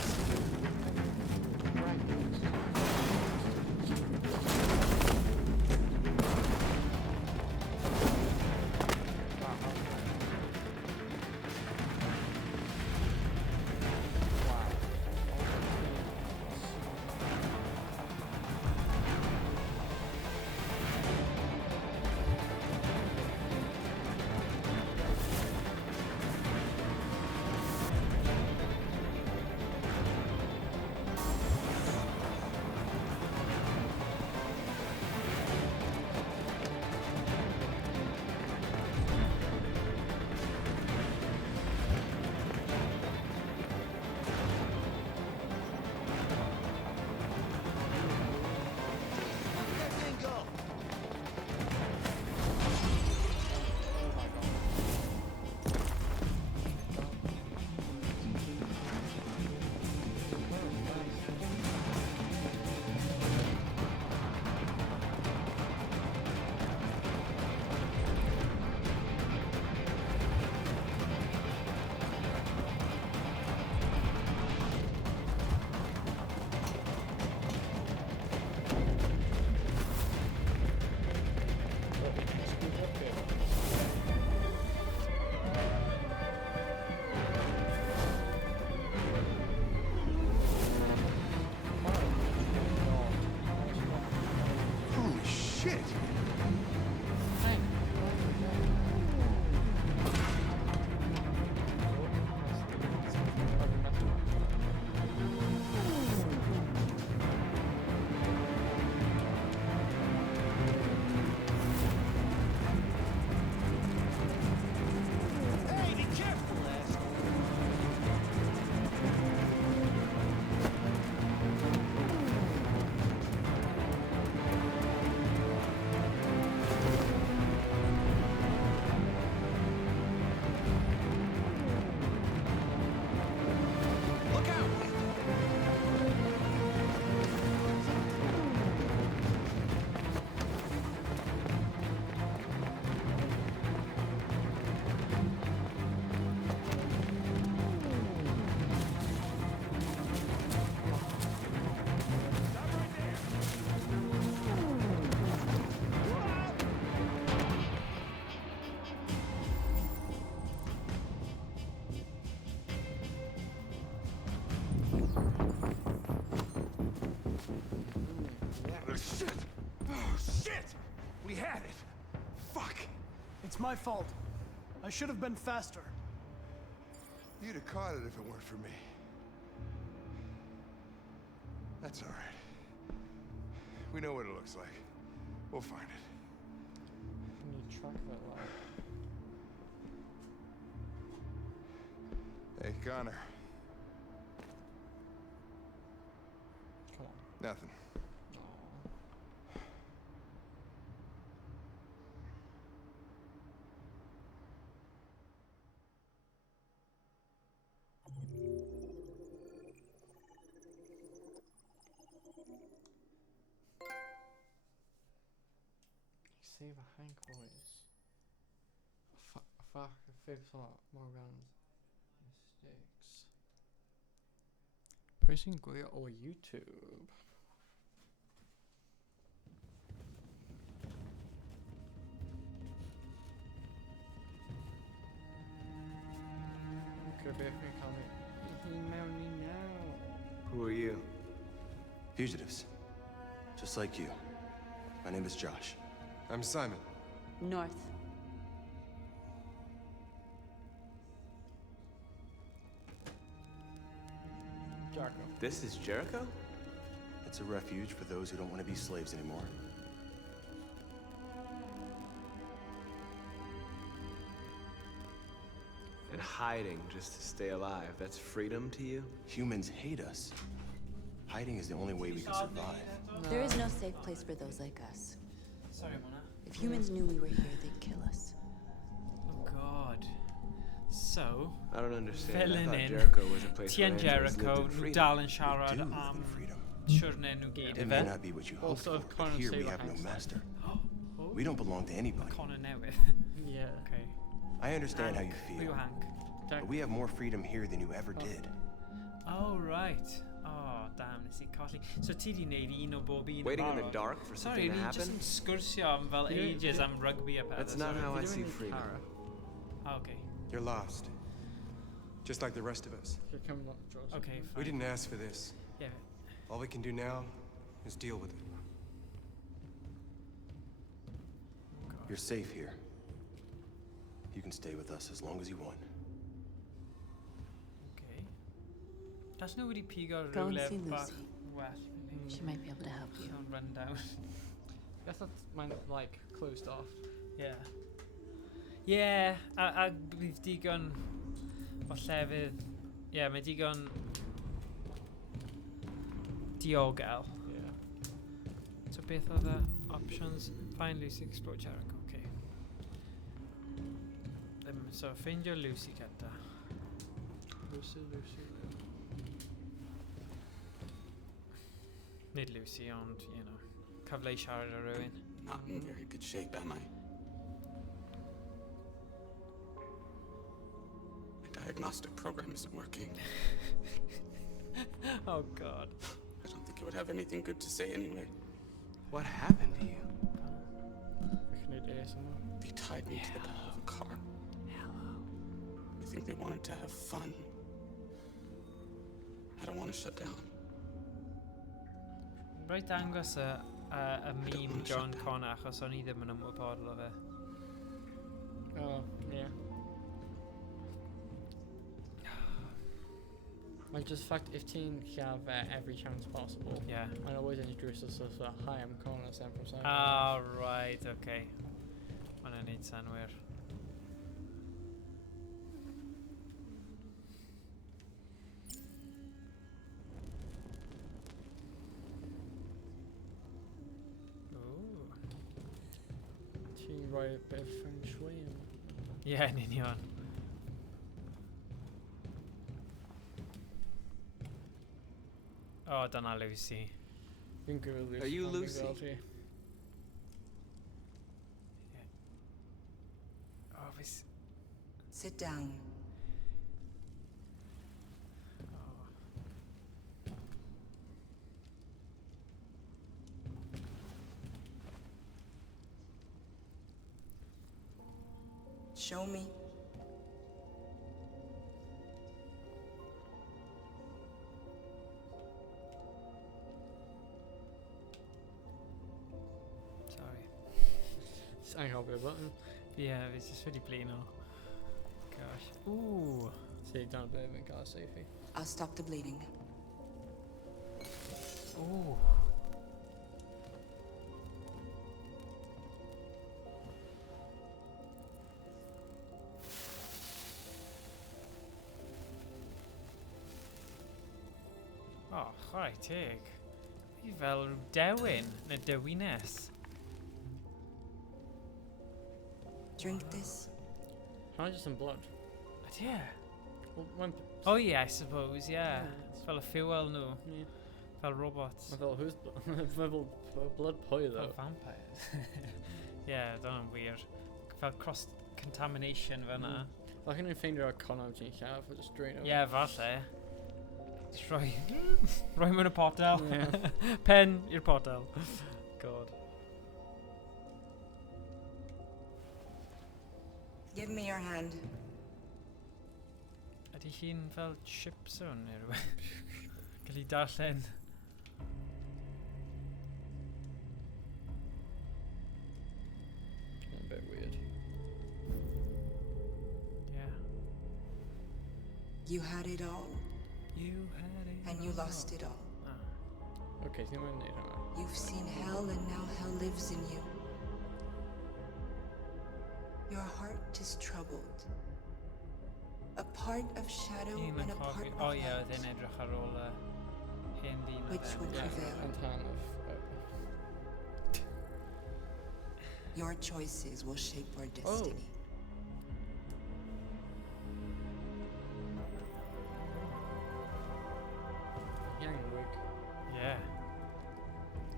We had it. Fuck. It's my fault. I should have been faster. You'd have caught it if it weren't for me. That's all right. We know what it looks like. We'll find it. Can you track that light? Hey, Connor. Come on. Nothing. Save a Hank boys. Fuck, fix Morgan's mistakes. Pressing Goya or YouTube. Could be a quick comment. Email me now. Who are you? Fugitives. Just like you. My name is Josh. I'm Simon. North. Jericho. This is Jericho? It's a refuge for those who don't want to be slaves anymore. And hiding just to stay alive, that's freedom to you? Humans hate us. Hiding is the only way we can survive. There is no safe place for those like us. Sorry, Mona. If humans knew we were here, they'd kill us. Oh God. So, I don't understand. Felon I thought in Jericho was a place Tien where androids Jericho, lived in freedom. Dal and Sharad, We do live in freedom. Siwrne nhw gyd, It may not be what you hoped for, but here we have no master. We don't belong to anybody. Connor newydd. Yeah. Okay. I understand how you Pwy feel, yw Hank? but we have more freedom here than you ever did. Oh, right. Oh, damn, nes I colli. So ti di neud un o bob un Waiting in the barod? dark for something Sorry, to ni happen? just yn sgwrsio am fel ages am rugby a pethau. That's not how I see freedom. Oh, okay. You're lost. Just like the rest of us. Okay, fine. We didn't ask for this. Yeah. All we can do now is deal with it. You're safe here. You can stay with us as long as you want. Okay. Does nobody pigo Go and rhywle see bach Lucy. well? She might be able to help you. Run down. Guess that's mine, like, closed off. Yeah. Yeah, a bydd digon o llefydd... Yeah, mae digon... diogel. Yeah. So beth oedd y options? Find Lucy, explore Jericho, okay. So ffeindio Lucy gynta. Lucy. Nid Lucy, ond, you know, cyfle I siarad â rhywun. Not in very good shape, am I? My diagnostic program isn't working. Oh, God. I don't think it would have anything good to say anyway. What happened to you? They tied me to the back of a car. I think they wanted to have fun. I don't want to shut down. Rhaid dangos y meme John Connor achos o'n I ddim yn ymwybodol o fe. Oh, yeah. Well, just fact, if teen have every chance possible. Yeah. And always introduce us as hi, I'm Connor, Sam from Cymraeg. Oh, right, okay. Mae'n neud sanwyr. Ooh. Ti'n rhoi a bit of feng shui in. Yeah, yn union. Oh, dyna Lucy. Fi'n gwybod Lucy. Are you pan fi'n Lucy? gweld hi. Oh, fes... Sit down. Show me. Sorry. anghofio button. Yeah, it's just really plain now. Gosh. Ooh. See, don't blame me, guys, Sophie. I'll stop the bleeding. Ooh. Oh, chwarae teg. Fi fel rhyw dewin, neu dewines. Drink this. Can I just some blood? Yeah. Well, when... Oh yeah, I suppose, yeah. Fel y fuel nhw. Yeah. Fel robots. I thought, who's blood pwy though? Fel vampires. Yeah, that's weird. Fel cross-contamination fyna. I can ffeindio conno ti'n llaw for just drain over. Yeah, falle. Just rhoi mewn y potel. Pen i'r potel. God. Give me your hand. Ydy hi'n fel chipson neu rhywbeth? Gael ei darllen. A bit weird. Yeah. You had it all. You had it and you lost it all. Okay, so you've seen hell and now hell lives in you. Your heart is troubled. A part of shadow and a part of light. Then edrych ar ôl hen ddyn. Which will prevail? Your choices will shape our destiny. Yeah.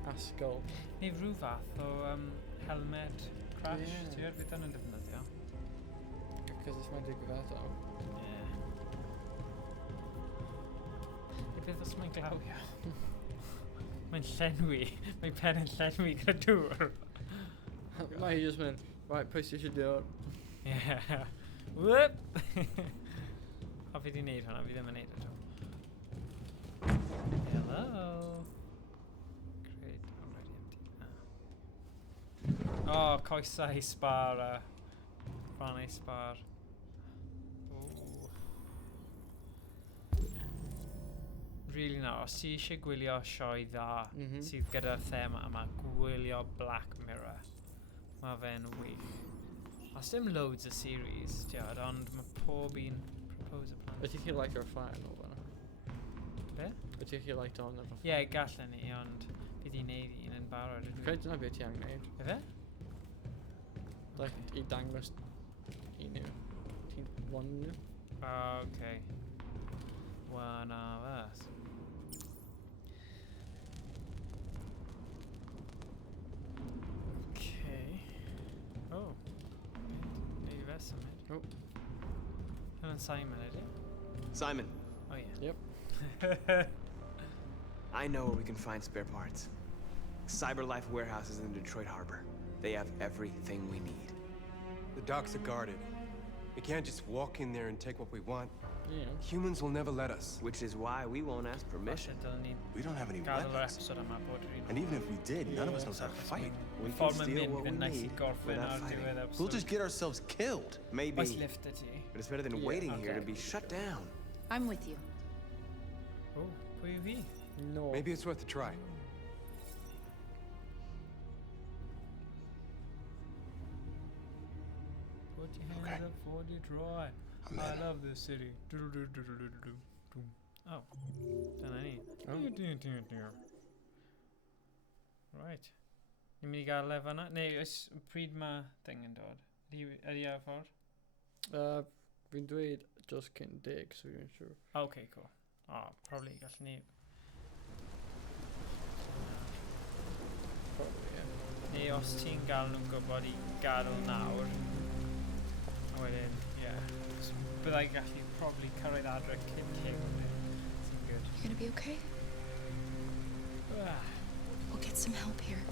Asgol. Neu rhyw fath o helmet crash. Ti wedi beth yna'n defnyddio? Because it's my digwyddiad o. Yeah. Beth os mae'n glawio? Mae'n llenwi. Mae pen yn llenwi gyda dŵr. Mae hi just mynd, right, pwy sy'n eisiau dŵr? Yeah. Whoop! O, fi di wneud hwnna, fi ddim yn wneud eto. Hello. Great, already empty. Oh, coesau sbar a rhannau sbar. Really no, os ti eisiau gwylio sioe dda sydd gyda'r thema yma, gwylio Black Mirror. Mae fe'n wych. Os dim loads o series, tiod, ond mae pob un propose a plan. Wyt ti'n like o'r ffaen o fanna? Be? Wyt ti'n like on o'r ffaen? Ie, gallen ni, ond bydd i'n neud un yn barod. Credu dyna beth ti angen neud. Efe? Like, I dangos i nhw. Ti'n one nhw? Oh, okay. One of us. Okay. Oh. Neud i fes am it. Oh. Hwna'n Simon, ydy? Simon. Oh, yeah. Yep. I know where we can find spare parts. CyberLife warehouse is in the Detroit Harbor. They have everything we need. The docks are guarded. We can't just walk in there and take what we want. Yeah. Humans will never let us. Which is why we won't ask permission. We don't have any weapons. And even if we did, none of us knows how to fight. We can steal what we need without fighting. We'll just get ourselves killed. Maybe. But it's better than waiting here to be shut down. I'm with you. Oh, pwy yw hi? No. Maybe it's worth a try. Put your hands up for Detroit. I love this city. Oh, dyna ni. Right. Ni'n mynd I gael lef yna? Neu oes pryd mae thing yn dod? Ydi ar ffordd? Fi'n dweud just cyn dig, so fi'n siŵr. Okay, cool. Oh, probably gallwn ni... Probably, yeah. Neu os ti'n gael nhw'n gwybod I gadw nawr. A wedyn, yeah. So byddai gallu probably cyrraedd adre cyn lle gwneud. Seem good. You gonna be okay? We'll get some help here.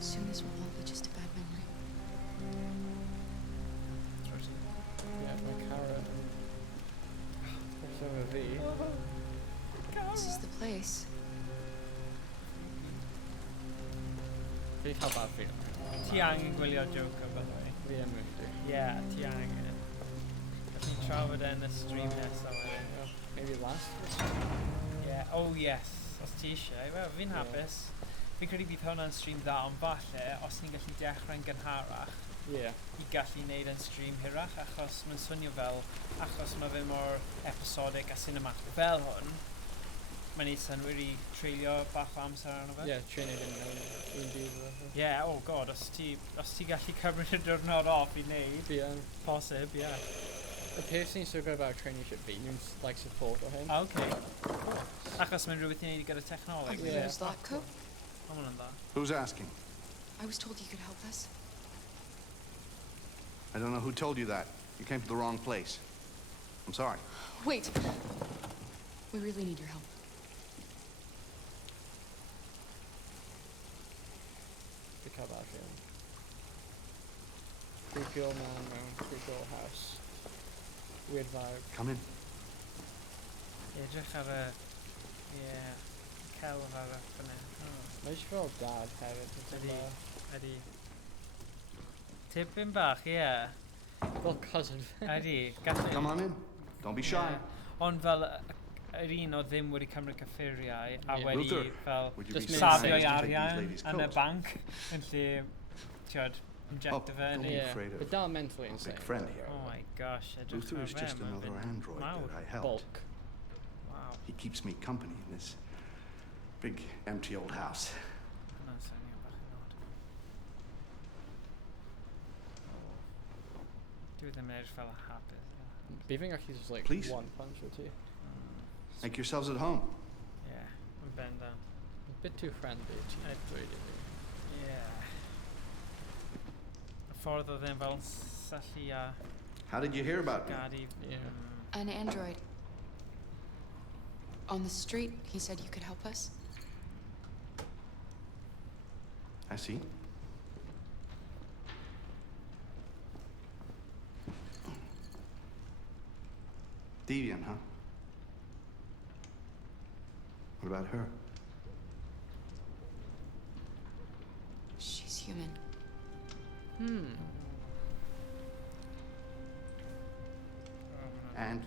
Soon this will all be just a bad memory. Yeah, my carrot. Also a V. This is the place. Fi cael bad feeling. Ti angen gwylio Joker, by the way. Fi yn wedi. Yeah, ti angen. Gallwn ni trafod yn y stream nesaf wedyn. Maybe last? Yeah, oh yes. Os ti eisiau, wel, fi'n hapus. Fi'n credu bydd hwnna'n stream dda, ond falle, os ni'n gallu dechrau'n gynharach, i gallu neud yn stream hirach, achos mae'n swnio fel, achos mae fe mor episodic a cinematic fel hwn, mae'n ei synwyr i treulio bach o amser arno fe. Training yn un dydd. Oh god, os ti gallu cymryd y diwrnod off i neud, posib, The peth sy'n so good about traineeship fi, yw'n like support o hyn. Okay. Achos mae'n rhywbeth i neud gyda technoleg. Where's that coat? Who's asking? I was told you could help us. I don't know who told you that. You came to the wrong place. I'm sorry. Wait. We really need your help. Fi cael bad feeling. Creepy old man mewn creepy old house. Weird vibe. Come in. Edrych ar y... celf ar y ffynnu. Mae eisiau fel dad hefyd. Ydy. Tipyn bach, Fel cousin. Ydy. Come on in. Don't be shy. Ond fel yr un o ddim wedi cymryd cyffuriau a wedi fel safio'i arian yn y banc yn lle, tiod, injecto fe. But dal mentally insane. Big friend here. Oh my gosh, Luther is just another android that I helped. Bulk. Wow. He keeps me company in this big, empty old house. Hwna'n swnio bach yn odd. Dwi ddim yn edrych fel a hapus. Fi fi'n gallu just like Please. one punch or two. Make yourselves at home. Yn benda. A bit too friendly, ti'n dweud i fi. Y ffordd o ddim fel syllu a... How did you hear about me? Gadi... An android. On the street, he said you could help us. I see. Deviant, huh? What about her? She's human. And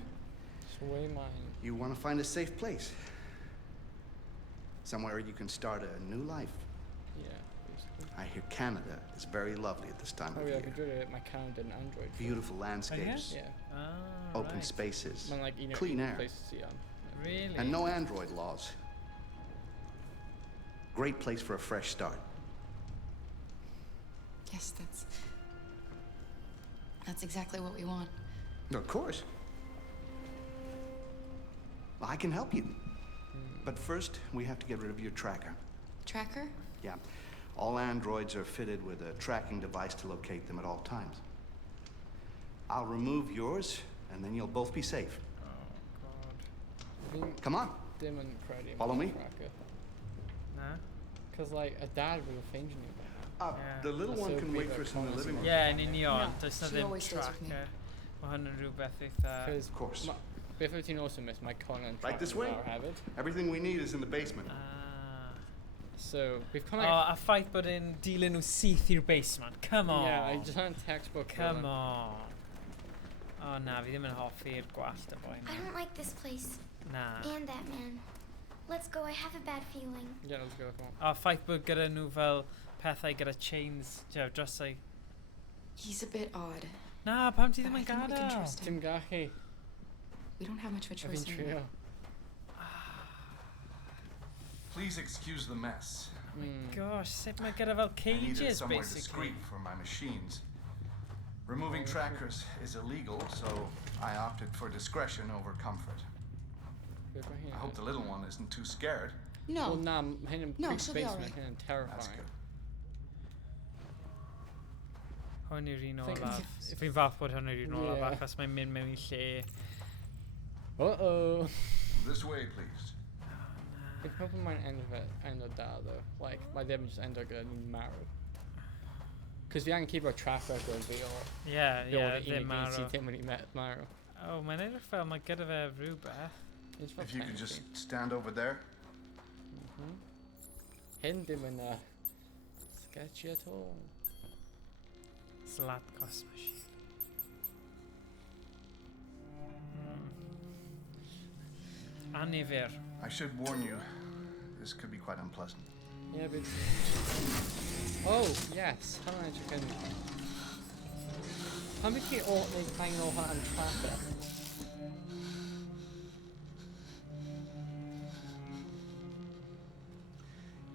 you want to find a safe place. Somewhere you can start a new life. I hear Canada is very lovely at this time of year. My Canada Android. Beautiful landscapes. Open spaces. Clean air. Really? And no android laws. Great place for a fresh start. Yes, that's exactly what we want. Of course. Well, I can help you. But first, we have to get rid of your tracker. Tracker? Yeah. All androids are fitted with a tracking device to locate them at all times. I'll remove yours, and then you'll both be safe. Oh, God. Come on. Follow me. No? Because, like, a dad will find you. The little one can wait for us in the living room. Yn union. Does na ddim tracker. Mae hwn yn rhywbeth eitha... Of course. Beth wyt ti'n also miss, mae con yn Right this way. Everything we need is in the basement. So, we've kind of... a ffaith bod yn dilyn nhw syth i'r basement. Come on. Yeah, I just had a textbook. Come on. Oh, na, fi ddim yn hoffi'r gwallt y boi. I don't like this place. Nah. And that man. Let's go, I have a bad feeling. Yeah, let's go, come on. Ffaith bod gyda nhw fel pethau gyda chains, drysau. He's a bit odd. Na, pam ti ddim yn gadael? We can trust him. Tim gachu. We don't have much of a choice anymore. Please excuse the mess. Oh my gosh, sut mae gyda fel cages, I needed somewhere basically. discreet for my machines. Removing trackers is illegal, so I opted for discretion over comfort. I hope the little one isn't too scared. No. Well, no, she'll be alright. Terrifying. That's good. Hwn yw'r un olaf. Fi'n fath bod hwn yw'r un olaf achos mae'n mynd mewn i lle. Uh-oh. This way, please. Fi'n probably mae'n end o da, though. Like, mae ddim just end o gyda ni'n marw. Cos fi angen keep a track record fi o... ddim marw. Fi ddim wedi marw. Oh, mae'n edrych fel mae gyda fe rhywbeth. If you could just stand over there. Hyn ddim yn... Sketchy at all. Zlatko's machine. Aniver. I should warn you, this could be quite unpleasant. Yeah, but... Oh, yes. How much you can... How much you ought to find over and tracker?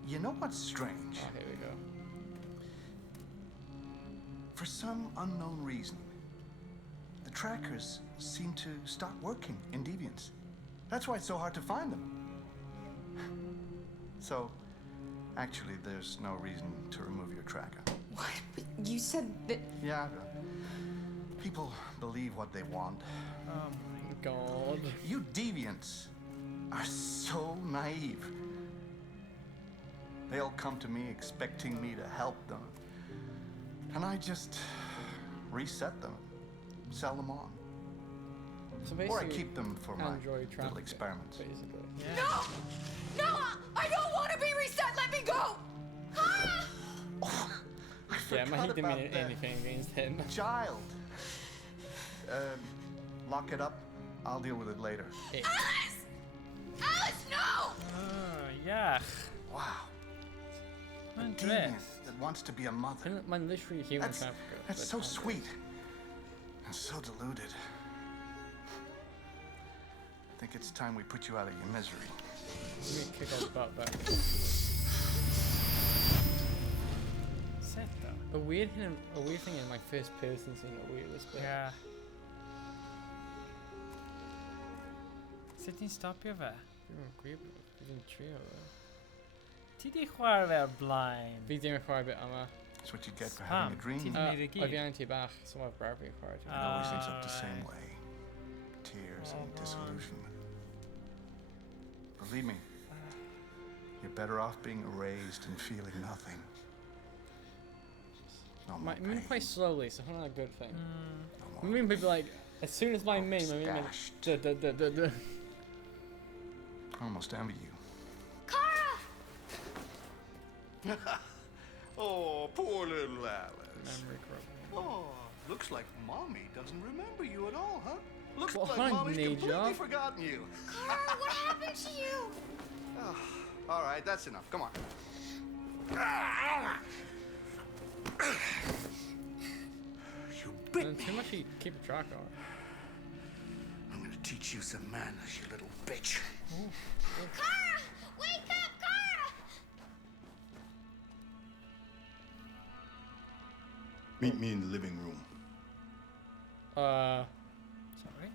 You know what's strange? Oh, here we go. For some unknown reason, the trackers seem to stop working in Deviants. That's why it's so hard to find them. So, actually, there's no reason to remove your tracker. What? But you said that... Yeah, people believe what they want. Oh my god. You Deviants are so naive. They'll come to me expecting me to help them. And I just reset them, sell them on. So or I keep them for my little experiments. Basically. Yeah. No! No! I don't want to be reset! Let me go! Ah! Oh, I yeah, forgot he didn't about mean anything against him. Child. Lock it up. I'll deal with it later. Alice! Alice, no! Yeah. Wow. A Andres. deviant that wants to be a mother. Man, literally human trafficker. That's so sweet. And so deluded. I think it's time we put you out of your misery. Let me kick off butt back. A weird thing in my first person scene a weird this bit. Yeah. Sut ti'n stopio fe? Dwi'n gwybod, fi'n trio fe. Ti di chwarae fe o'r blaen? Fi ddim yn chwarae bit yma. That's what you get for having a dream. Oedd fi angen ti bach, so mae Barbie yn chwarae ti. It always ends up the same way. Tears and disillusionment. Believe me, you're better off being erased and feeling nothing. No more I mean quite slowly, so it's not a good thing. I mean people like, as soon as my meme, I mean I almost envy you. Kara! Oh, poor little Alice. Memory corruption. Oh, looks like Mommy doesn't remember you at all, huh? Looks Well, like I Mommy's need completely you. forgotten you. Kara, what happened to you? Oh, all right, that's enough. Come on. You bit And me. too much you keep a track on. I'm gonna teach you some manners, you little bitch. Kara! Wake up, Kara! Meet me in the living room. Sorry?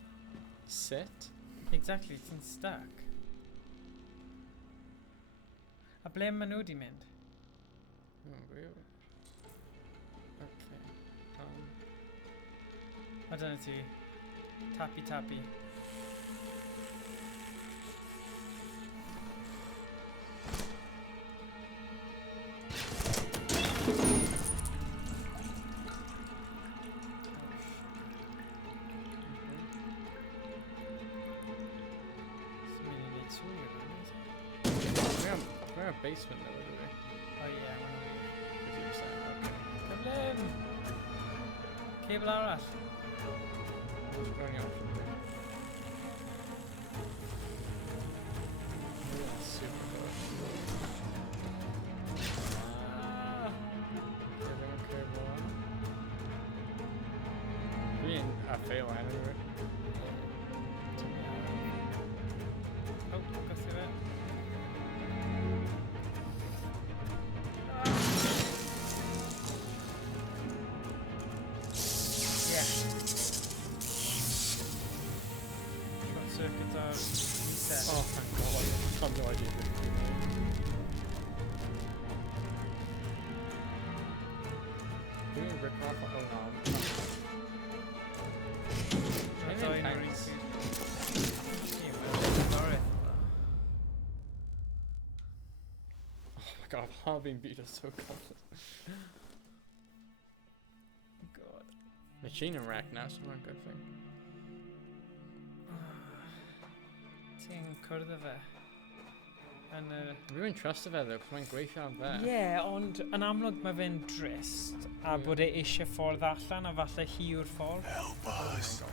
Sit? Exactly, ti'n stuck. A ble ma nhw di mynd? Dwi'n gwybod. Okay. O dyna ti. Tappy tappy. We're in a basement though, do we? Oh yeah, I wanna leave. 50%, okay. Cyflym! Cable arall. What's going on? Yeah, super good. Being a fail anyway. Oh, gas i fe. Yeah. Short circuit are reset. Oh thank god, I have no idea what to do. Do we rip off? Oh no. That's all I know. Thanks. Sorry. Oh my god, Harvey beat us so cold. God. Machine and rack now, so not a good thing. Ti'n cwrdd â fe? Rwy'n trust fe ddo, cos mae'n gweithio am fe. Ie, ond yn amlwg mae fe'n drist, a bod e eisiau ffordd allan, a falle hi yw'r ffordd. Help us.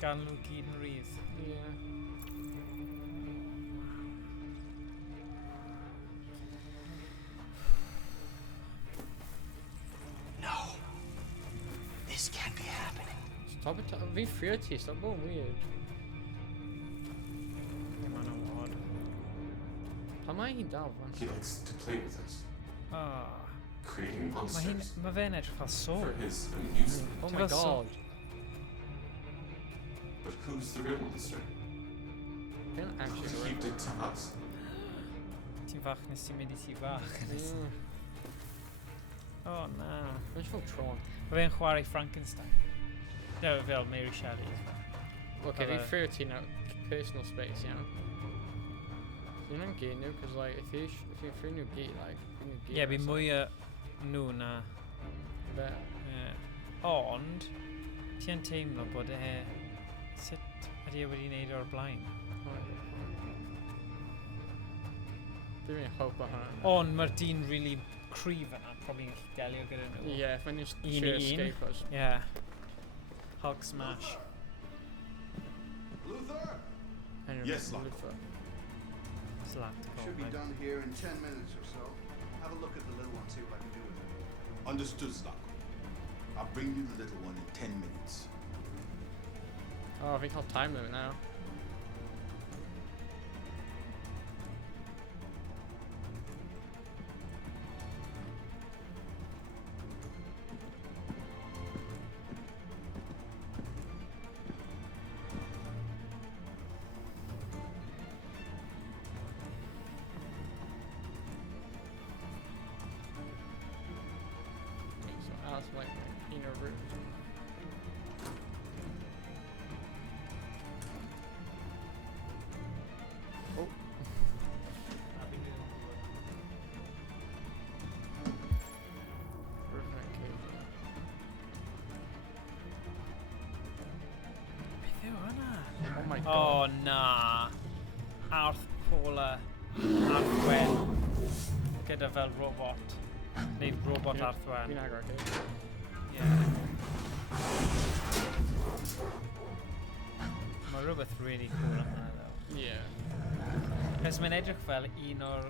Gan nhw gyd yn rydd. Ie. No. This can't be happening. Stop it. Fi'n ffrio ti, stop bod yn weird. Mae'n odd. Pa mae hi'n dal fan? He likes to play with us. Creating monsters. Mae fe'n edrych fel so. For his amusement. Oh my god. But who's the real monster? Fe'n actually He did to us. Ti'n fach nes ti'n mynd I ti fach. O na. Fe'n fel Tron. Mae fe'n chwarae Frankenstein. No, fel Mary Shelley. Okay, fi'n ffrio ti now. Personal space, you know? You're not gay now, because like, if you're free new gay, like, yeah, be mwy nhw na. Be? Ond, ti'n teimlo bod sut ydy wedi wneud o'r blaen? Dwi'n mynd hope o hwnna. Ond mae'r dyn really cryf yna, probably yn gallu delio gyda nhw. Yeah, if mae'n just escape us. Yeah. Hulk smash. Luther? Yes, Luther. Should be done here in 10 minutes or so. Have a look at the little one, see what I can do with it. Understood, Slocko. I'll bring you the little one in 10 minutes. Oh, I think I'll time limit now. That's like inner root. Oh. Oh my god. Oh na. Arth Paula Arthwen gyda fel robot. Neu robot Arthwen. Fi'n agor, okay? Yeah. Mae rhywbeth really cool am hynny though. Yeah. Cos mae'n edrych fel un o'r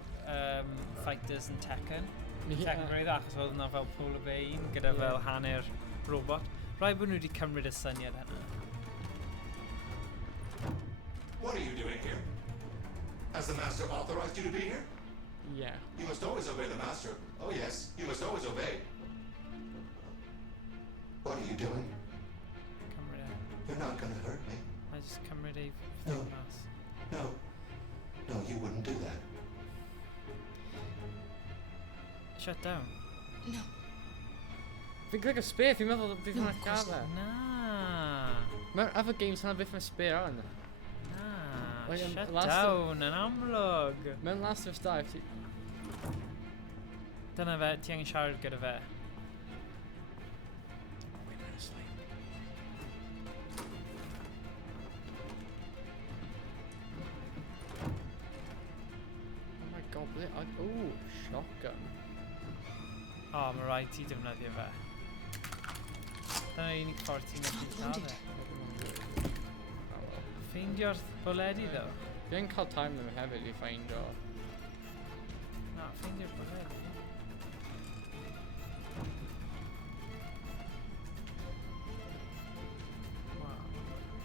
fighters yn Tekken. Tekken roedd achos oedd yna fel polar bear gyda fel hanner robot. Rhaid bod nhw wedi cymryd y syniad hynny. What are you doing here? Has the master authorized you to be here? Yeah. You must always obey the master. Oh yes, you must always obey. What are you doing? You're not gonna hurt me. I just cymryd ei No. ffilmas. No. No, you wouldn't do that. Shut down. No. Fi'n click a spear, fi'n meddwl bydd hwnna gael e. Na. Mae'r other games hwnna byth yn spear on. Na. Like, Shut last down yn amlwg. Mewn Last of Us 2, ti... Dyna fe, ti angen siarad gyda fe. Oh my god, ooh, shotgun. O, mae rhaid ti defnyddio fe. Dyna'r unig ffordd ti'n gallu cael fe. Ffeindio'r bwledi ddo. Fi'n cael time limit hefyd I ffeindio. Na, ffeindio'r bwledi. Wow.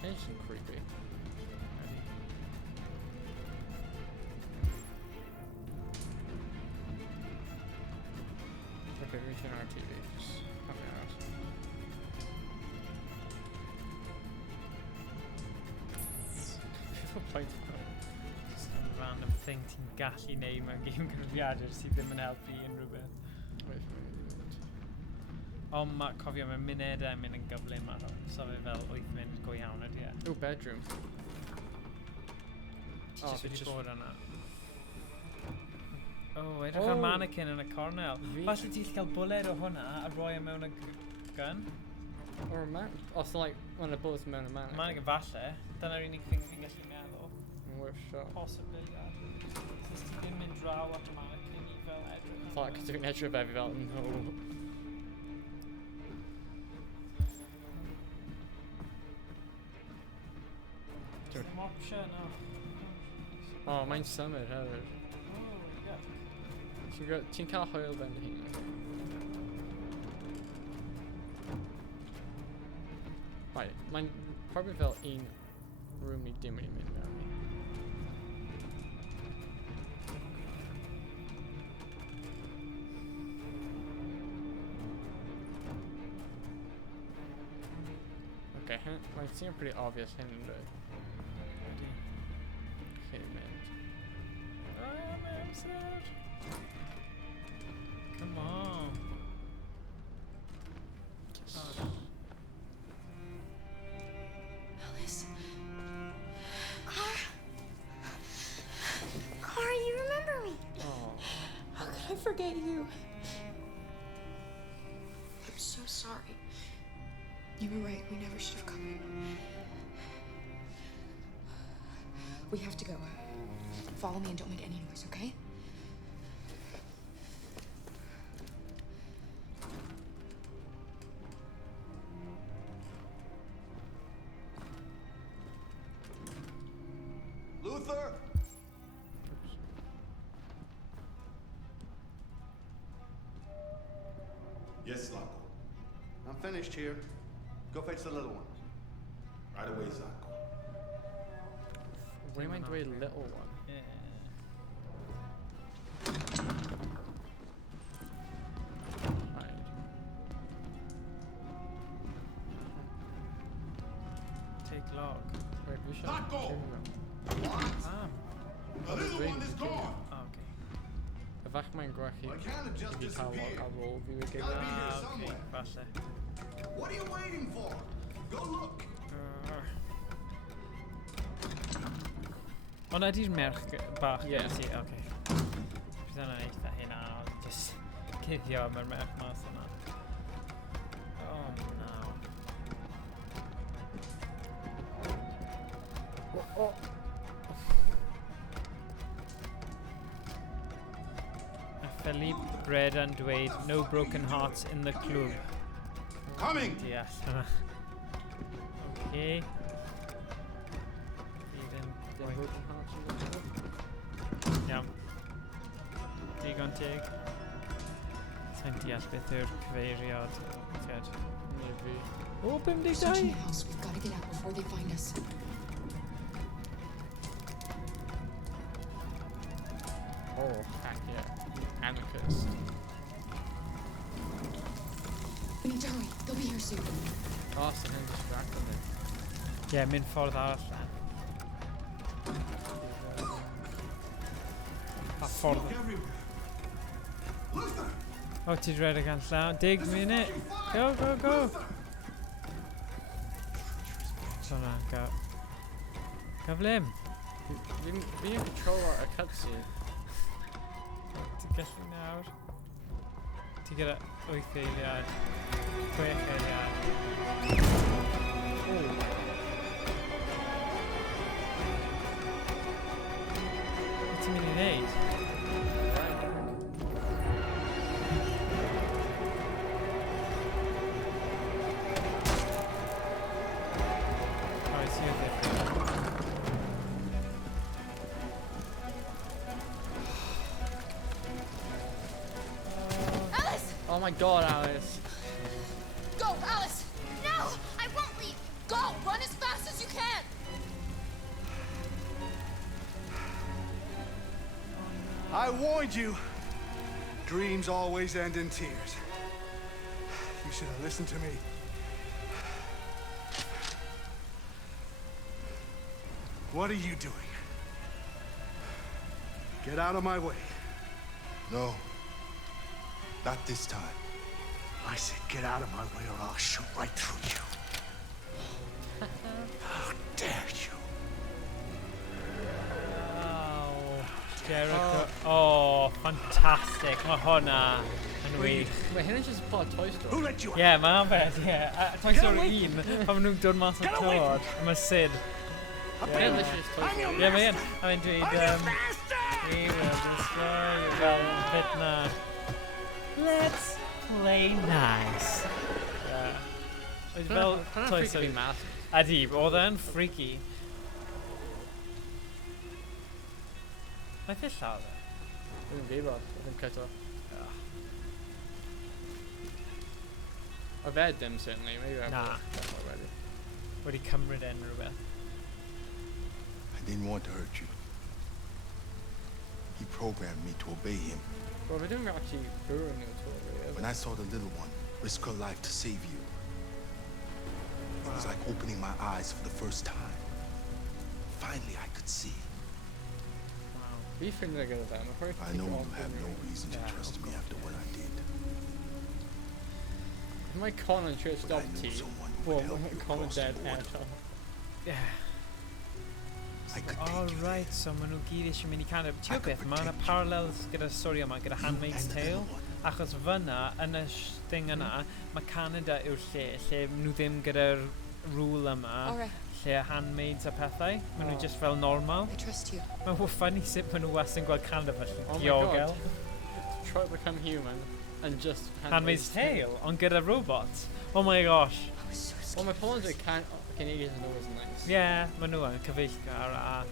It's some creepy. Okay, we turn our TV. Just help me out. People play Just a random thing ti'n gallu neud mewn game cyfrifiadur sydd ddim yn helpu unrhyw beth. Wait for me to do it. Ond mae cofio mae munedau yn mynd yn gyflym ar hwn. So fe fel 8 munud go iawn ydy e. Ooh, bedroom. Ti jyst wedi bod yna. Oh, edrych ar mannequin yn y cornel. Falle ti'n gallu cael bwled o hwnna a roi e mewn y gun. Or a man. Also, like, when they're both men and man. Man yn falle. Dyna'r unig thing fi'n gallu meddwl. Worth shot. Posibiliad. Os ti ddim mynd draw at y mannequin I fel edrych. Fuck, dwi'n edrych fe fel, no. Dim option, no. Oh, mae'n symud hefyd. Ti'n cael hwyl ben dy hun. Right, mae'n probably fel un room ni dim wedi mynd mewn i. Okay, mae'n seem pretty obvious hyn yn dweud. Okay, mynd. I'm upset. Come on. Alice. Clara. Clara, you remember me. Oh. How could I forget you? I'm so sorry. You were right. We never should have come. We have to go. Follow me and don't make any noise, okay? Luther! Yes, Zacco. I'm finished here. Go fetch the little one. Right away, Zacco. What do you mean to a little one? Right. Take log. Wait, we should. Zacco! Ah. The little one is gone! Okay. Fach mae'n gwachu I cael log ar ôl fi wedi gyda. Okay, falle. What are you waiting for? Go look! Hwna di'r merch bach Yeah. ti, okay. Bydd yna'n eitha hynna, just cuddio am yr merch mas yna. Oh no. Oh. Philippe Bread and dweud, no broken hearts in the club. Coming! Deall yna. Okay. Iawn. Digon teg. Sa'n deall beth yw'r cyfeiriad. Tiad. Maybe. O, 52! Searching the house. We've got to get out before they find us. Oh, heck yeah. Anarchist. We need to hurry. They'll be here soon. Oh, sy'n hyn distracting me. Ie, mynd ffordd arall then. A ffordd... O, ti'n rhedeg gan llaw. 10 munud. Go, go, go! So na, go. Gyflym. Fi'n control y cutscene. Ti'n gallu nawr. Ti gyda 8 eiliad. 6 eiliad. Beth ti'n mynd I wneud? Oes, you're different. Alice! Oh my god, Alice. Go, Alice! No! I won't leave! Go! Run as fast as you can! I warned you. Dreams always end in tears. You should have listened to me. What are you doing? Get out of my way. No. Not this time. I said get out of my way or I'll shoot right through you. How dare you? Ow. Jericho. Oh, Fantastic. Mae hwnna yn wych. Mae hynny'n just part of Toy Story. Who let you out? Ie, mae'n beth, ie. Toy Story 1, pan maen nhw'n dod mas o'r tod, mae Sid. Ie, mae un. A mae'n dweud, we will destroy you. Fel, bit na. Let's play nice. Ie. Fel Toy Story. Adi, oedd e'n freaky. Mae'n llaw dde. Dwi'n fi bod, dwi'n cyto. A fe dim, certainly. Na. Wedi cymryd yn rhywbeth. I didn't want to hurt you. He programmed me to obey him. Well, we didn't actually ruin you at all, really. When I saw the little one risk her life to save you, it was like opening my eyes for the first time. Finally, I could see. We think they're good at that. I know you have no reason to trust me after what I did. My Conan should stop T. Well, Conan dead head. Yeah. Alright, so maen nhw gyd eisiau mynd I Canada. Ti'n beth, mae yna parallels gyda'r stori yma, gyda Handmaid's Tale. Achos fyna, yn y thing yna, mae Canada yw'r lle maen nhw ddim gyda'r rule yma. Lle handmaids a pethau. Maen nhw just fel normal. I trust you. Mae'n funny sut maen nhw wastad yn gweld Canada felly. Oh my god. Try to become human and just Handmaid's Tale, ond gyda robots. Oh my gosh. Well, my phones are Canadians and always nice. Yeah, maen nhw yn cyfeillgar a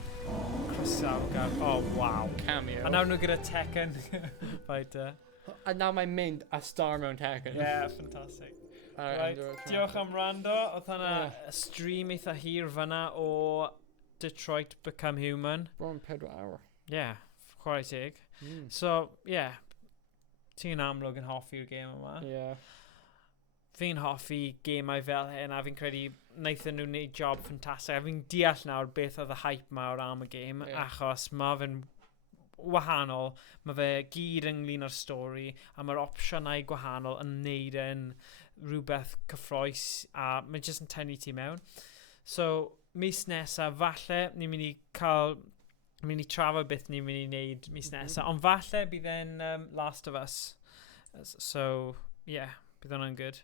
crosawgar. Oh, wow. Cameo. A nawr nhw gyda Tekken fighter. A now mae'n mynd a star mewn Tekken. Yeah, fantastic. Right. Diolch am rando. Oedd hwnna stream eitha hir fyna o Detroit Become Human. Bron 4 hour. Yeah, chwarae teg. So, yeah. Ti'n amlwg yn hoffi'r game yma. Yeah. Fi'n hoffi gemau fel hyn a fi'n credu wnaethon nhw wneud job ffantastig. A fi'n deall nawr beth oedd y hype mawr am y game achos mae fe'n wahanol. Mae fe gyd ynglyn â'r stori a mae'r opsiynau gwahanol yn neud yn rhywbeth cyffroes a mae'n jyst yn tynnu ti mewn. So, mis nesa, falle ni'n mynd I cael... mynd I trafod beth ni'n mynd I wneud mis nesa, ond falle bydd e'n Last of Us. So, yeah, bydd hwnna'n good.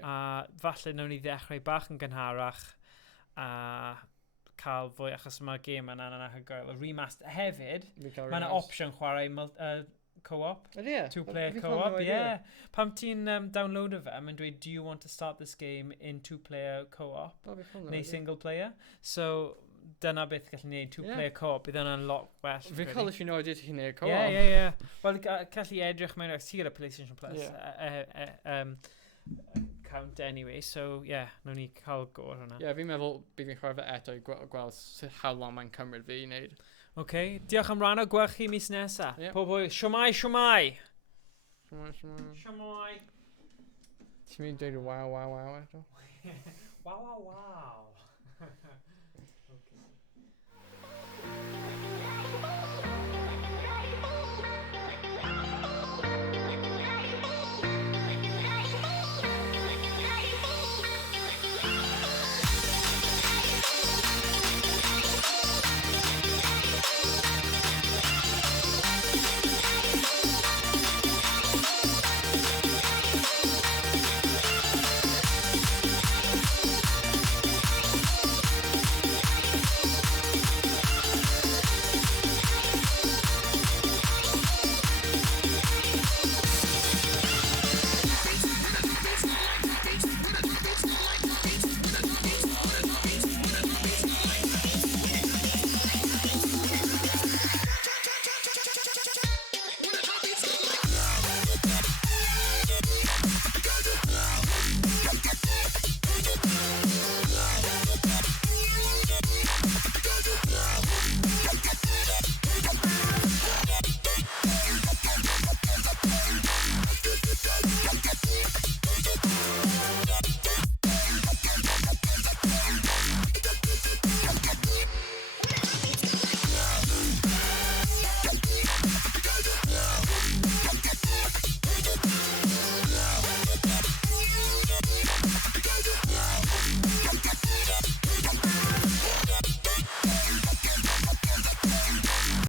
A falle nawn ni ddechrau bach yn gynharach a cael fwy achos mae'r game yna'n anhygoel. Y remaster hefyd, mae'n opsiwn chwarae co-op. Two-player co-op, yeah. Pam ti'n download fe, mae'n dweud, do you want to start this game in two-player co-op? Neu single player? So, dyna beth gallu gwneud, two-player co-op, bydd yna'n lot well. Fi cael eisiau nod i ti'n gwneud co-op. Yeah. Wel, gallu edrych mewn ti gyda PlayStation Plus account anyway, so yeah, nawn ni cael gor hwnna. Yeah, fi'n meddwl bydd fi'n chwarae fe eto I gweld how long mae'n cymryd fi I wneud. Okay, diolch am rhan o gweld chi mis nesa. Pobl, Shwmae. Shwmae. Shwmae. Ti'n mynd i dweud wow eto? Wow.